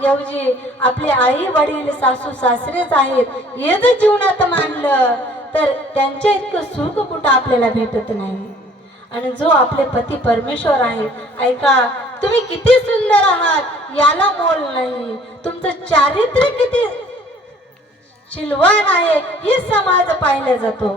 ऐवजी आपले आई वडील सासू सासरेच आहेत हे जर जीवनात मानलं तर त्यांच्या इतकं सुख कुठं आपल्याला भेटत नाही. आणि जो आपले पती परमेश्वर आहे, ऐका तुम्ही किती सुंदर आहात याला मोल नाही, तुमचं चारित्र्य किती शिलवान आहे हे समाज पाहिला जातो.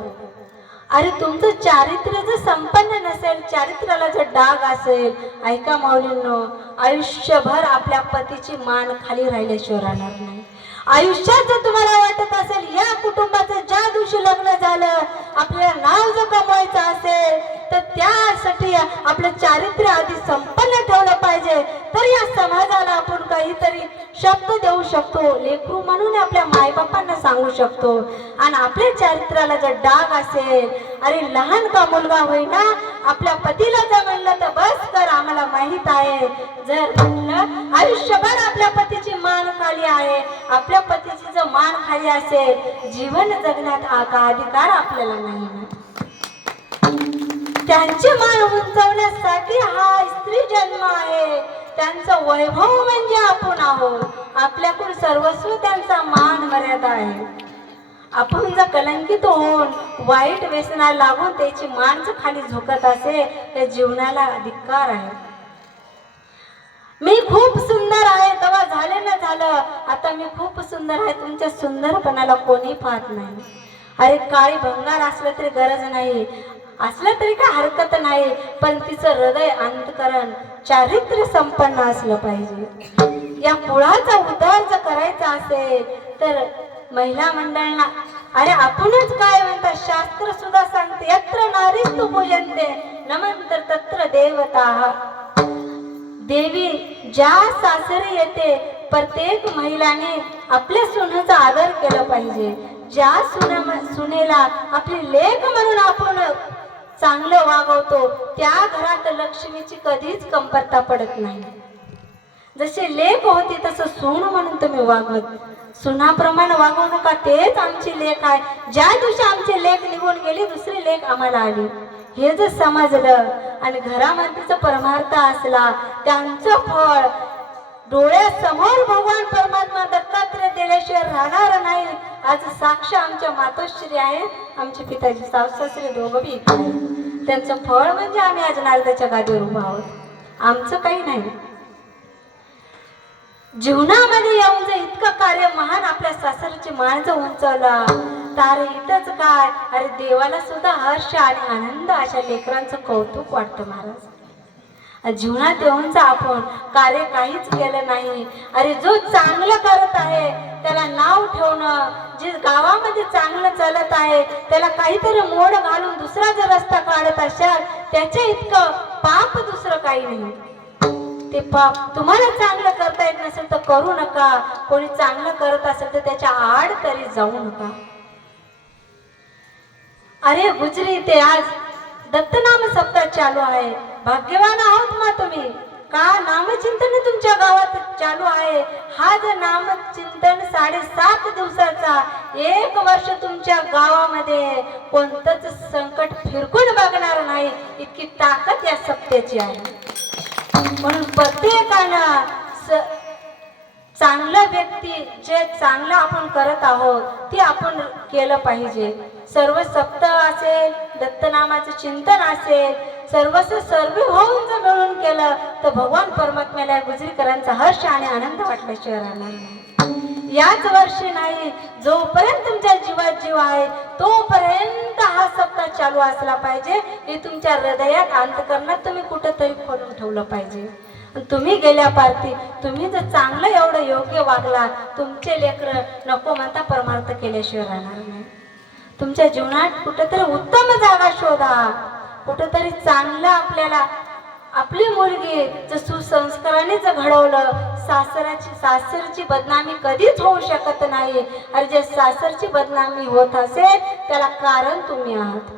अरे तुमचं चारित्र्य जर संपन्न नसेल, चारित्र्याला जर डाग असेल, ऐका माऊलींनो, आयुष्यभर आपल्या पतीची मान खाली राहिल्याशिवाय राहणार नाही. आयुष्यात जर तुम्हाला वाटत असेल या कुटुंबाचं ज्या दिवशी लग्न झालं आपल्याला नाव जर कमवायचं असेल तर त्यासाठी आपलं चारित्र्य आधी संपन्न ठेवलं पाहिजे तर या समाजाला आपण काहीतरी शब्द देऊ शकतो, लेकरू म्हणून आपल्या मायबापांना सांगू शकतो. आणि आपल्या चारित्र्याला जर डाग असेल, अरे लहान का मुलगा होईना आपल्या पतीला जर म्हणलं तर बस कर आम्हाला माहित आहे, जर म्हणलं आयुष्यभर आपल्या पतीची मान खाली आहे, आपल्या पतीची जर मान खाली असेल जीवन जगण्यात का अधिकार आपल्याला नाही. त्यांची मान उंचवण्यासाठी हा स्त्री जन्म आहे, त्यांचं वैभव म्हणजे आपण आहोत, आपल्याकडून सर्वस्व त्यांचा मान मर्यादा आहे. आपण जर कलंकित होऊन वाईट व्यसनाला लागून त्याची मान जर खाली झोकत असेल त्या जीवनाला अधिकार आहे. मी खूप सुंदर आहे तेव्हा झाले ना झालं, आता मी खूप सुंदर आहे तुमच्या सुंदरपणाला कोणी पाहत नाही. अरे काळी भंगार असलं तरी गरज नाही, असलं तरी काय हरकत नाही, पण तिचं हृदय अंतकरण चारित्र्य संपन्न असलं पाहिजे. या कुळाचा उद्धार जर करायचा असेल तर महिला मंडळांना अरे आपणच काय म्हणतात, शास्त्र सुद्धा सांगते यत्र नारीस्तु पूजन्ते नमंतर तत्र देवता. देवी ज्या सासरी येते प्रत्येक महिलाने आपल्या सुनेचा आदर केला पाहिजे. ज्या सुनेला आपली लेक म्हणून आपण चांगलं वागवतो त्या घरात लक्ष्मीची कधीच कमतरता पडत नाही. जसे लेक होती तसं सून म्हणून तुम्ही वागवत, सुनाप्रमाणे वागवू नका, तेच आमची लेक आहे. ज्या दिवशी आमची लेक निघून गेली दुसरी लेक आम्हाला आली हे जर समजलं आणि घरामध्येच परमार्थ असला त्यांचं फळ डोळ्यासमोर भगवान परमात्मा दत्तात्रय दिल्याशिवाय राहणार नाही. आज साक्ष आमच्या मातोश्री आहे, आमचे पिताजी सासरे दोघं बी इथे आहेत, त्यांचं फळ म्हणजे आम्ही आज नारदाच्या गादीवर उभा आहोत. आमचं काही नाही. जीवनामध्ये येऊन जर इतकं कार्य महान आपल्या सासरची माणसं उंचवला तर इथंच काय, अरे देवाला सुद्धा हर्ष आणि आनंद अशा लेकरांचं कौतुक वाटतं महाराज. जीवनात येऊनच आपण कार्य काहीच केलं नाही. अरे जो चांगलं करत आहे त्याला नाव ठेवणं, जे गावामध्ये चांगलं चालत आहे त्याला काहीतरी मोड घालून दुसरा जर रस्ता काढत असाल त्याच्या इतकं पाप दुसरं काही नाही. ते पाप तुम्हाला चांगलं करता येत नसेल तर करू नका. कोणी चांगलं करत असेल तर त्याच्या आड तरी जाऊ नका. अरे गुजरी ते आज दत्तनाम सप्ताह चालू आहे. भाग्यवान आहोत मग तुम्ही का नामचिंतन तुमच्या गावात चालू आहे. हा जर नामचिंतन 7.5 दिवसाचा 1 वर्ष तुमच्या गावामध्ये कोणतंच संकट फिरकून बघणार नाही इतकी ताकद या सप्त्याची आहे. म्हणून प्रत्येकानं चांगलं व्यक्ती जे चांगलं आपण करत आहोत ते आपण केलं पाहिजे. सर्व सप्ताह असेल, दत्तनामाचं चिंतन असेल, सर्व होऊन जर मिळून केलं तर भगवान परमात्म्याला गुजरीकरांचा हर्ष आणि आनंद वाटल्याशिवाय राहणार नाही. याच वर्षी नाही, जोपर्यंत तुमच्या जीवात जीव आहे तोपर्यंत हा सप्ताह चालू असला पाहिजे. हे तुमच्या हृदयात अंतःकरणात तुम्ही कुठंतरी खोलून ठेवलं पाहिजे. तुम्ही गेल्या पारती तुम्ही जर चांगलं एवढं योग्य वागला तुमचे लेकरं नको म्हणता परमार्थ केल्याशिवाय राहणार नाही. तुमच्या जीवनात कुठेतरी उत्तम जागा शोधा. कुठेतरी चांगलं आपल्याला आपली मुलगी जर सुसंस्काराने जर घडवलं, सासरची बदनामी कधीच होऊ शकत नाही. आणि जे सासरची बदनामी होत असेल त्याला कारण तुम्ही आहात.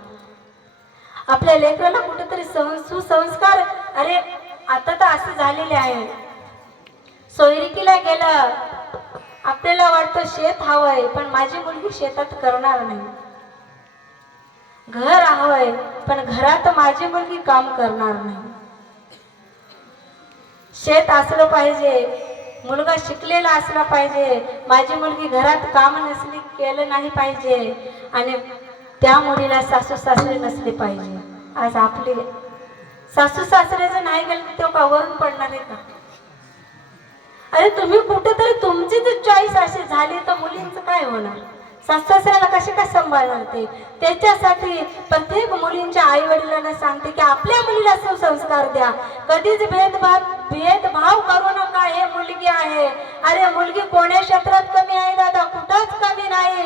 आपल्या लेकराला कुठेतरी सुसंस्कार, अरे आता तर असं झालेले आहे, सोयरिकीला गेलं आपल्याला वाटतं शेत हवंय पण माझी मुलगी शेतात करणार नाही. घर हवंय पण घरात माझी मुलगी काम करणार नाही. शेत असलं पाहिजे, मुलगा शिकलेला असला पाहिजे, माझी मुलगी घरात काम नसली केलं नाही पाहिजे आणि त्या मुलीला सासू सासरे नसले पाहिजे. आज आपले सासू सासरे जर नाही गेले तर का वरून पडणार आहे का? अरे तुम्ही कुठेतरी तुमची जर चॉईस अशी झाली तर मुलींचं काय होणार? सासू सासऱ्याला कसे काय सांभाळणार ते? त्याच्यासाठी प्रत्येक मुलींच्या आई वडिलांना सांगते की आपल्या मुलीला सुसंस्कार द्या. कधीच भेदभाव करू नका. हे मुलगी आहे, अरे मुलगी कोण्या क्षेत्रात कमी आहे दादा? कुठंच कमी नाही.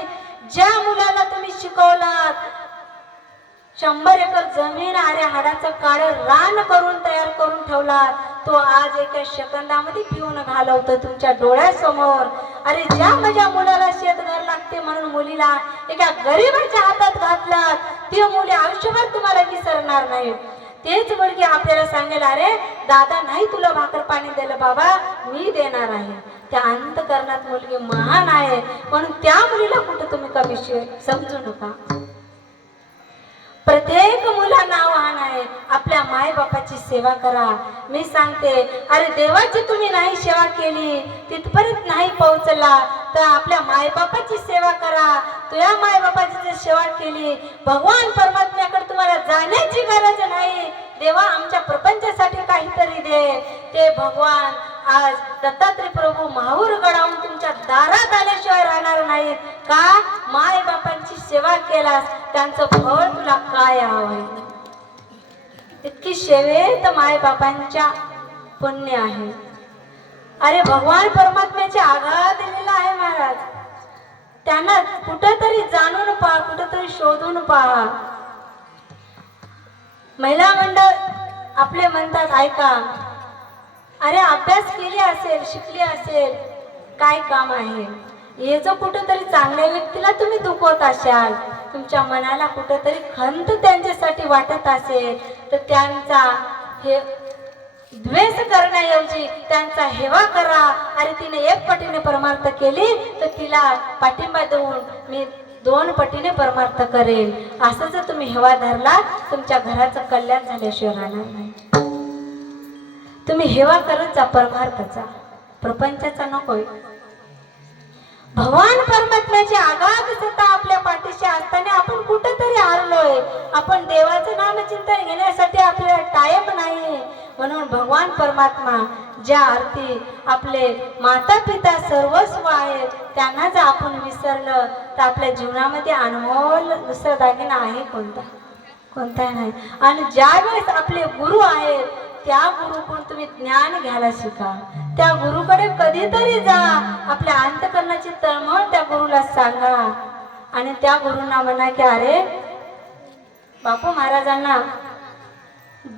ज्या मुलाला तुम्ही शिकवलात 100 एकर जमीन, अरे हाडाचं काळं रान करून तयार करून ठेवला, तो आज एका सेकंदामध्ये पिऊन घालवतो तुमच्या डोळ्यासमोर. अरे ज्या माझ्या मुलाला शेतघर लागते म्हणून मुलीला एका गरीबाच्या हातात घातलं, ती मुली आयुष्यभर तुम्हाला विसरणार नाही. तेच मुलगी आपल्याला सांगेल, अरे दादा नाही तुला भाकर पाणी दिलं बाबा, मी देणार आहे. त्या अंतःकरणात मुलगी महान आहे. म्हणून त्या मुलीला कुठं तुम्ही कमी समजू नका. प्रत्येक मुलांना आव्हान आहे, आपल्या माय बापाची सेवा करा. मी सांगते, अरे देवाची तुम्ही नाही सेवा केली, तिथपर्यंत नाही पोहोचला तर आपल्या माय बापाची सेवा करा. तुझ्या माय बापाची जर सेवा केली, भगवान परमात्म्याकडे तुम्हाला जाण्याची गरज नाही. देवा आमच्या प्रपंचासाठी काहीतरी दे. ते भगवान आज दत्तात्रय प्रभू माहूर गडावून तुमच्या दारात आल्याशिवाय राहणार नाहीत. का? माय बापांची सेवा केलास त्यांचं फळ तुला काय हवंय? इतकी सेवेत माय बापांच्या पुण्य आहे. अरे भगवान परमात्म्याचे आघात दिलेला आहे महाराज. त्यांना कुठेतरी जाणून पहा, कुठेतरी शोधून पहा. महिला मंडळ आपले म्हणतात, ऐका, अरे अभ्यास केली असेल, शिकली असेल, काय काम आहे? हे जो कुठेतरी चांगल्या व्यक्तीला तुम्ही दुखवत असाल, तुमच्या मनाला कुठेतरी खंत त्यांच्यासाठी वाटत असेल तर त्यांचा हे द्वेष करण्याऐवजी त्यांचा हेवा करा. अरे तिने 1 पटीने परमार्थ केली तर तिला पाठिंबा देऊन मी 2 पटीने परमार्थ करेल. असं जर तुम्ही हेवा धरला तुमच्या घराचं कल्याण झाल्याशिवाय राहणार नाही. तुम्ही हेवा करत जा परमार्थाचा, प्रपंचाचा नकोय. भगवान परमात्म्याची आगाध सत्ता आपल्या पाठीशी असताना आपण कुठेतरी हारलोय. आपण देवाचं नामचिंतन घेण्यासाठी आपल्याला टाइम नाही. म्हणून भगवान परमात्मा ज्या अर्थी आपले माता पिता सर्वस्व आहेत त्यांना जर आपण विसरलं तर आपल्या जीवनामध्ये अनमोल दुसरा दागिना आहे कोणता? कोणताही नाही. आणि ज्या वेळेस आपले गुरु आहेत त्या गुरुकडून तुम्ही ज्ञान घ्यायला शिका. त्या गुरुकडे कधीतरी जा, आपल्या अंतःकरणाची तळमळ त्या गुरुला सांगा आणि त्या गुरुंना म्हणा की अरे बापू महाराजांना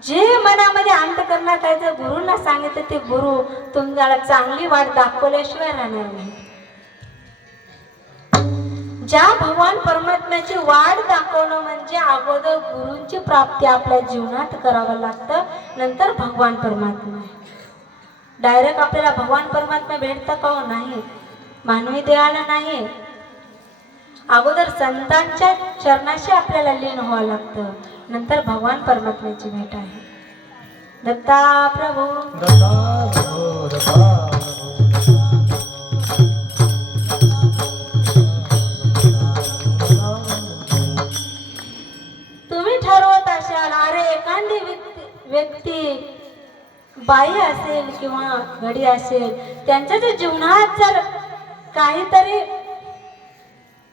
जे मनामध्ये अंतःकरणात आहे ते गुरुंना सांगितलं ते गुरु तुम्हाला चांगली वाट दाखवल्याशिवाय राहणार नाही. ज्या भगवान परमात्म्याची वाट दाखवणं म्हणजे अगोदर गुरूंची प्राप्ती आपल्या जीवनात करावं लागतं, नंतर भगवान परमात्मा. डायरेक्ट आपल्याला भगवान परमात्मा भेटतं का हो? नाही, मानवी देहाला नाही. अगोदर संतांच्या चरणाशी आपल्याला लीन व्हावं लागतं, नंतर भगवान परमात्म्याची भेट आहे. दत्ता प्रभू तुम्ही ठरवत असाल अरे एखादी व्यक्ती बाई असेल किंवा घडी असेल, त्यांच्या जर जीवनात जर काहीतरी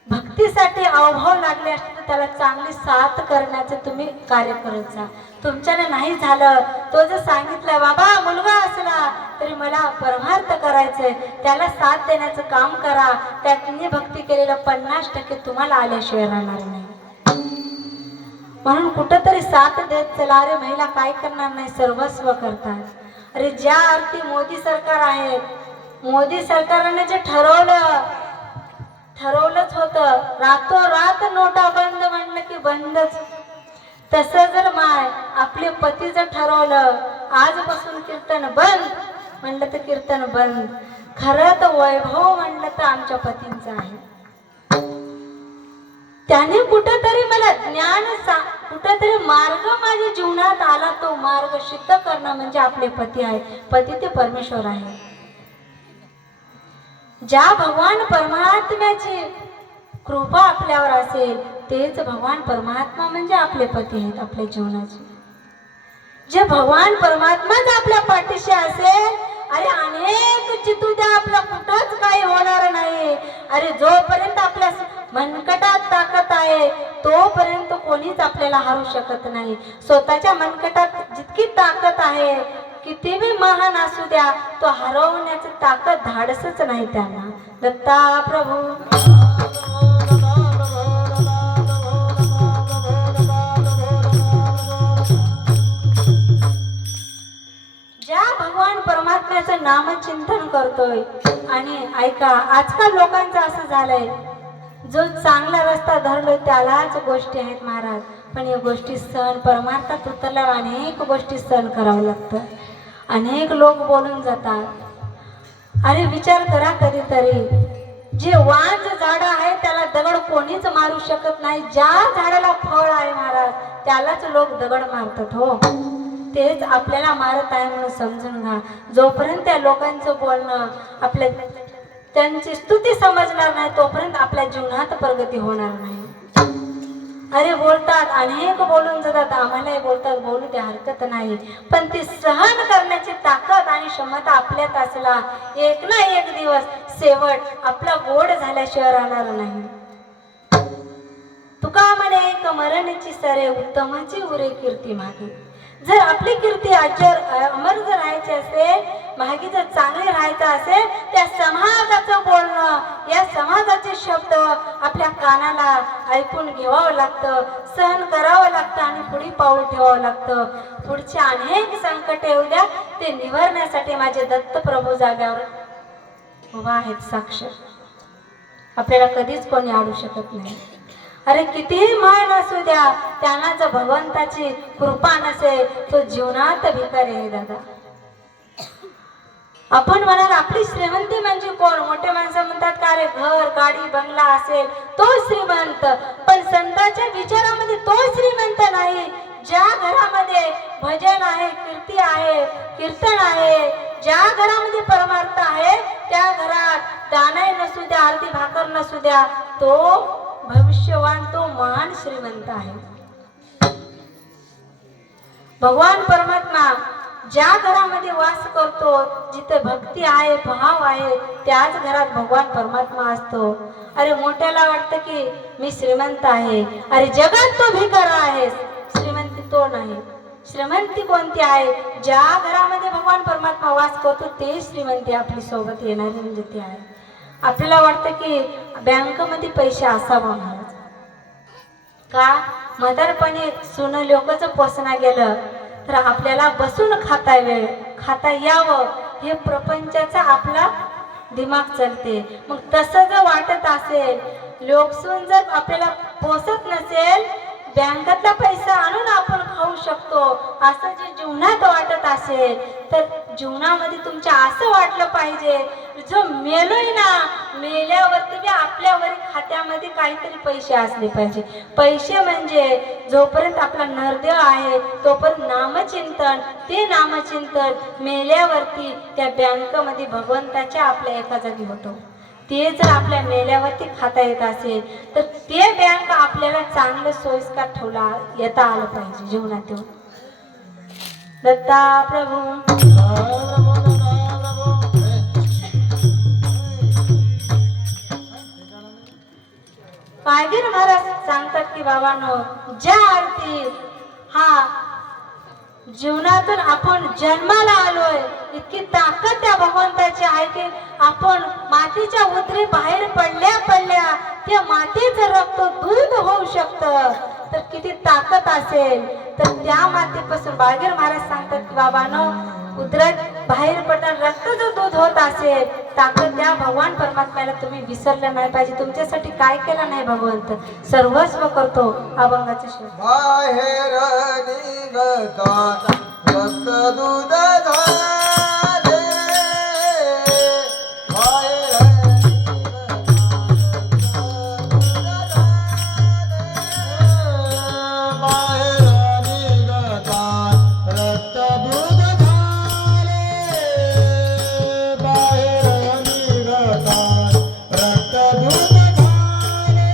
भक्तीसाठी अवभाव लागले असते तर त्याला चांगली साथ करण्याचं तुम्ही कार्य करत जा. तुमच्याने नाही झालं, तो जर सांगितलं बाबा मुलगा असला तरी मला परमार्थ करायचंय, त्याला साथ देण्याचं काम करा. त्याने भक्ती केलेलं 50% तुम्हाला आल्याशिवाय राहणार नाही. म्हणून कुठंतरी साथ देत चला. अरे महिला काय करणार नाही, सर्वस्व करतात. अरे ज्या अर्थी मोदी सरकार आहे, मोदी सरकारने जे ठरवलंच होतं, रातोरात नोटा बंद म्हणलं की बंदच. तसं जर माय आपले पती जर ठरवलं आजपासून कीर्तन बंद म्हणलं तर कीर्तन बंद. खरं तर वैभव म्हणलं तर आमच्या पतींचं आहे. त्याने कुठंतरी मला कुठंतरी मार्ग माझ्या जीवनात आला, तो मार्ग सिद्ध करणं म्हणजे आपले पती आहे. पती ते परमेश्वर आहे. ज्या भगवान परमात्म्याची कृपा आपल्यावर असेल तेच भगवान परमात्मा म्हणजे आपले पती आहेत आपल्या जीवनाचे. जे भगवान परमात्माच आपल्या पाठीशी असेल, अरे अनेक चितू द्या आपला कुठंच काही होणार नाही. अरे जोपर्यंत आपल्या मनकटात ताकद आहे तोपर्यंत कोणीच आपल्याला हारू शकत नाही. स्वतःच्या मनकटात जितकी ताकद आहे, कितीही महान असू द्या, तो हरवण्याची ताकद धाडसच नाही त्यांना. दत्ता प्रभू ज्या भगवान परमात्म्याचं नामचिंतन करतोय. आणि ऐका, आजकाल लोकांचं असं झालंय, जो चांगला रस्ता धरलोय त्यालाच गोष्टी आहेत महाराज, पण या गोष्टी सहन परमार्थात उतरल्यावर अनेक गोष्टी सहन करावं लागतं. अनेक लोक बोलून जातात. अरे विचार करा कधीतरी, जे वांज झाड आहे त्याला दगड कोणीच मारू शकत नाही. ज्या झाडाला फळ आहे महाराज त्यालाच लोक दगड मारतात. हो, तेच आपल्याला मारत आहे म्हणून समजून घ्या. जोपर्यंत त्या लोकांचं बोलणं आपल्या त्यांची स्तुती समजणार नाही तोपर्यंत आपल्या जीवनात प्रगती होणार नाही. अरे बोलतात, अनेक बोलून जातात, आम्हालाही बोलतात, बोलू द्या, हरकत नाही. पण ती सहन करण्याची ताकद आणि क्षमता आपल्यात असला, एक ना एक दिवस शेवट आपला गोड झाल्याशिवाय राहणार नाही. तुका म्हणे एक मरणची सरे उत्तमाची उरे कीर्ती मागे. जर आपली कीर्ती अमर जर राहायची असेल, मागे जर चांगले राहायचं असेल, त्या समाजाचं बोलणं, या समाजाचे शब्द आपल्या कानाला ऐकून घ्यावं लागतं, सहन करावं लागतं आणि पुढे पाऊल ठेवावं लागतं. पुढचे अनेक संकट येऊ द्या, ते निवारण्यासाठी माझे दत्त प्रभू जाग्यावर उभा आहेत साक्ष. आपल्याला कधीच कोणी अडू शकत नाही. अरे कितीही महान असू द्या, त्यांना जर भगवंताची कृपा नसेल तो जीवनात भिकारी आहे दादा. आपण म्हणाल आपली श्रीमंती म्हणजे कोण? मोठे माणसं म्हणतात का रे घर गाडी बंगला असेल तो श्रीमंत, पण संतांच्या विचारामध्ये तो श्रीमंत नाही. ज्या घरामध्ये भजन आहे, कीर्ती आहे, कीर्तन आहे, ज्या घरामध्ये परमार्थ आहे त्या घरात दाणे नसू द्या, आरती भाकर नसू द्या, तो भविष्यवान, तो महान श्रीमंत आहे. भगवान परमात्मा ज्या घरामध्ये वास करतो, जिथे भक्ती आहे, भाव आहे, त्याच घरात भगवान परमात्मा असतो. अरे मोठ्याला वाटतं की मी श्रीमंत आहे, अरे जगात तो भिकार आहे, श्रीमंती तो नाही. श्रीमंती कोणती आहे? ज्या घरामध्ये भगवान परमात्मा वास करतो ते श्रीमंती आपली सोबत येणारी म्हणजे ती आहे. आपल्याला वाटतं की बँकेमध्ये पैसे असावा महाराज का? म्हातारपणी सोनं लोकचं पोसणं गेलं तर आपल्याला बसून खाता यावं हे प्रपंचाचा आपला दिमाग चालते. मग तसं जर वाटत असेल, लोकसून जर आपल्याला पोसत नसेल, बँकेतला पैसा आणून आपण खाऊ शकतो असं जे जीवनात वाटत असेल, तर जीवनामध्ये तुमच्या असं वाटलं पाहिजे, जो मेलोय ना, मेल्यावरती बी आपल्यावर खात्यामध्ये काहीतरी पैसे असले पाहिजे. पैसे म्हणजे जोपर्यंत आपला नरदेव आहे तोपर्यंत नामचिंतन, ते नामचिंतन मेल्यावरती त्या बँकेमध्ये भगवंताच्या आपल्या एका जागी होतो. ते जर आपल्या मेल्यावरती खाता येत असेल तर ते बँक आपल्याला चांगलं सोयीस्कर ठेवला येता आलं पाहिजे जीवनात. येऊन दत्ता प्रभू पायगीर महाराज सांगतात की बाबांनो, ज्या आरती हा जीवनातून आपण जन्माला आलोय, इतकी ताकद त्या भगवंताची आहे की आपण मातीच्या उतरी बाहेर पडल्या त्या मातीचं रक्त दूध होऊ शकतं. तर किती ताकद असेल तर त्या मातीपासून बाळगीर महाराज सांगतात की बाबांनो, उतरत बाहेर पडताना रक्त जो दूध होत असेल, ताकद त्या भगवान परमात्म्याला तुम्ही विसरलं नाही पाहिजे. तुमच्यासाठी काय केलं नाही भगवंत, सर्वस्व करतो. अभंगाचे शेवट बाहेर निघता रक्त दूध झाले, बाहेर निघता रक्त दूध झाले, बाहेर निघता रक्त दूध झाले,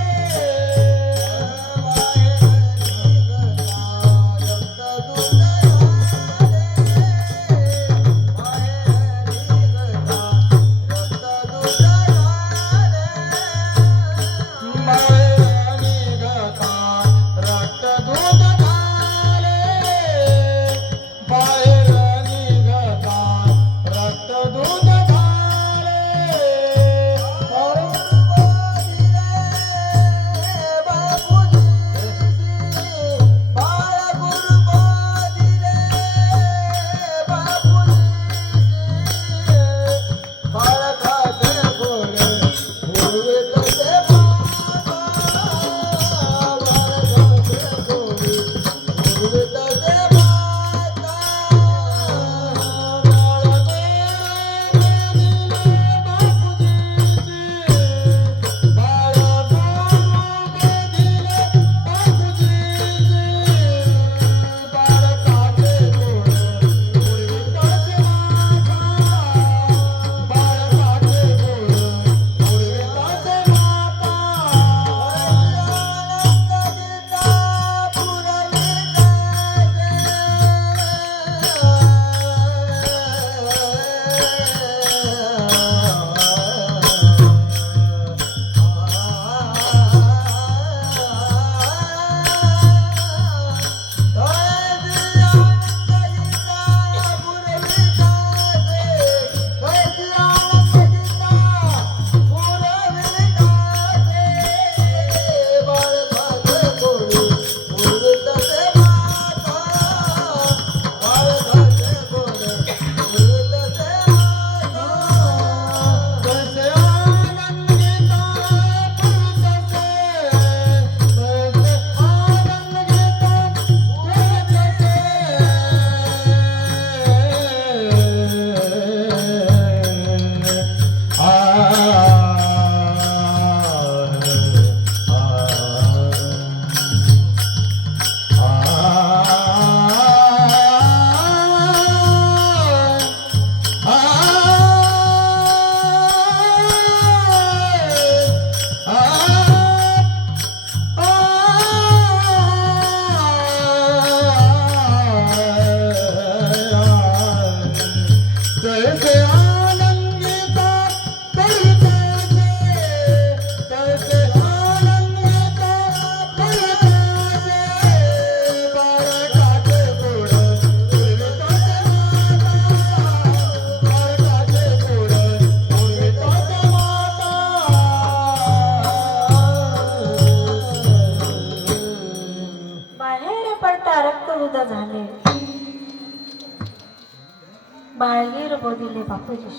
बाळगीर बोधिले बापूजी.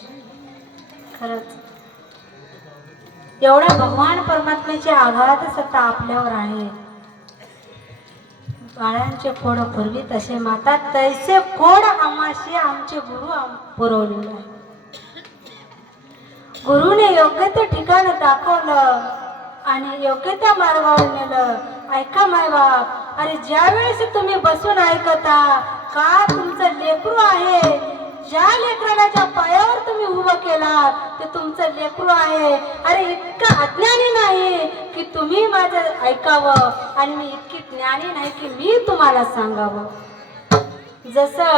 खरंच एवढ्या भगवान परमात्म्याची आघात सत्ता आपल्यावर आहे. बाळांचे खोड पूर्वी तसे माता तैसे खोड आम्हाशी आमचे गुरु पुरवलेले आहे. गुरुने योग्य ते ठिकाण दाखवलं आणि योग्य त्या मार्गावर नेलं. ऐका मायबाप, अरे ज्या वेळेस तुम्ही बसून ऐकता का तुमचं लेकरू आहे, ज्या लेकराला ज्या पायावर तुम्ही उभं केलात ते तुमचं लेकरू आहे. अरे इतकं अज्ञानी नाही की तुम्ही माझं ऐकावं आणि मी इतकी ज्ञानी नाही की मी तुम्हाला सांगावं. जसं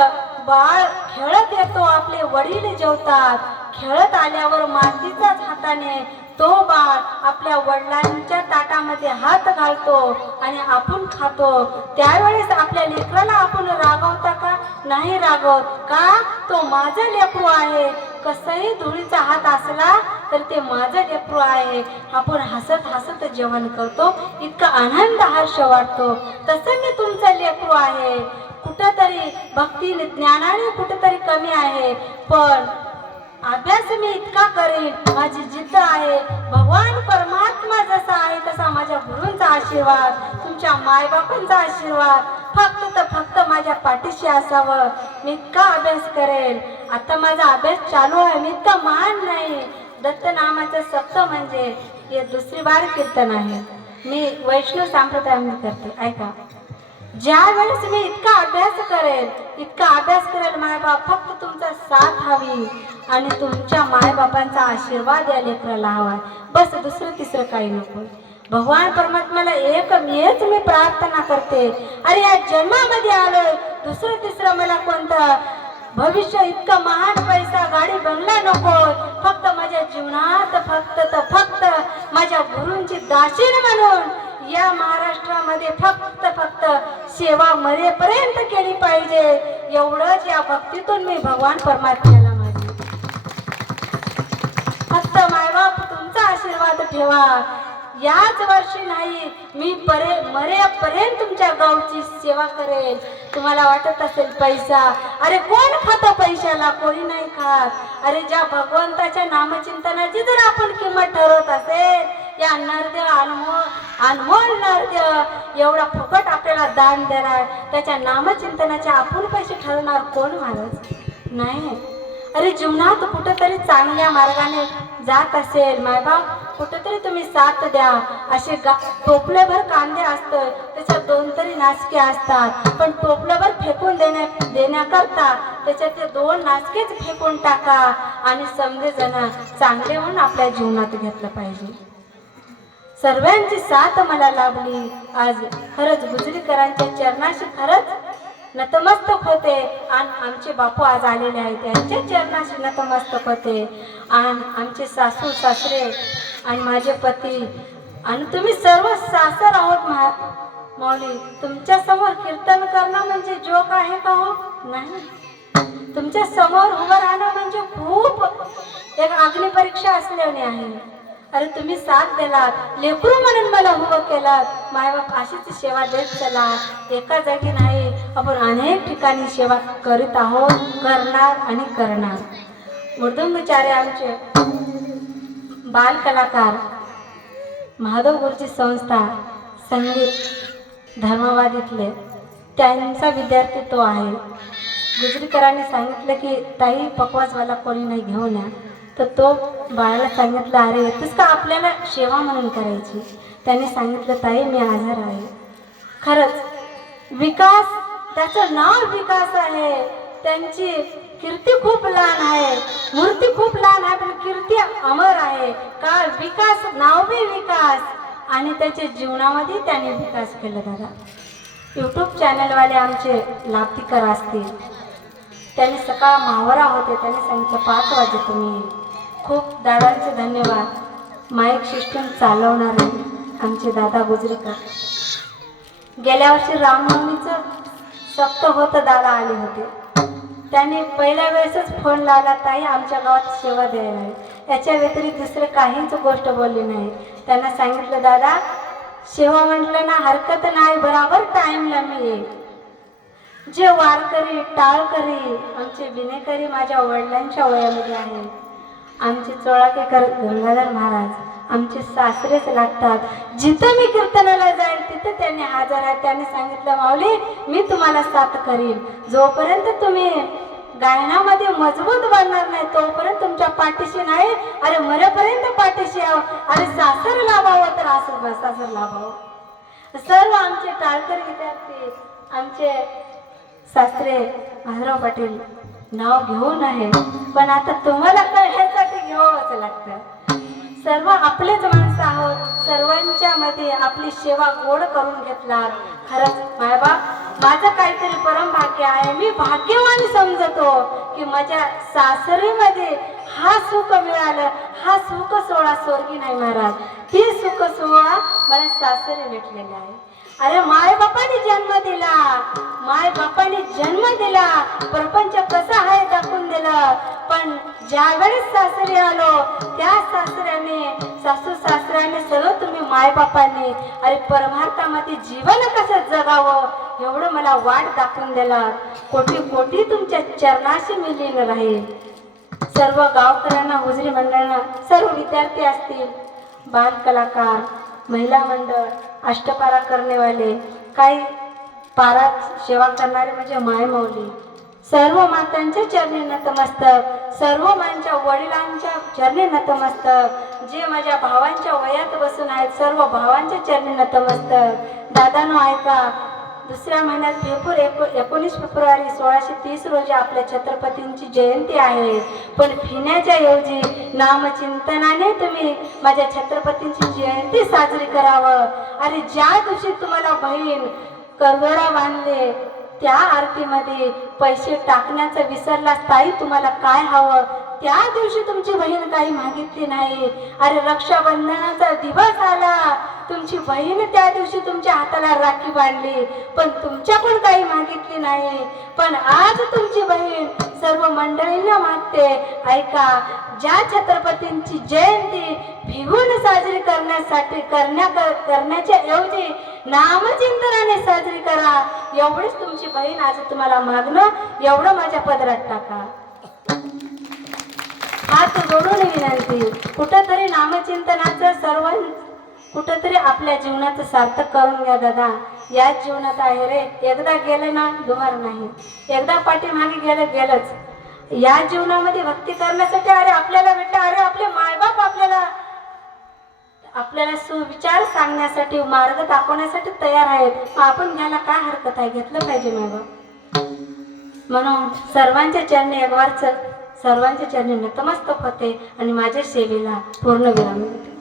बाळ खेळत येतो, आपले वडील जेवतात, खेळत आल्यावर मातीच्याच हाताने तो बाळ आपल्या वडिलांच्या ताटामध्ये हात घालतो आणि आपण खातो. त्यावेळेस आपल्या लेकराला आपण रागवता का? नाही रागवत. का? तो माझं लेकरू आहे. कसंही धुळीचा हात असला तर ते माझं लेकरू आहे. आपण हसत हसत जेवण करतो, इतका आनंद हर्ष वाटतो. तसं मी तुमचं लेकरू आहे. कुठंतरी भक्तीने ज्ञानाने कुठंतरी कमी आहे, पण अभ्यास मी इतका करेन, माझी जिद्द आहे. भगवान परमात्मा जसा आहे तसा माझ्या गुरूंचा आशीर्वाद, तुमच्या मायबापांचा आशीर्वाद फक्त तर फक्त माझ्या पाठीशी असावं. मी इतका अभ्यास करेल. आता माझा अभ्यास चालू आहे. मी इतका महान नाही. दत्त नामाचं सप्त म्हणजे हे दुसरी बार कीर्तन आहे. मी वैष्णव संप्रदायामध्ये करते. ऐका, ज्या वेळेस मी इतका अभ्यास करेल मायबाप, फक्त तुमचा साथ हवी आणि तुमच्या मायबापांचा आशीर्वाद या लेकराला हवा. बस दुसरं तिसरं काही नको. भगवान परमात्म्याला हेच मी प्रार्थना करते. अरे या जन्मामध्ये आलोय, दुसरं तिसरं मला कोणतं भविष्य इतकं महान पैसा गाडी बंगला नको. फक्त माझ्या जीवनात फक्त माझ्या गुरूंची दासीन म्हणून या महाराष्ट्रामध्ये फक्त सेवा मरेपर्यंत केली पाहिजे. एवढंच या भक्तीतून मी भगवान परमात्म्याला मागते. फक्त मायबाप तुमचा आशीर्वाद ठेवा. याच वर्षी नाही, मी मरेपर्यंत तुमच्या गावची सेवा करेल. तुम्हाला वाटत असेल पैसा, अरे कोण खातं पैशाला? कोणी नाही खात. अरे ज्या भगवंताच्या नामचिंतनाची जर आपण किंमत ठरवत असेल, या नरदेव अनमोल नरदेव एवढा फुकट आपल्याला दान देणार, त्याच्या नामचिंतनाचे आपण पैसे ठरवणार कोण महाराज? नाही. अरे जीवनात कुठेतरी चांगल्या मार्गाने जात असेल मायबाप, कुठेतरी तुम्ही साथ द्या. असे टोपलेभर कांदे असतं, त्याच्यात 2 तरी नासके असतात, पण टोपलेभर फेकून देण्याकरता त्याच्यात 2 नासकेच फेकून टाका आणि समजे जण चांगले म्हणून आपल्या जीवनात घेतलं पाहिजे. सर्वांची साथ मला लाभली. आज खरंच गुजरीकरांच्या चरणाशी खरंच नतमस्तक होते आणि आमचे बापू आज आलेले आहेत, त्यांच्या चरणाशी नतमस्तक होते. आणि आमचे सासू सासरे आणि माझे पती आणि तुम्ही सर्व सासर आहोत माऊली. तुमच्या समोर कीर्तन करणं म्हणजे जोक आहे का हो? नाही. तुमच्या समोर उभं राहणं म्हणजे खूप एक अग्निपरीक्षा असल्याने आहे. अरे तुम्ही साथ दिलात, लेकरू म्हणून मला उभं केलात. मायबाप अशीच सेवा देत चला. एका जागी नाही, आपण अनेक ठिकाणी सेवा करीत आहोत, करणार आणि करणार. मृदुंगचार्य आमचे बाल कलाकार, महादेव गुरुजी संस्था संगीत धर्मवादीतले, त्यांचा विद्यार्थी तो आहे. गुजरीकरांनी सांगितलं की ताई पकवाजवाला कोणी नाही घेऊन या. तर तो बाळाला सांगितलं, अरे येतच का आपल्याला सेवा म्हणून करायची? त्याने सांगितलं, ताई मी आजार आहे. खरंच विकास, त्याचं नाव विकास आहे. त्यांची कीर्ती खूप लहान आहे, मूर्ती खूप लहान आहे, पण कीर्ती अमर आहे. का? विकास, नाव बी विकास आणि त्याच्या जीवनामध्ये त्याने विकास केला. दादा यूट्यूब चॅनलवाले आमचे लाभतीकर असतील, त्यांनी सकाळ मावरा होते, त्यांनी सांगितलं 5 वाजे तुम्ही. खूप दादांचे धन्यवाद. माईक सिस्टम चालवणारे आमचे दादा गुजरीकर. गेल्या वर्षी रामनवमीचं सप्त होतं, दादा आले होते. त्यांनी पहिल्या वेळेसच फोन लावला, ताई आमच्या गावात सेवा द्यायला आहे. याच्या व्यतिरिक्त दुसरं काहीच गोष्ट बोलली नाही. त्यांना सांगितलं, दादा सेवा म्हटलं ना हरकत नाही, बराबर टाईमला मी येईल. जे वारकरी टाळकरी आमचे विनेकरी माझ्या वडिलांच्या वयामध्ये आहेत. आमचे चोळाकेकर गंगाधर महाराज आमचे सासरेच लागतात. जिथं मी कीर्तनाला जाईल तिथं त्यांनी हजर आहे. त्यांनी सांगितलं माऊली मी तुम्हाला साथ करीन. जोपर्यंत तुम्ही गायनामध्ये मजबूत बनणार नाही तोपर्यंत तुमच्या पाठीशी नाही. अरे मरेपर्यंत पाठीशी यावं. अरे सासर लाभावं तर असं सासर लाभावं. सर्व आमचे टाळकरी विद्यार्थी आमचे सासरे महाराव पाटील नाव घेऊन आहे पण आता तुम्हाला कळण्यासाठी घ्यावंच लागतं. सर्व आपलेच माणसं आहोत. सर्वांच्या मध्ये आपली सेवा गोड करून घेतला. खरंच मायबाप माझं काहीतरी परम भाग्य आहे. मी भाग्यवान समजतो की माझ्या सासरीमध्ये हा सुख मिळालं. हा सुख सोहळा स्वर्गी नाही महाराज. ती सुख सोहळा मला सासरी भेटलेला आहे. अरे माय बापाने जन्म दिला. माय बापाने जन्म दिला. प्रपंच कसा आहे दाखवून दिलं. पण ज्या वेळेस सासरी आलो त्या सासऱ्याने सासू सासऱ्याने सर्व तुम्ही माय बापाने अरे परमार्थामध्ये जीवन कसं जगावं एवढं मला वाट दाखवून दिला. कोटी कोटी तुमच्या चरणाशी मी लीन राहील. सर्व गावकऱ्यांना हुजरी मंडळांना सर्व विद्यार्थी असतील बाल कलाकार महिला मंडळ अष्टपारा करणेवाले काही पारा सेवा करणारे म्हणजे मायमौली सर्व मातांच्या चरणी नतमस्तक. सर्व माझ्या वडिलांच्या चरणी नतमस्तक. जे माझ्या भावांच्या वयात बसून आहेत सर्व भावांच्या चरणी नतमस्तक. दादानो ऐका दुसऱ्या महिन्यात 19 फेब्रुवारी 1630 रोजी आपल्या छत्रपतींची जयंती आहे. पण फिरण्याच्या ऐवजी नामचिंतनाने तुम्ही माझ्या छत्रपतींची जयंती साजरी करावं. अरे ज्या दिवशी तुम्हाला बहीण करगोडा बांधले त्या आरतीमध्ये पैसे टाकण्याचं विसरलास ताई तुम्हाला काय हवं. त्या दिवशी तुमची बहीण काही मागितली नाही. अरे रक्षाबंधनाचा दिवस आला तुमची बहीण त्या दिवशी तुमच्या हाताला राखी बांधली पण तुमच्याकडून काही मागितली नाही. पण आज तुमची बहीण सर्व मंडळींना मागते. ऐका ज्या छत्रपतींची जयंती भिवून साजरी करण्याच्या ऐवजी नामचिंतनाने साजरी करा. एवढीच तुमची बहीण आज तुम्हाला मागणं एवढं माझ्या पदरात टाका. हात जोडून विनंती कुठंतरी नामचिंतनाचं सर्व कुठंतरी आपल्या जीवनाचं सार्थक करून घ्या दादा. याच जीवनात आहे रे. एकदा गेलं ना दुबार नाही. एकदा पाठीमागे गेलंच. या जीवनामध्ये भक्ती करण्यासाठी अरे आपल्याला भेटलं. अरे आपले मायबाप आपल्याला सुविचार सांगण्यासाठी मार्ग दाखवण्यासाठी तयार आहेत. आपण घ्यायला काय हरकत आहे. घेतलं पाहिजे मायबाप. म्हणून सर्वांच्या चरणी सर्वांच्या चरणी नतमस्तक होते आणि माझ्या सेवेला पूर्ण विराम देते.